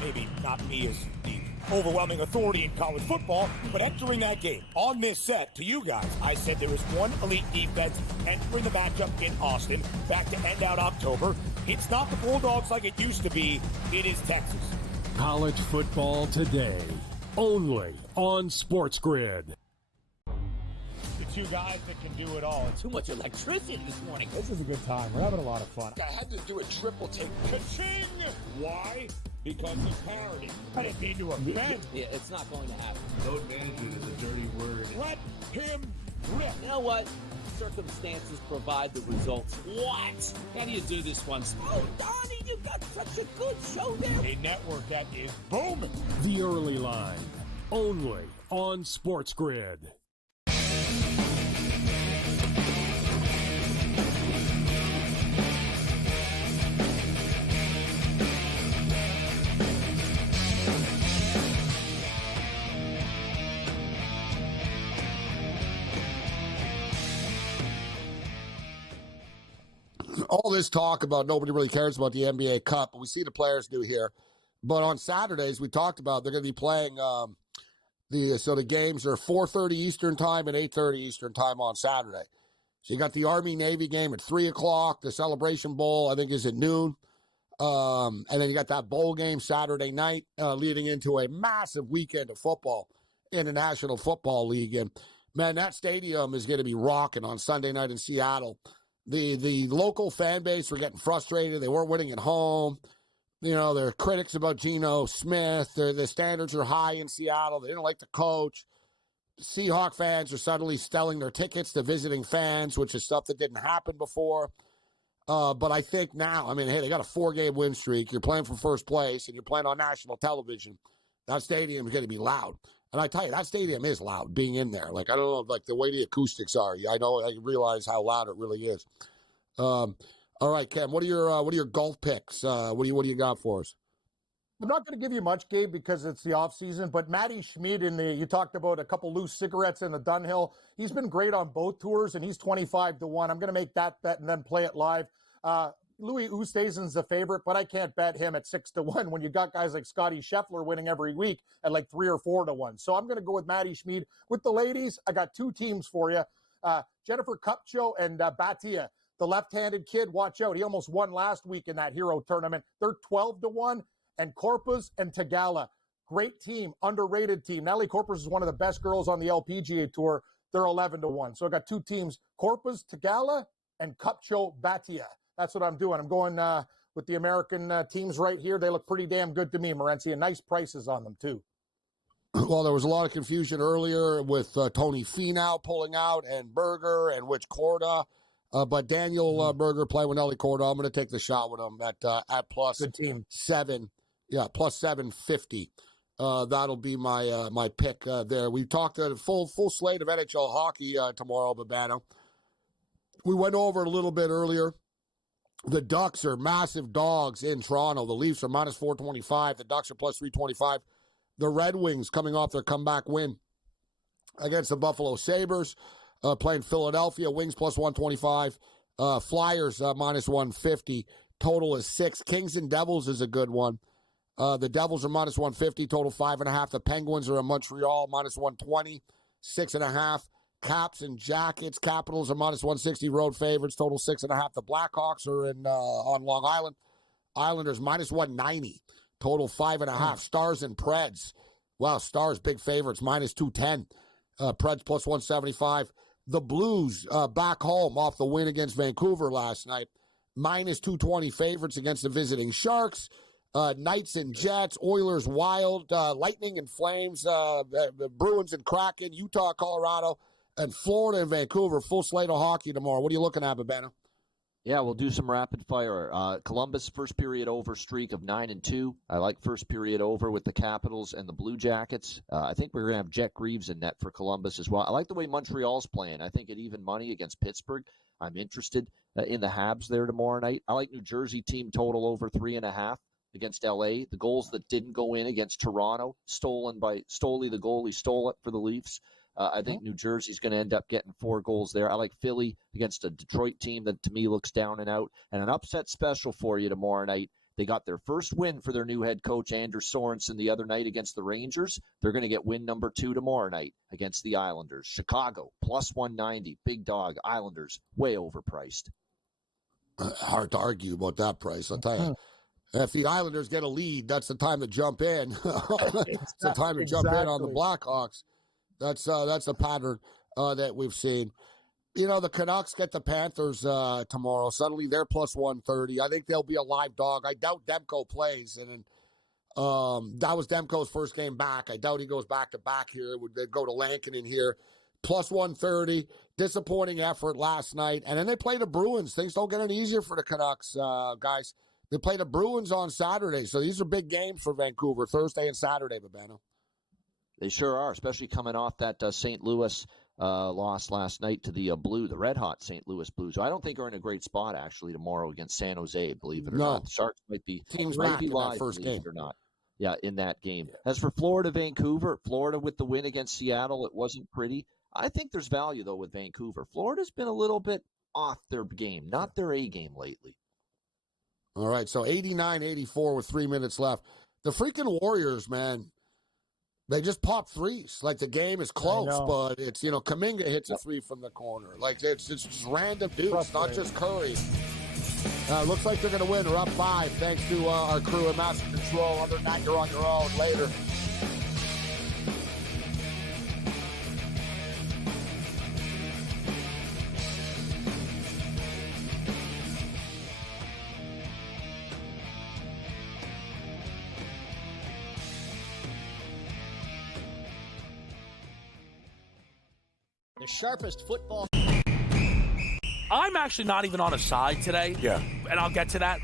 Maybe not me as the overwhelming authority in college football, but entering that game on this set to you guys, I said there is one elite defense entering the matchup in Austin, back to end out October. It's not the Bulldogs like it used to be. It is Texas. College football today, only on SportsGrid. Two guys that can do it all. Too much electricity this morning. This is a good time. We're having a lot of fun. I had to do a triple take. Ka-ching! Why? because of parity. I didn't mean to offend. Yeah, it's not going to happen. Load management is a dirty word. Let him rip. You know what? Circumstances provide the results. What? How do you do this one? Oh, Donnie, you got such a good show there. A network that is booming. The Early Line, only on SportsGrid. All this talk about nobody really cares about the NBA Cup, but we see the players do here. But on Saturdays, we talked about they're going to be playing the games are 4:30 Eastern time and 8:30 Eastern time on Saturday. So you got the Army-Navy game at 3 o'clock. The Celebration Bowl, I think, is at noon. And then you got that bowl game Saturday night leading into a massive weekend of football in the National Football League. And, man, that stadium is going to be rocking on Sunday night in Seattle. The local fan base were getting frustrated. They weren't winning at home. You know, there are critics about Geno Smith. The standards are high in Seattle. They didn't like the coach. Seahawk fans are suddenly selling their tickets to visiting fans, which is stuff that didn't happen before. But I think now, I mean, hey, they got a 4-game win streak. You're playing for first place, and you're playing on national television. That stadium is going to be loud. And I tell you, that stadium is loud being in there. Like, I don't know, like the way the acoustics are. I realize how loud it really is. All right, Ken, what are your golf picks? What do you got for us? I'm not going to give you much, Gabe, because it's the off season. But Matty Schmid you talked about a couple loose cigarettes in the Dunhill. He's been great on both tours, and he's 25-1. I'm going to make that bet and then play it live. Louis Oosthuizen's the favorite, but I can't bet him at 6-1 when you got guys like Scotty Scheffler winning every week at like 3 or 4-1. So I'm going to go with Matty Schmid. With the ladies, I got 2 teams for you. Jennifer Kupcho and Batia. The left-handed kid, watch out. He almost won last week in that Hero tournament. They're 12-1. And Corpus and Tagala. Great team, underrated team. Natalie Corpus is one of the best girls on the LPGA Tour. They're 11-1. So I got 2 teams, Corpus, Tagala, and Kupcho Batia. That's what I'm doing. I'm going with the American teams right here. They look pretty damn good to me, Morency, and nice prices on them, too. Well, there was a lot of confusion earlier with Tony Finau pulling out and Berger and which Korda. But Daniel Berger playing with Nelly Korda. I'm going to take the shot with him at plus good team. 7. Yeah, plus 750. That'll be my pick there. We talked a full slate of NHL hockey tomorrow, Babano. We went over it a little bit earlier. The Ducks are massive dogs in Toronto. The Leafs are minus 425. The Ducks are plus 325. The Red Wings coming off their comeback win against the Buffalo Sabres, playing Philadelphia. Wings plus 125. Flyers minus 150. Total is 6. Kings and Devils is a good one. The Devils are minus 150. Total 5.5. The Penguins are in Montreal minus 120. 6.5. Caps and Jackets. Capitals are minus 160. Road favorites. Total 6.5. The Blackhawks are on Long Island. Islanders minus 190. Total 5.5. Stars and Preds. Wow, Stars big favorites minus 210. Preds plus 175. The Blues back home off the win against Vancouver last night. Minus 220 favorites against the visiting Sharks. Knights and Jets, Oilers, Wild, Lightning and Flames, Bruins and Kraken, Utah, Colorado, and Florida and Vancouver. Full slate of hockey tomorrow. What are you looking at, Babano? Yeah, we'll do some rapid fire. Columbus first period over streak of 9-2. I like first period over with the Capitals and the Blue Jackets. I think we're going to have Jet Greaves in net for Columbus as well. I like the way Montreal's playing. I think at even money against Pittsburgh. I'm interested in the Habs there tomorrow night. I like New Jersey team total over 3.5 against LA. The goals that didn't go in against Toronto, stolen by Stoley, the goalie stole it for the Leafs. I think New Jersey's going to end up getting 4 goals there. I like Philly against a Detroit team that to me looks down and out. And an upset special for you tomorrow night. They got their first win for their new head coach, Anders Sorensen, the other night against the Rangers. They're going to get win number 2 tomorrow night against the Islanders. Chicago, plus 190. Big dog. Islanders, way overpriced. Hard to argue about that price, I'll tell you. If the Islanders get a lead, that's the time to jump in. It's the time to jump in on the Blackhawks. That's a pattern that we've seen. You know, the Canucks get the Panthers tomorrow. Suddenly they're plus 130. I think they'll be a live dog. I doubt Demko plays. And That was Demko's first game back. I doubt he goes back-to-back here. They'd go to Lankinen here. Plus 130. Disappointing effort last night. And then they play the Bruins. Things don't get any easier for the Canucks, guys. They play the Bruins on Saturday. So these are big games for Vancouver, Thursday and Saturday, Babano. They sure are, especially coming off that St. Louis loss last night to the the red-hot St. Louis Blues. So I don't think are in a great spot, actually, tomorrow against San Jose, believe it or not. The Sharks might be back in live, that first believe game. it or not. Yeah, in that game. As for Florida with the win against Seattle, it wasn't pretty. I think there's value, though, with Vancouver. Florida's been a little bit off their game, not their A game lately. All right, so 89-84 with 3 minutes left. The freaking Warriors, man, they just pop threes. Like, the game is close, but it's, Kuminga hits a three from the corner. Like, it's just random dudes, not just Curry. Looks like they're going to win. They're up 5 thanks to our crew at Master Control. Other than that, you're on your own later. The sharpest football. I'm actually not even on a side today. Yeah. And I'll get to that.